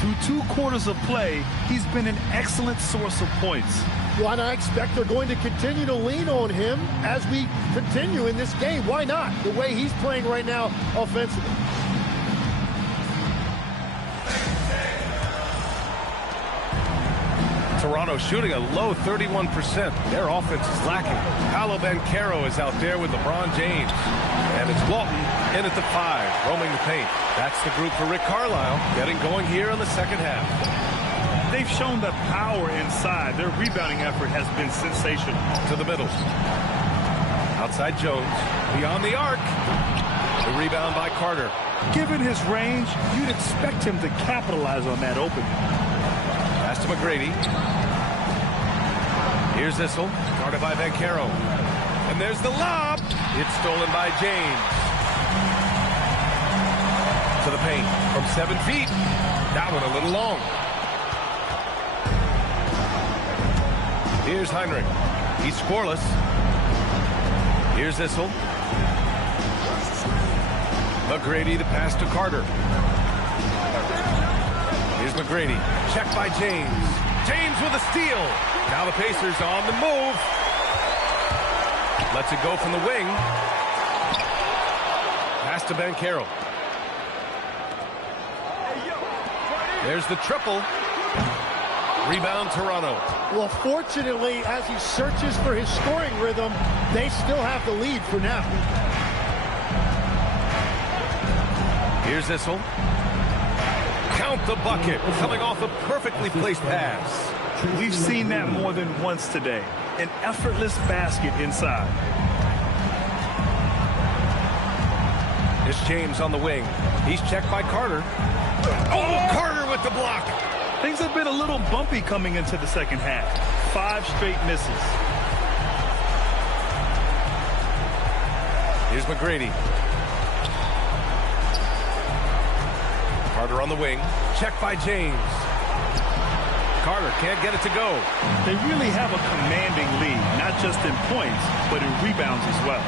Through 2 quarters of play, he's been an excellent source of points. Well, and I expect they're going to continue to lean on him as we continue in this game. Why not? The way he's playing right now offensively. Toronto shooting a low 31%. Their offense is lacking. Paolo Banchero is out there with LeBron James. And it's Walton in at the 5, roaming the paint. That's the group for Rick Carlisle, getting going here in the second half. They've shown the power inside. Their rebounding effort has been sensational. To the middle. Outside Jones. Beyond the arc. The rebound by Carter. Given his range, you'd expect him to capitalize on that opening. Pass to McGrady. Here's Issel. Guarded by Banchero. And there's the lob. It's stolen by James. To the paint from 7 feet. That one a little long. Here's Heinrich. He's scoreless. Here's Issel. McGrady the pass to Carter. Here's McGrady. Checked by James. James with a steal. Now the Pacers on the move. Lets it go from the wing. Pass to Banchero. There's the triple. Rebound Toronto. Well, fortunately, as he searches for his scoring rhythm, they still have the lead for now. Here's Issel. Count the bucket. Coming off a perfectly placed pass. We've seen that more than once today. An effortless basket inside. It's James on the wing. He's checked by Carter. Oh, Carter with the block. Things have been a little bumpy coming into the second half. 5 straight misses. Here's McGrady. Carter on the wing. Checked by James. Carter can't get it to go. They really have a commanding lead, not just in points, but in rebounds as well.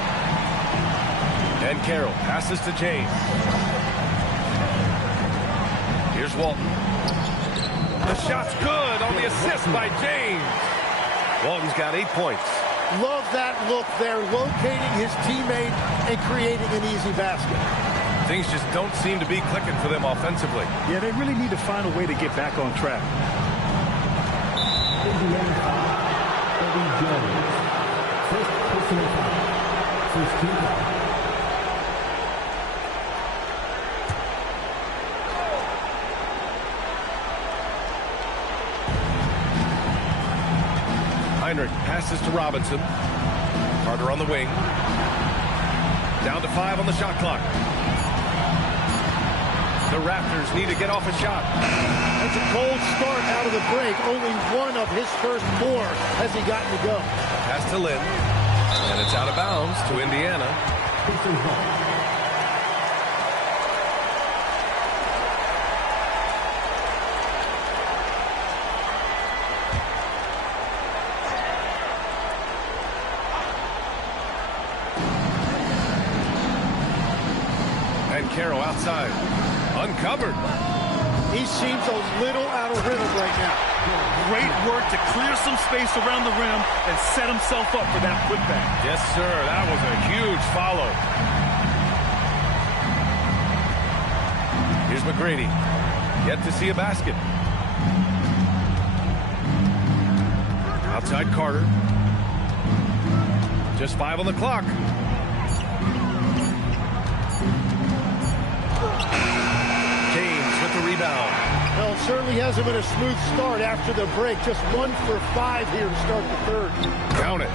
And Carroll passes to James. Here's Walton. The shot's good on the assist by James. Walton's got 8 points. Love that look there, locating his teammate and creating an easy basket. Things just don't seem to be clicking for them offensively. Yeah, they really need to find a way to get back on track. Indiana foul, Eddie Jones. First personal foul. First team foul. Heinrich passes to Robinson. Carter on the wing. Down to 5 on the shot clock. The Raptors need to get off a shot. That's a cold start out of the break. Only one of his first 4 has he gotten to go. Pass to Lynn. And it's out of bounds to Indiana. And Carroll outside. Uncovered. He seems a little out of rhythm right now. Great work to clear some space around the rim and set himself up for that putback. Yes, sir. That was a huge follow. Here's McGrady. Yet to see a basket. Outside Carter. Just 5 on the clock. The rebound. Well, it certainly hasn't been a smooth start after the break. Just 1 for 5 here to start the third. Count it.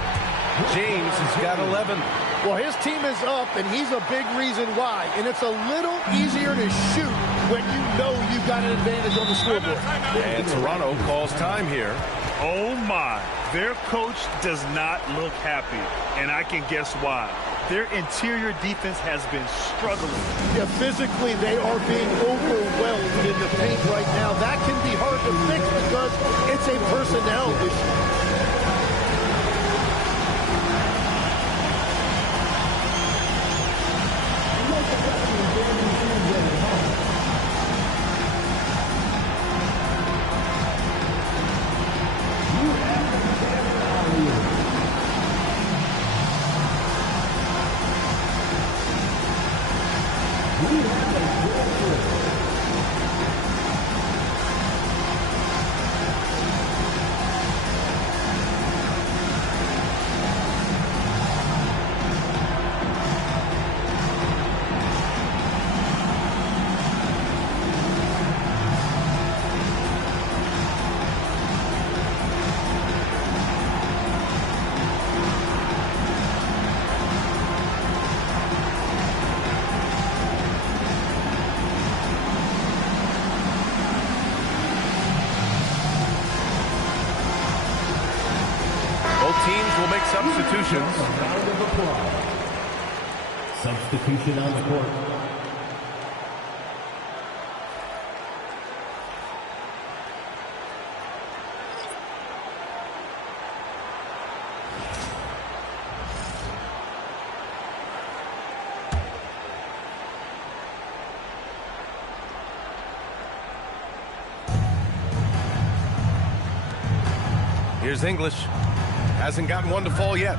James has got 11. Well, his team is up, and he's a big reason why. And it's a little easier to shoot when you know you've got an advantage on the scoreboard. And Toronto calls time here. Oh, my. Their coach does not look happy, and I can guess why. Their interior defense has been struggling. Yeah, physically, they are being overwhelmed in the paint right now. That can be hard to fix because it's a personnel issue. Teams will make substitutions. Round of applause. Substitution on the court. Here's English. Hasn't gotten one to fall yet.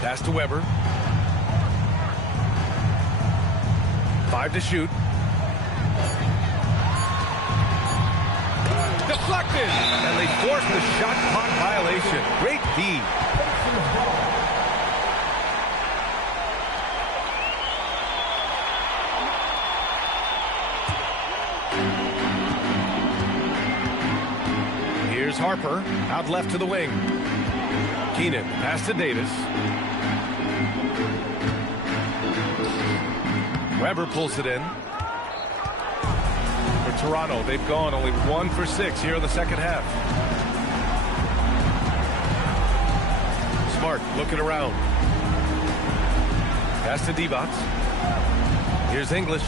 Pass to Weber. 5 to shoot. Deflected! And they forced the shot clock violation. Great D. Here's Harper, out left to the wing. Keenan, pass to Davis. Weber pulls it in. For Toronto, they've gone only 1 for 6 here in the second half. Smart looking around. Pass to Divac. Here's English.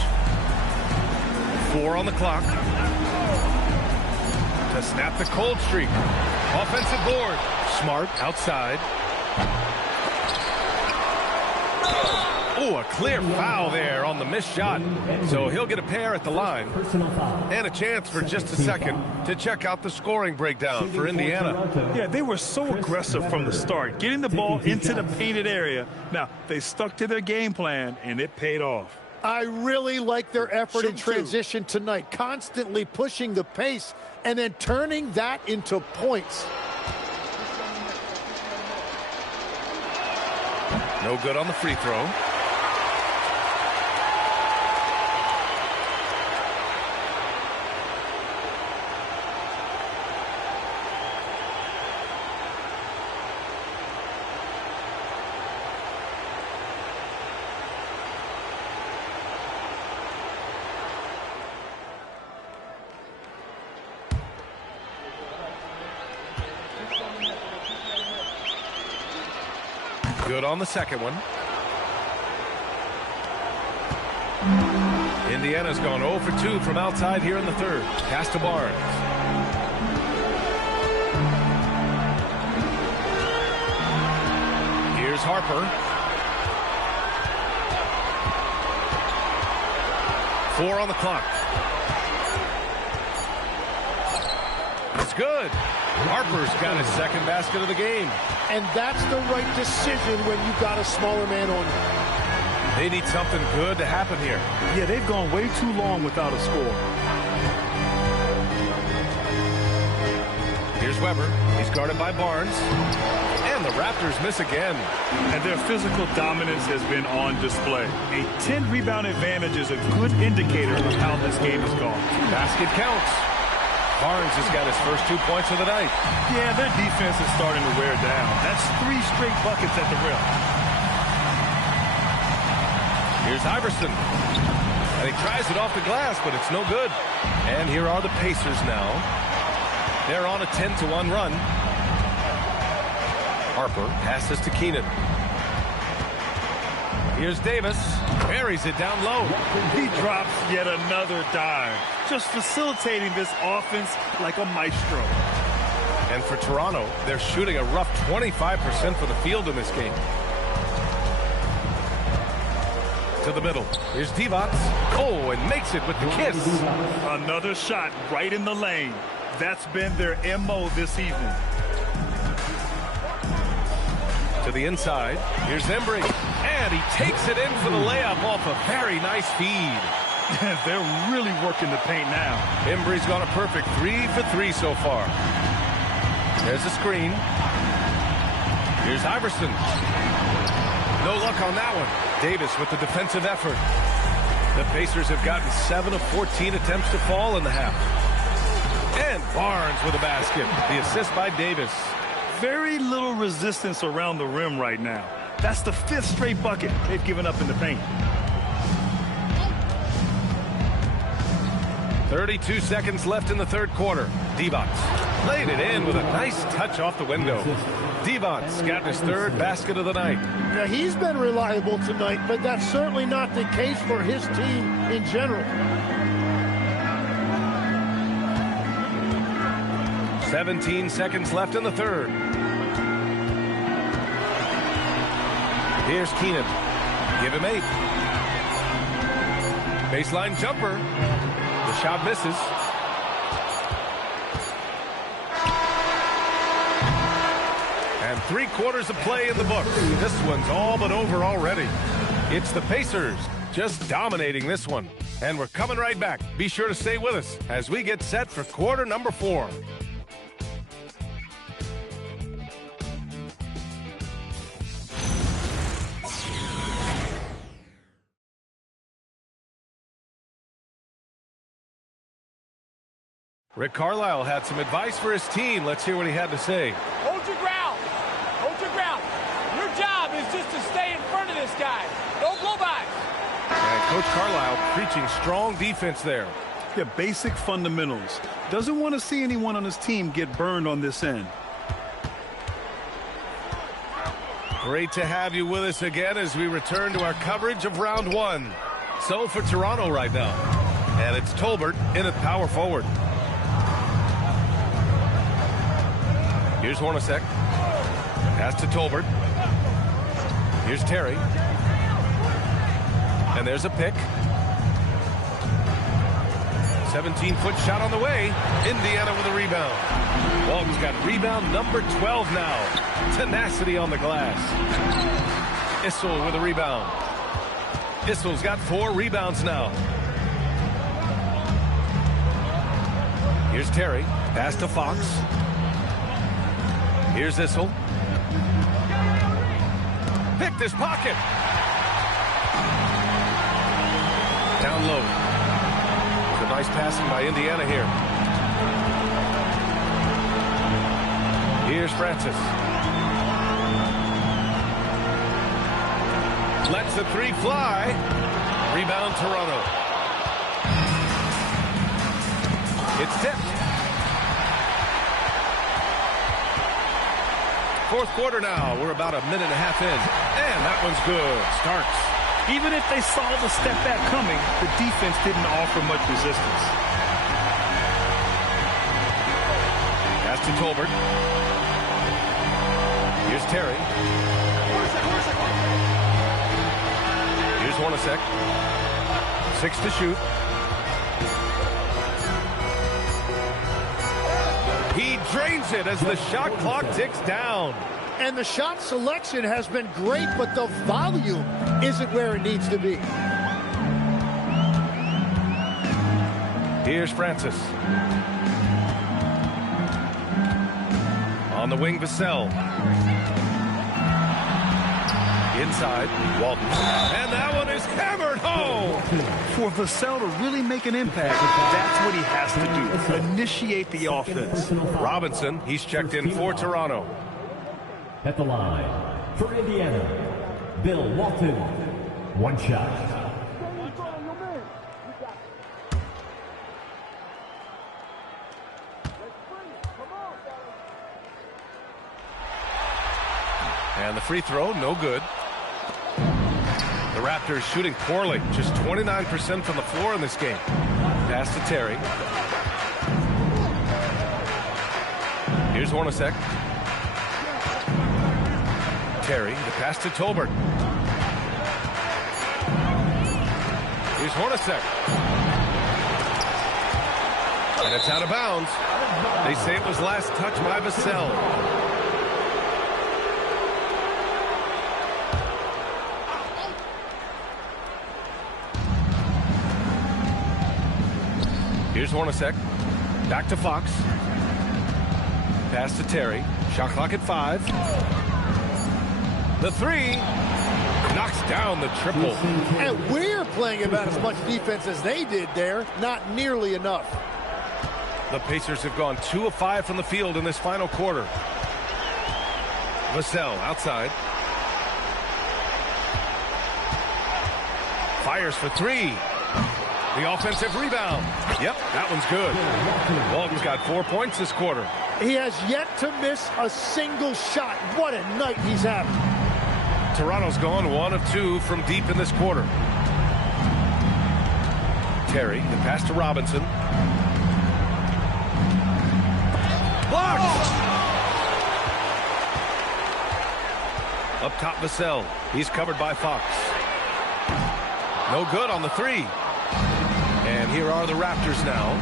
4 on the clock. To snap the cold streak. Offensive board. Smart outside. Oh, a clear foul there on the missed shot. So he'll get a pair at the line. And a chance for just a second to check out the scoring breakdown for Indiana. Yeah, they were so aggressive from the start, getting the ball into the painted area. Now, they stuck to their game plan, and it paid off. I really like their effort in transition tonight, constantly pushing the pace and then turning that into points. No good on the free throw. Good on the second one. Indiana's gone 0 for 2 from outside here in the third. Pass to Barnes. Here's Harper. 4 on the clock. It's good. Harper's got his second basket of the game. And that's the right decision when you've got a smaller man on you. They need something good to happen here. Yeah, they've gone way too long without a score. Here's Weber. He's guarded by Barnes. And the Raptors miss again. And their physical dominance has been on display. A 10-rebound advantage is a good indicator of how this game has gone. Basket counts. Barnes has got his first 2 points of the night. Yeah, their defense is starting to wear down. That's 3 straight buckets at the rim. Here's Iverson. And he tries it off the glass, but it's no good. And here are the Pacers now. They're on a 10-1 run. Harper passes to Keenan. Here's Davis. Buries it down low. He drops yet another dime. Just facilitating this offense like a maestro. And for Toronto, they're shooting a rough 25% for the field in this game. To the middle. Here's Divac. Oh, and makes it with the kiss. Another shot right in the lane. That's been their MO this evening. To the inside. Here's Embry. And he takes it in for the layup off a very nice feed. They're really working the paint now. Embry's gone a perfect 3 for 3 so far. There's a screen. Here's Iverson. No luck on that one. Davis with the defensive effort. The Pacers have gotten 7 of 14 attempts to fall in the half. And Barnes with a basket. The assist by Davis. Very little resistance around the rim right now. That's the 5th straight bucket they've given up in the paint. 32 seconds left in the third quarter. Divac laid it in with a nice touch off the window. Divac got his third basket of the night. Now, he's been reliable tonight, but that's certainly not the case for his team in general. 17 seconds left in the third. Here's Keenan. Give him 8. Baseline jumper. The shot misses. And 3 quarters of play in the books. This one's all but over already. It's the Pacers just dominating this one. And we're coming right back. Be sure to stay with us as we get set for quarter number 4. Rick Carlisle had some advice for his team. Let's hear what he had to say. Hold your ground. Hold your ground. Your job is just to stay in front of this guy. Don't blow by. And Coach Carlisle preaching strong defense there. Yeah, basic fundamentals. Doesn't want to see anyone on his team get burned on this end. Great to have you with us again as we return to our coverage of round one. So for Toronto right now. And it's Tolbert in at power forward. Here's Hornacek. Pass to Tolbert. Here's Terry. And there's a pick. 17-foot shot on the way. Indiana with a rebound. Walton's got rebound number 12 now. Tenacity on the glass. Issel with a rebound. Issel's got 4 rebounds now. Here's Terry. Pass to Fox. Here's Issel. Picked his pocket. Down low. It's a nice passing by Indiana here. Here's Francis. Lets the 3 fly. Rebound Toronto. It's tipped. Fourth quarter now. We're about a minute and a half in. And that one's good. Starks. Even if they saw the step back coming, the defense didn't offer much resistance. Pass to Tolbert. Here's Terry. Here's Hornacek. 6 to shoot. He drains it as the shot clock ticks down. And the shot selection has been great, but the volume isn't where it needs to be. Here's Francis. On the wing, Vassell. Inside, Walton. And that one is hammered home. For Vassell to really make an impact, that's what he has to do. Initiate the offense. Robinson, he's checked in for Toronto. At the line, for Indiana, Bill Walton. 1 shot. And the free throw, no good. The Raptors shooting poorly, just 29% from the floor in this game. Pass to Terry. Here's Hornacek. Terry, the pass to Tolbert. Here's Hornacek. And it's out of bounds. They say it was last touched by Vassell. Here's Hornacek. Back to Fox. Pass to Terry. Shot clock at 5. The 3 knocks down the triple. And we're playing about as much defense as they did there. Not nearly enough. The Pacers have gone 2 of 5 from the field in this final quarter. Vassell outside. Fires for 3. The offensive rebound. Yep, that one's good. Walton's got 4 points this quarter. He has yet to miss a single shot. What a night he's having. Toronto's gone 1 of 2 from deep in this quarter. Terry, the pass to Robinson. Blocked! Up top, Vassell. He's covered by Fox. No good on the 3. And here are the Raptors now.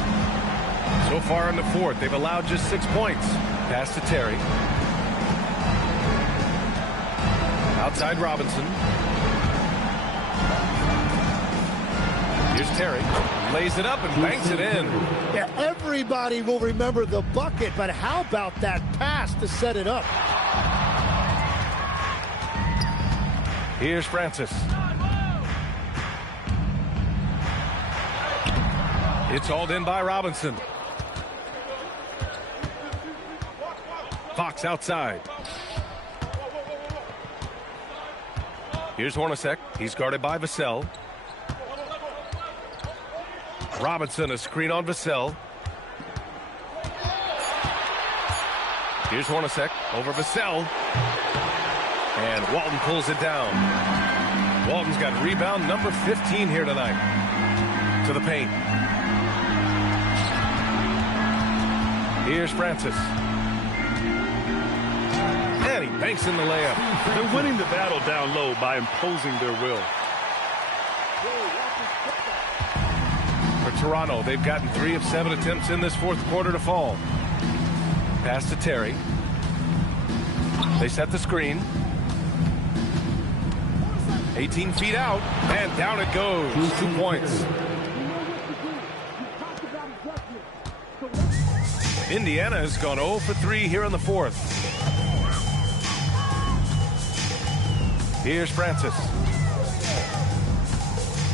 So far in the fourth, they've allowed just 6 points. Pass to Terry. Outside Robinson. Here's Terry. Lays it up and banks it in. Yeah, everybody will remember the bucket, but how about that pass to set it up? Here's Francis. It's hauled in by Robinson. Fox outside. Here's Hornacek. He's guarded by Vassell. Robinson, a screen on Vassell. Here's Hornacek over Vassell. And Walton pulls it down. Walton's got rebound number 15 here tonight. To the paint. Here's Francis. And he banks in the layup. They're winning the battle down low by imposing their will. For Toronto, they've gotten 3 of 7 attempts in this fourth quarter to fall. Pass to Terry. They set the screen. 18 feet out, and down it goes. 2 points. Indiana has gone 0 for 3 here in the fourth. Here's Francis.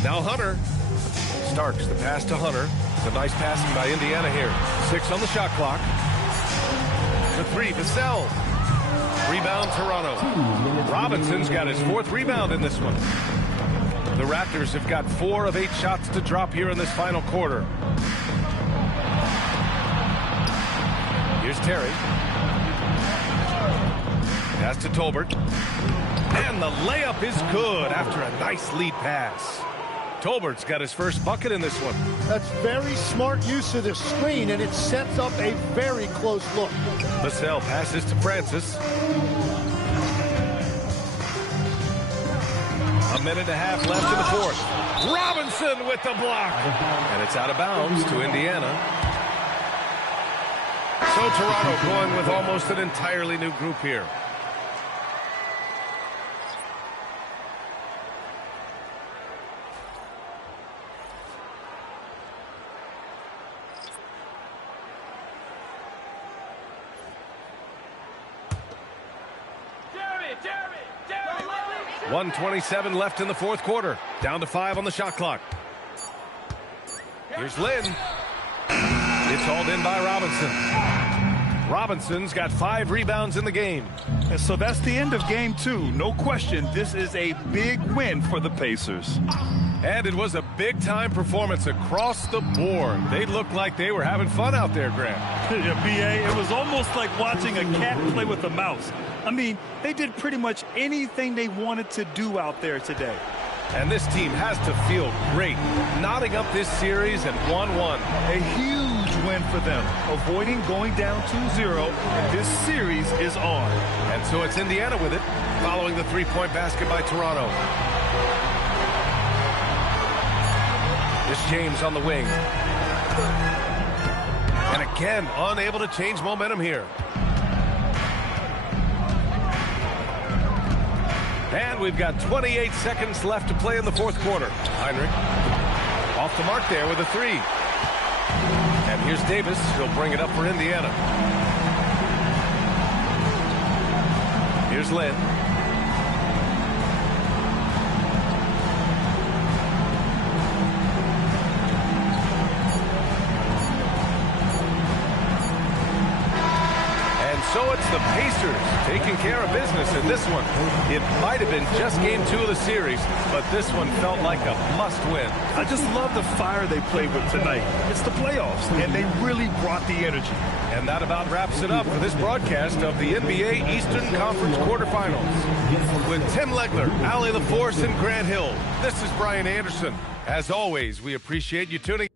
Now Hunter. Starks the pass to Hunter. It's a nice passing by Indiana here. 6 on the shot clock. The 3, Vassell. Rebound Toronto. Robinson's got his 4th rebound in this one. The Raptors have got 4 of 8 shots to drop here in this final quarter. Here's Terry. Pass to Tolbert. And the layup is good after a nice lead pass. Tolbert's got his first bucket in this one. That's very smart use of the screen, and it sets up a very close look. Vassell passes to Francis. A minute and a half left in the fourth. Robinson with the block. And it's out of bounds to Indiana. So Toronto going with almost an entirely new group here. Jerry. 1:27 left in the fourth quarter. Down to 5 on the shot clock. Here's Lynn. It's hauled in by Robinson. Robinson's got 5 rebounds in the game. And so that's the end of game 2. No question, this is a big win for the Pacers. And it was a big-time performance across the board. They looked like they were having fun out there, Grant. Yeah, B.A., it was almost like watching a cat play with a mouse. I mean, they did pretty much anything they wanted to do out there today. And this team has to feel great, knotting up this series at 1-1. A huge win for them, avoiding going down 2-0, and this series is on. And so it's Indiana with it, following the three-point basket by Toronto. It's James on the wing. And again, unable to change momentum here. And we've got 28 seconds left to play in the fourth quarter. Heinrich off the mark there with a 3. And here's Davis. He'll bring it up for Indiana. Here's Lynn. So it's the Pacers taking care of business in this one. It might have been just game 2 of the series, but this one felt like a must-win. I just love the fire they played with tonight. It's the playoffs, and they really brought the energy. And that about wraps it up for this broadcast of the NBA Eastern Conference quarterfinals. With Tim Legler, Allie LaForce, and Grant Hill, this is Brian Anderson. As always, we appreciate you tuning in.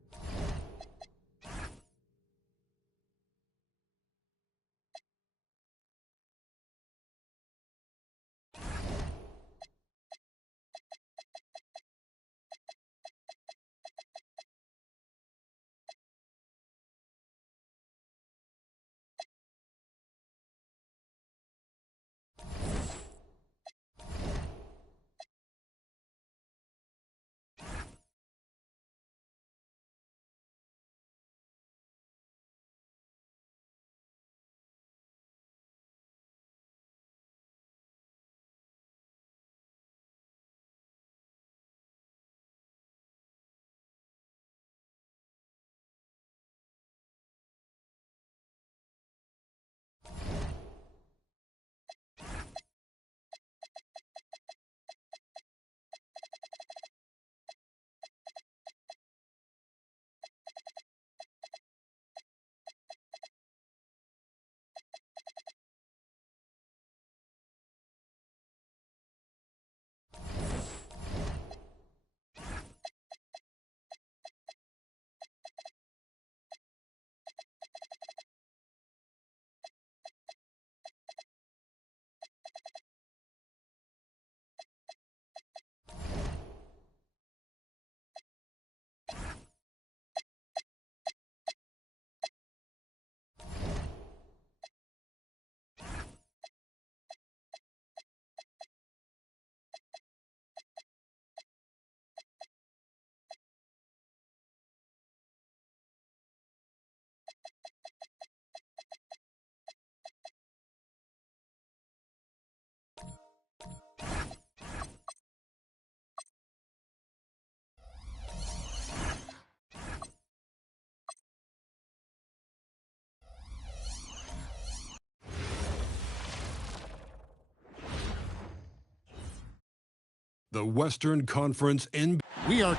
the Western Conference NBA. We are...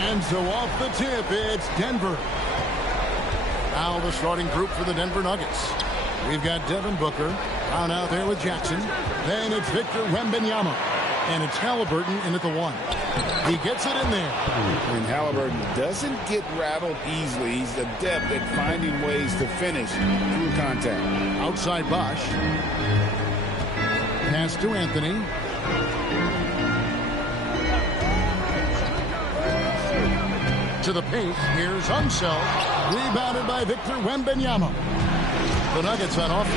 And so off the tip, it's Denver. Now the starting group for the Denver Nuggets. We've got Devin Booker on out there with Jackson. Then it's Victor Wembanyama. And it's Halliburton in at the 1. He gets it in there. And Halliburton doesn't get rattled easily. He's adept at finding ways to finish through contact. Outside Bosch. Pass to Anthony. To the paint. Here's Unseld. Rebounded by Victor Wembanyama. The Nuggets on offense.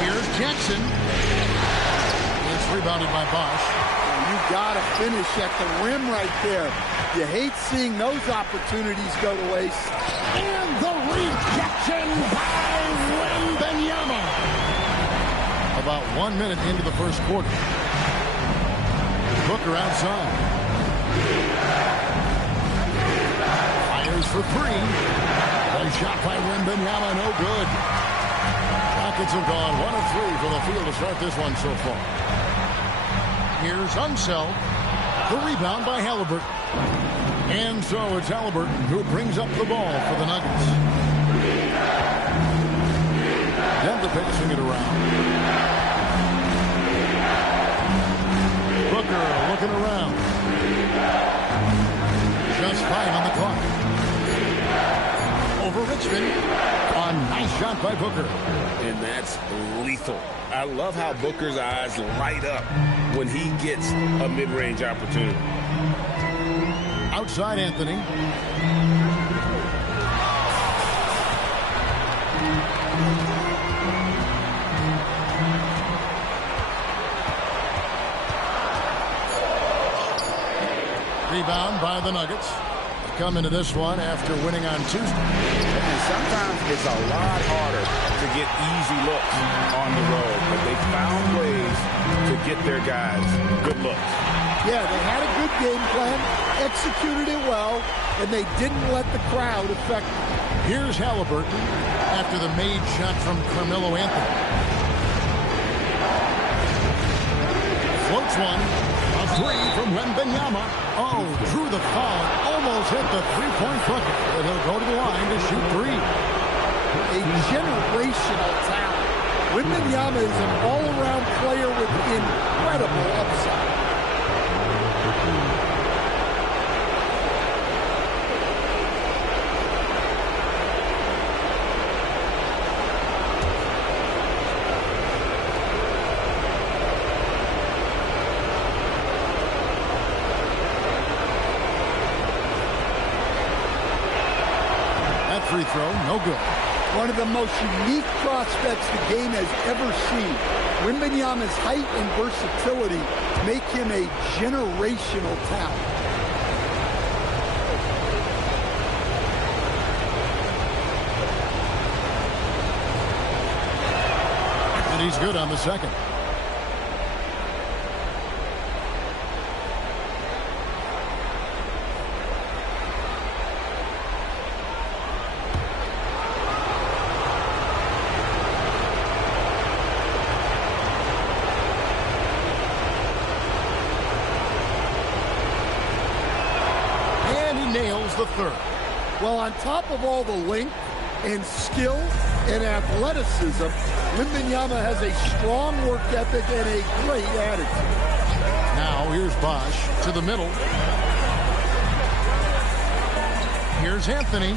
Here's Jackson. It's rebounded by Bosch. You got to finish at the rim right there. You hate seeing those opportunities go to waste. And the rejection by Wembanyama. About 1 minute into the first quarter. Booker outside. Fires for 3. A shot by Wembanyama, no good. Rockets have gone 1 of 3 for the field to start this one so far. Here's Unseld. The rebound by Halliburton. And so it's Halliburton who brings up the ball for the Nuggets. Denver passing it around. Booker looking around. Just 5 on the clock. Over Richmond. A nice shot by Booker. And that's lethal. I love how Booker's eyes light up when he gets a mid-range opportunity. Outside Anthony. Rebound by the Nuggets. Come into this one after winning on Tuesday. And sometimes it's a lot harder to get easy looks on the road, but they found ways to get their guys good looks. Yeah, they had a good game plan, executed it well, and they didn't let the crowd affect them. Here's Halliburton after the made shot from Carmelo Anthony. Floats one. A 3 from Wembanyama. Oh, drew the foul. Almost hit the three-point bucket. And he'll go to the line to shoot 3. A generational talent. Wembanyama is an all-around player with incredible upside. Free throw, no good. One of the most unique prospects the game has ever seen. Wembanyama's height and versatility make him a generational talent. And he's good on the second. The third. Well, on top of all the length and skill and athleticism, Wembanyama has a strong work ethic and a great attitude. Now here's Bosch to the middle. Here's Anthony.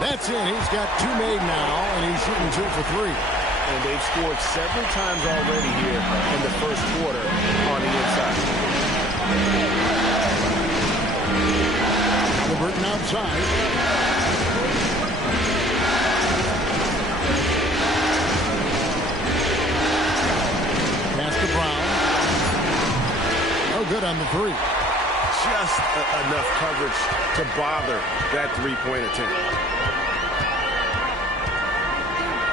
That's it. He's got 2 made now, and he's shooting 2 for 3. And they've scored several times already here in the first quarter on the inside. Halliburton outside. Pass to Brown. No good on the 3. Just enough coverage to bother that three-point attempt.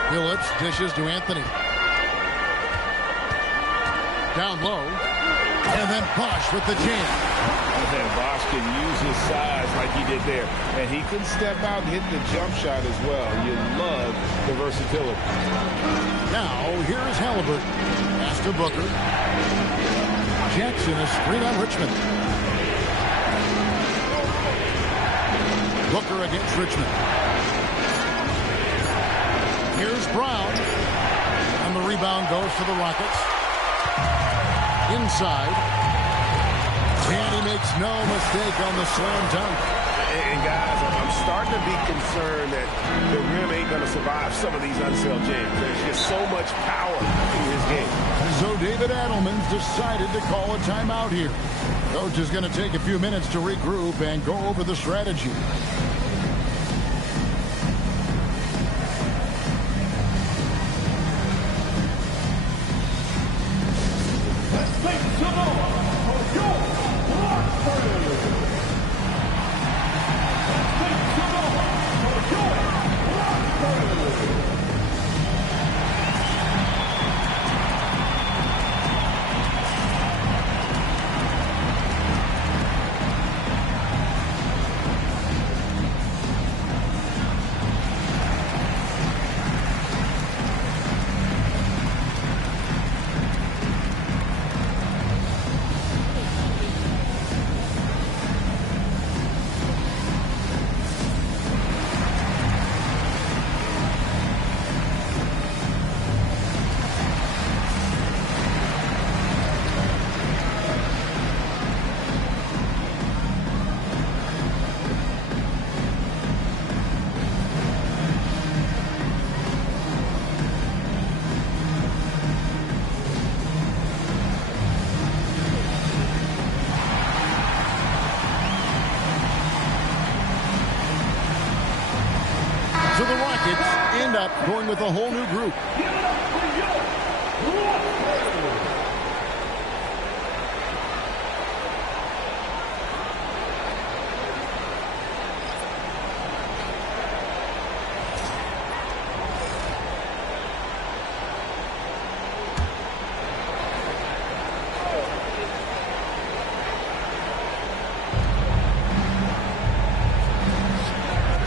Phillips dishes to Anthony. Down low. And then Bosch with the jam. And Bosch can use his size like he did there. And he can step out and hit the jump shot as well. You love the versatility. Now, here's Halliburton. Pass to Booker. Jackson a screen on Richmond. Booker against Richmond. Here's Brown. And the rebound goes to the Rockets. Inside. And he makes no mistake on the slam dunk. And guys, I'm starting to be concerned that the rim ain't going to survive some of these unsailed jams. There's just so much power in his game. So David Adelman's decided to call a timeout here. Coach is going to take a few minutes to regroup and go over the strategy. So the Rockets end up going with a whole new group.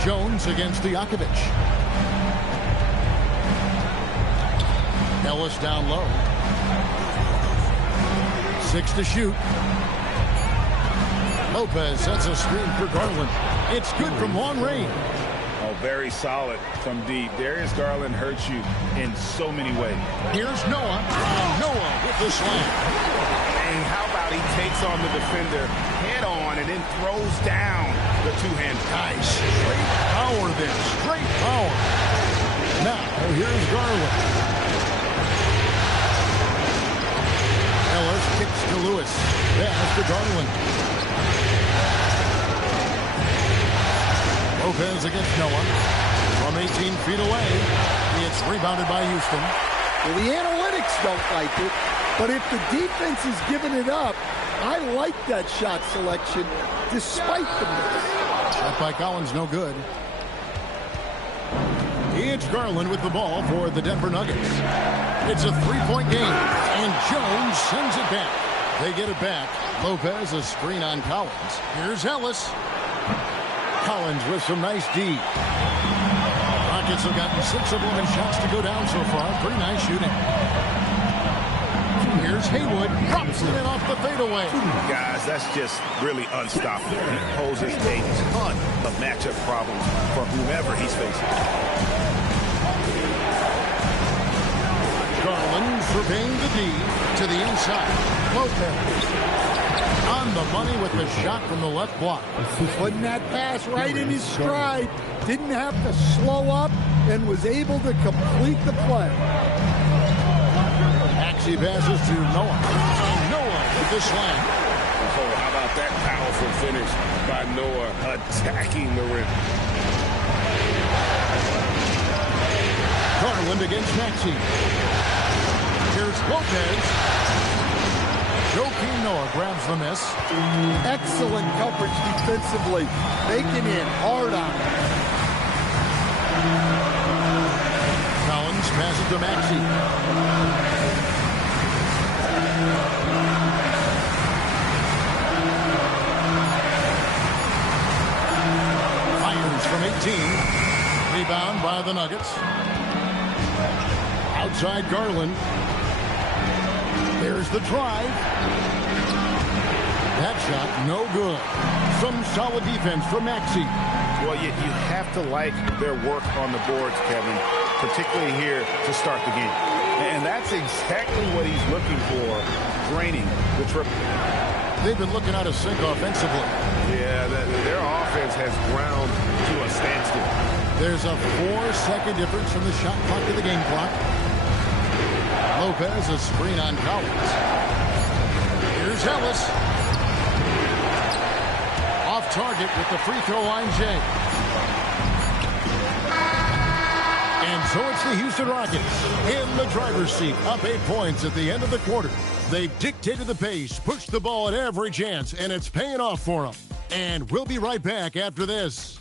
Jones against Stojakovic. Ellis down low. 6 to shoot. Lopez sets a screen for Garland. It's good from long range. Oh, very solid from deep. Darius Garland hurts you in so many ways. Here's Noah. Noah with the slam. And how about he takes on the defender head on and then throws down the two-hand. Nice. Straight power there. Straight power. Now, here's Garland. Ellis kicks to Lewis. Pass to Garland. Lopez against Noah. From 18 feet away. It's rebounded by Houston. Well, the analytics don't like it, but if the defense is giving it up, I like that shot selection despite the miss. Shot by Collins, no good. It's Garland with the ball for the Denver Nuggets. It's a three-point game, and Jones sends it back. They get it back. Lopez a screen on Collins. Here's Ellis. Collins with some nice D. Rockets have gotten 6 of 11 shots to go down so far. Pretty nice shooting. Here's Haywood. Drops it in off the fadeaway. Guys, that's just really unstoppable. He poses a ton of matchup problems for whomever he's facing. Garland surveying the D to the inside. Lopez on the money with the shot from the left block. Putting that pass right in his stride. Didn't have to slow up and was able to complete the play. Maxey passes to Noah. Noah with the slam. Oh, how about that powerful finish by Noah attacking the rim. Garland against Maxey. Here's Lopez. Joakim Noah grabs the miss. Excellent coverage defensively. Making it hard on him. Collins Maxey. Fires from 18. Rebound by the Nuggets. Outside Garland. There's the drive. That shot, no good. Some solid defense from Maxey. Well, you have to like their work on the boards, Kevin, particularly here to start the game. And that's exactly what he's looking for, draining the triple. They've been looking out of sync offensively. Yeah, their offense has ground to a standstill. There's a 4-second difference from the shot clock to the game clock. Lopez, a screen on Collins. Here's Ellis. Off target with the free throw line, Jay. And so it's the Houston Rockets in the driver's seat, up 8 points at the end of the quarter. They've dictated the pace, pushed the ball at every chance, and it's paying off for them. And we'll be right back after this.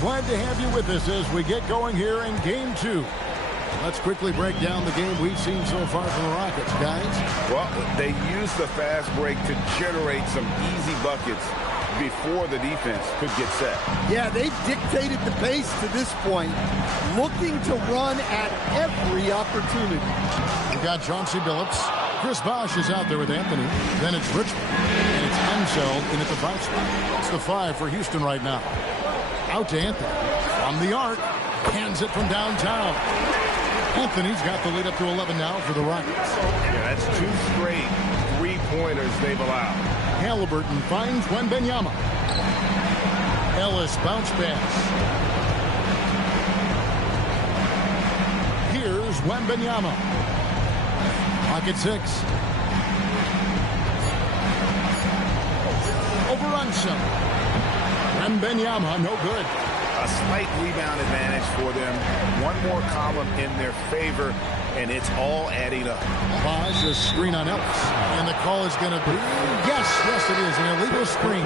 Glad to have you with us as we get going here in Game 2. Let's quickly break down the game we've seen so far from the Rockets, guys. Well, they used the fast break to generate some easy buckets before the defense could get set. Yeah, they've dictated the pace to this point, looking to run at every opportunity. We got Chauncey Billups. Chris Bosh is out there with Anthony. Then it's Richmond. And it's Anseld in at the 5 spot. That's the 5 for Houston right now. Out to Anthony. From the arc. Hands it from downtown. Anthony's got the lead up to 11 now for the Rockets. Yeah, that's 2 straight 3-pointers they've allowed. Halliburton finds Wembanyama. Ellis bounce pass. Here's Wembanyama. Pocket 6. Overruns him. Wembanyama, no good. A slight rebound advantage for them. One more column in their favor, and it's all adding up. Bosh, a screen on Ellis. And the call is going to be, yes, it is, an illegal screen.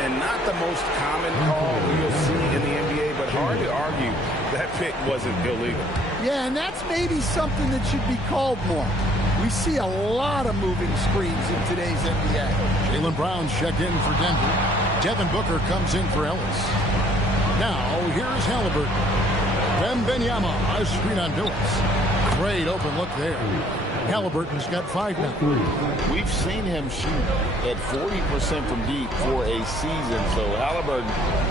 And not the most common call you'll see in the NBA, but hard to argue that pick wasn't illegal. Yeah, and that's maybe something that should be called more. We see a lot of moving screens in today's NBA. Jaylen Brown's checked in for Denver. Devin Booker comes in for Ellis. Now, here's Halliburton. Wembanyama, a screen on Billups. Great open look there. Halliburton's got 5 now. We've seen him shoot at 40% from deep for a season, so Halliburton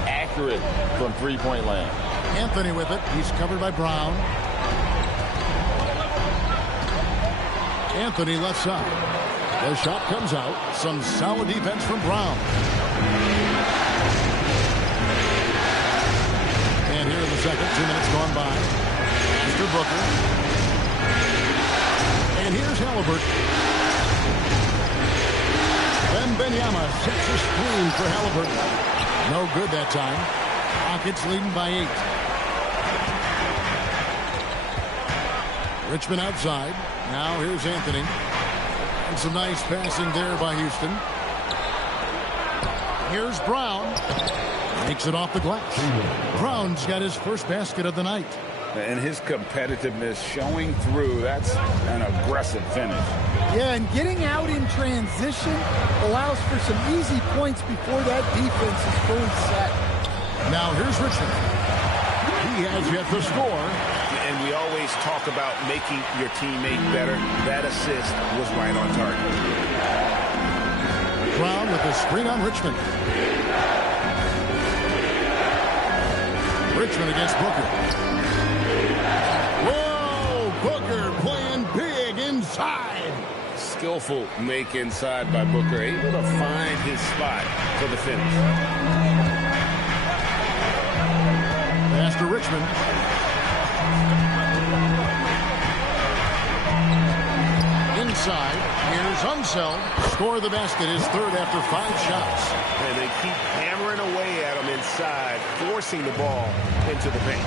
accurate from three-point land. Anthony with it. He's covered by Brown. Anthony left side. The shot comes out. Some solid defense from Brown. And here in the second, 2 minutes gone by. Mr. Booker. And here's Halliburton. Wembanyama sets a screen for Halliburton. No good that time. Rockets leading by 8. Richmond outside. Now here's Anthony. And some nice passing there by Houston. Here's Brown. Makes it off the glass. Brown's got his first basket of the night. And his competitiveness showing through. That's an aggressive finish. Yeah, and getting out in transition allows for some easy points before that defense is fully set. Now here's Richmond. He has yet to score. And we always talk about making your teammate better. That assist was right on target. Brown with the screen on Richmond. Richmond against Booker. Whoa! Booker playing big inside. Skillful make inside by Booker. Able to find his spot for the finish. Pass to Richmond. side. Here's Unseld. Score the basket, his third after 5 shots. And they keep hammering away at him inside, forcing the ball into the paint.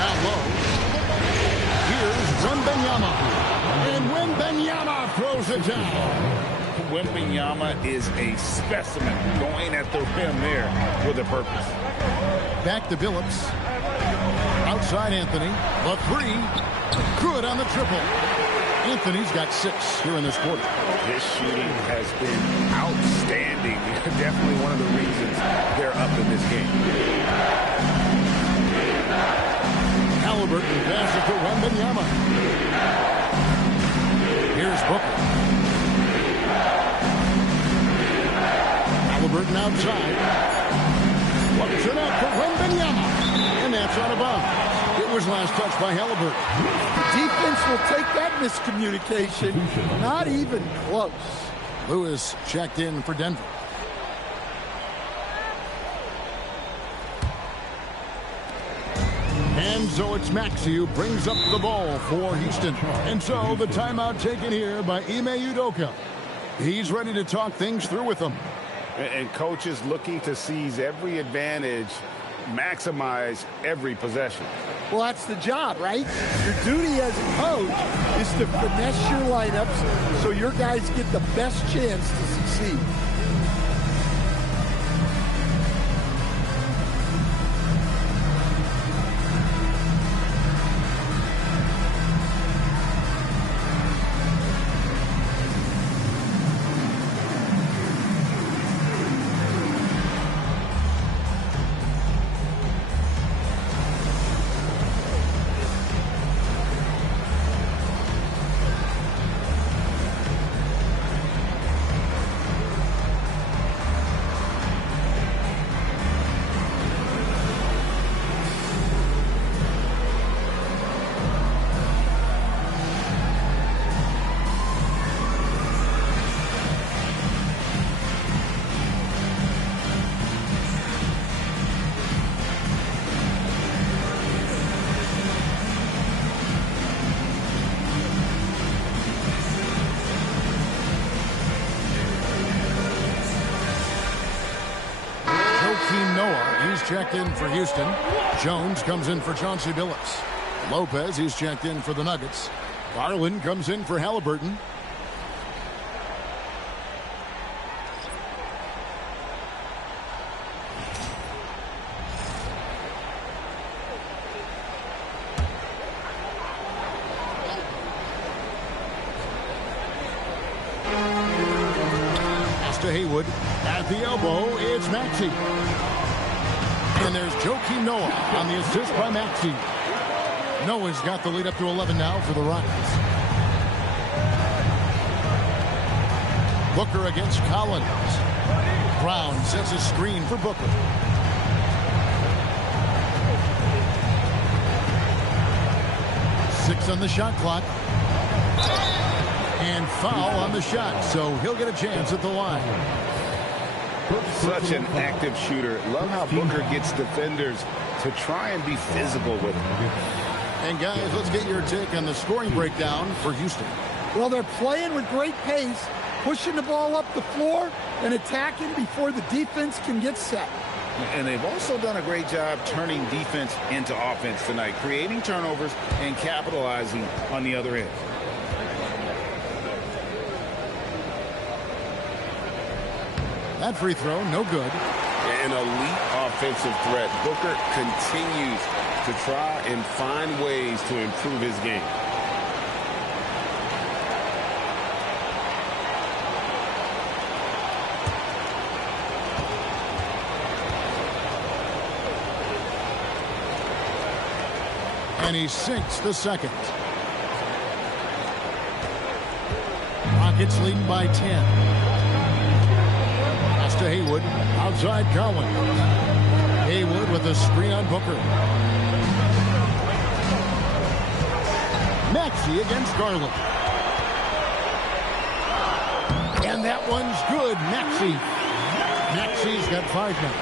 Down low. Here's Wembanyama. And Wembanyama throws it down. Wembanyama is a specimen going at the rim there with a purpose. Back to Billups. Outside Anthony. The 3. Good on the triple. Anthony's got 6 here in this quarter. His shooting has been outstanding. Definitely one of the reasons they're up in this game. Halliburton passes to Wembanyama. Here's Booker. Halliburton outside. Plugs it up for Wembanyama. And that's out of bounds. It was last touched by Halliburton. The defense will take that miscommunication. Not even close. Lewis checked in for Denver. And so it's Maxey who brings up the ball for Houston. And so the timeout taken here by Ime Udoka. He's ready to talk things through with them. And coach is looking to seize every advantage, maximize every possession. Well, that's the job, right? Your duty as a coach is to finesse your lineups so your guys get the best chance to succeed. Checked in for Houston. Jones comes in for Chauncey Billups. Lopez, he's checked in for the Nuggets. Garland comes in for Halliburton. Pass to Haywood. At the elbow, it's Maxey. And there's Joakim Noah on the assist by Maxey. Noah's got the lead up to 11 now for the Rockets. Booker against Collins. Brown sets a screen for Booker. Six on the shot clock. And foul on the shot, so he'll get a chance at the line. Such an active shooter. Love how Booker gets defenders to try and be physical with him. And guys, let's get your take on the scoring breakdown for Houston. Well, they're playing with great pace, pushing the ball up the floor and attacking before the defense can get set. And they've also done a great job turning defense into offense tonight, creating turnovers and capitalizing on the other end. That free throw, no good. An elite offensive threat. Booker continues to try and find ways to improve his game. And he sinks the second. Rockets leading by 10. To Haywood, outside Collins. Haywood with a screen on Booker. Maxey against Garland. And that one's good. Maxey's got 5 now.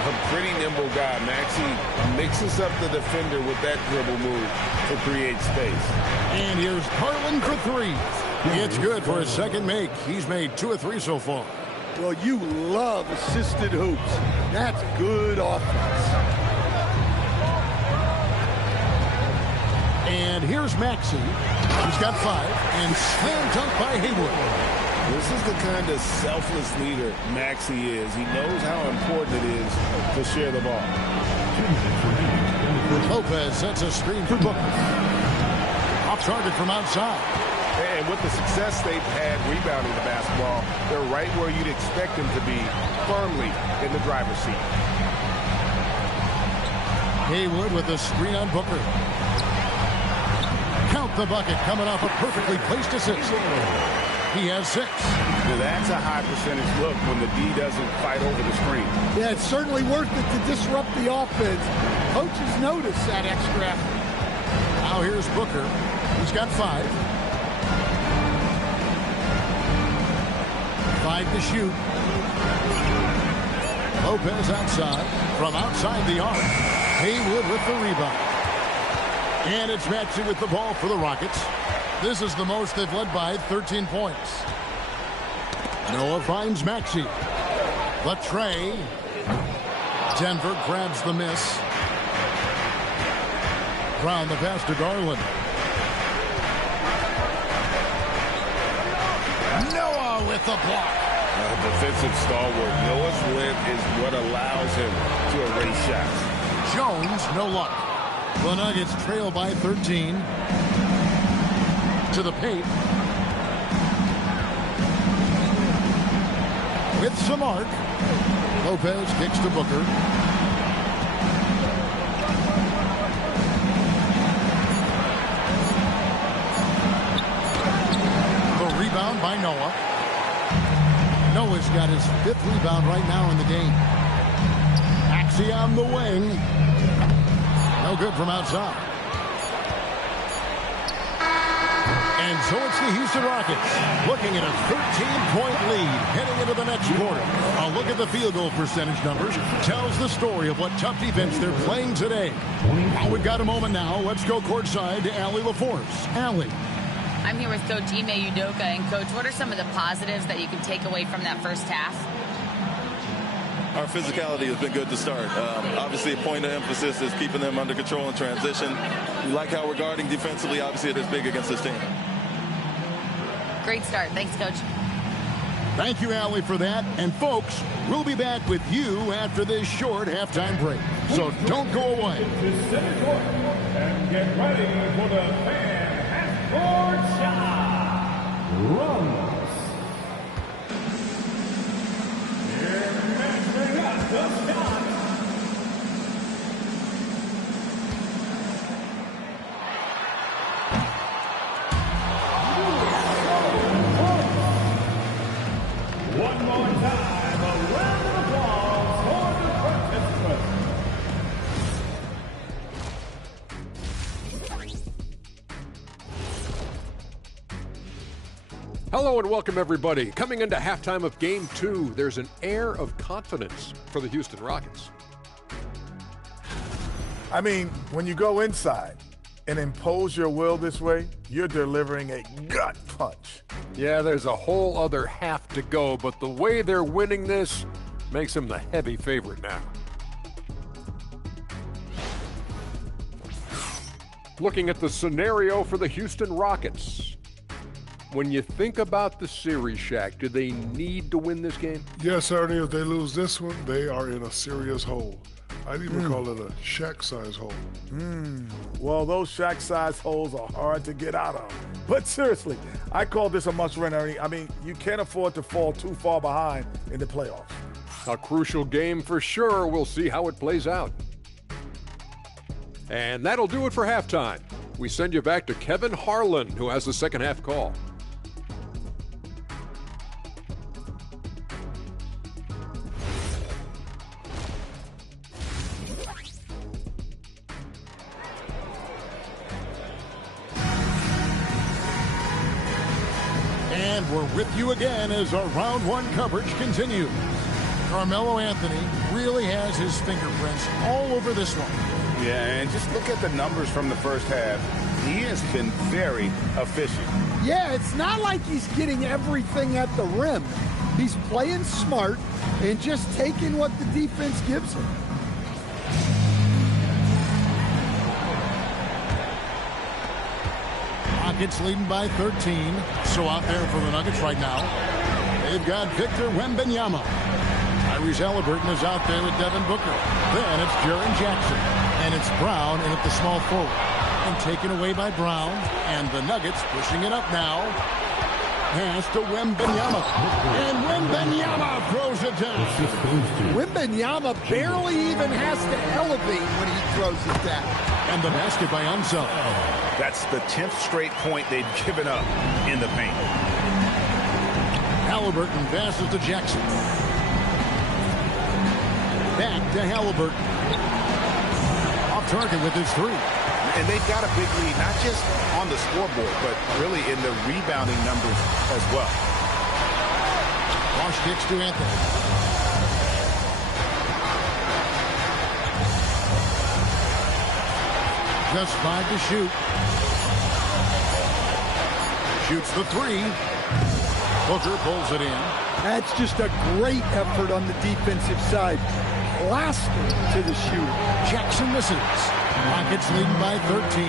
A pretty nimble guy. Maxey mixes up the defender with that dribble move to create space. And here's Harlan for three. It's good for his second make. He's made 2 of 3 so far. Well, you love assisted hoops. That's good offense. And here's Maxey. He's got 5 and slam dunk by Haywood. This is the kind of selfless leader Maxey is. He knows how important it is to share the ball. Lopez sets a screen for Booker. Off target from outside. And with the success they've had rebounding the basketball, they're right where you'd expect them to be, firmly in the driver's seat. Haywood with the screen on Booker. Count the bucket coming off a perfectly placed assist. He has 6. Well, that's a high percentage look when the D doesn't fight over the screen. Yeah, it's certainly worth it to disrupt the offense. Coaches notice that extra effort. Now here's Booker. He's got 5. 5 to shoot. Lopez outside. From outside the arc. Haywood with the rebound. And it's Maxey with the ball for the Rockets. This is the most they've led by 13 points. Noah finds Maxey. The tray. Denver grabs the miss. Brown the pass to Garland. Noah with the block. Defensive stalwart. Noah's length is what allows him to erase shots. Jones, no luck. The Nuggets trail by 13. To the paint. With some arc. Lopez kicks to Booker. The rebound by Noah. Noah's got his 5th rebound right now in the game. Maxey on the wing. No good from outside. And so it's the Houston Rockets looking at a 13-point lead heading into the next quarter. A look at the field goal percentage numbers tells the story of what tough defense they're playing today. Well, we've got a moment now. Let's go courtside to Allie LaForce. Allie. I'm here with Coach Ime Udoka. And, Coach, what are some of the positives that you can take away from that first half? Our physicality has been good to start. Obviously, a point of emphasis is keeping them under control in transition. We like how we're guarding defensively. Obviously, it is big against this team. Great start. Thanks, Coach. Thank you, Allie, for that. And, folks, we'll be back with you after this short halftime break. So don't go away. And get ready for the fan half-court shot. Runs. Here measuring up the shot. One more time, a round of applause for the participants. Hello and welcome, everybody. Coming into halftime of Game 2, there's an air of confidence for the Houston Rockets. I mean, when you go inside and impose your will this way, you're delivering a gut punch. Yeah, there's a whole other half to go, but the way they're winning this makes them the heavy favorite now. Looking at the scenario for the Houston Rockets. When you think about the series, Shaq, do they need to win this game? Yes, Ernie, if they lose this one, they are in a serious hole. I'd even call it a Shaq-size hole. Well, those Shaq-size holes are hard to get out of. But seriously, I call this a must-win, Ernie. I mean, you can't afford to fall too far behind in the playoffs. A crucial game for sure. We'll see how it plays out. And that'll do it for halftime. We send you back to Kevin Harlan, who has the second half call. And we're with you again as our round one coverage continues. Carmelo Anthony really has his fingerprints all over this one. Yeah, and just look at the numbers from the first half. He has been very efficient. Yeah, it's not like he's getting everything at the rim. He's playing smart and just taking what the defense gives him. Rockets leading by 13. So out there for the Nuggets right now, they've got Victor Wembanyama. Tyrese Halliburton is out there with Devin Booker. Then it's Jaren Jackson. And it's Brown in at the small forward. And taken away by Brown. And the Nuggets pushing it up now. Pass to Wembanyama. And Wembanyama throws it down. Wembanyama barely even has to elevate when he throws it down. And the basket by Unseld. That's the 10th straight point they've given up in the paint. Halliburton passes to Jackson. Back to Halliburton. Off target with his three. And they've got a big lead, not just on the scoreboard, but really in the rebounding numbers as well. Bosch kicks to Anthony. Just 5 to shoot. Shoots the three. Booker pulls it in. That's just a great effort on the defensive side. Plastered to the shooter. Jackson misses. Rockets leading by 13.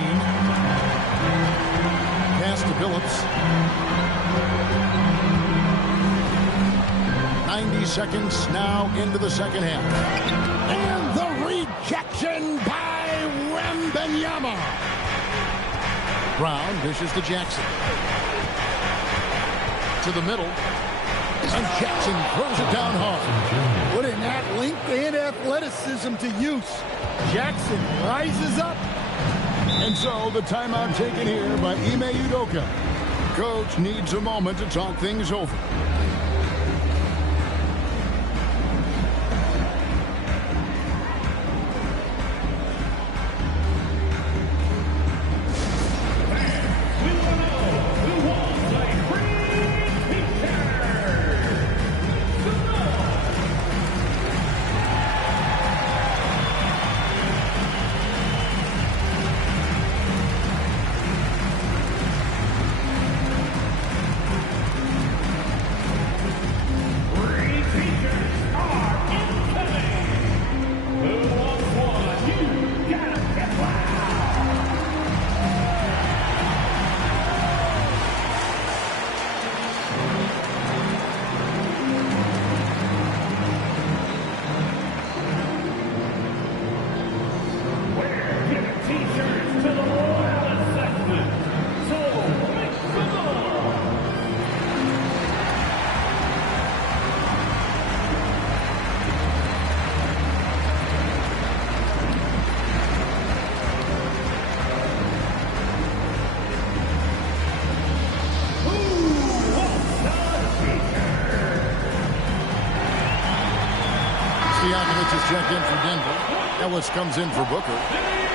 Pass to Phillips. 90 seconds now into the second half. And the rejection by Wembanyama. Brown dishes to Jackson. To the middle. And Jackson throws it down hard. Putting that length and athleticism to use. Jackson rises up. And so the timeout taken here by Ime Udoka. Coach needs a moment to talk things over. Just check in for Denver. Ellis comes in for Booker.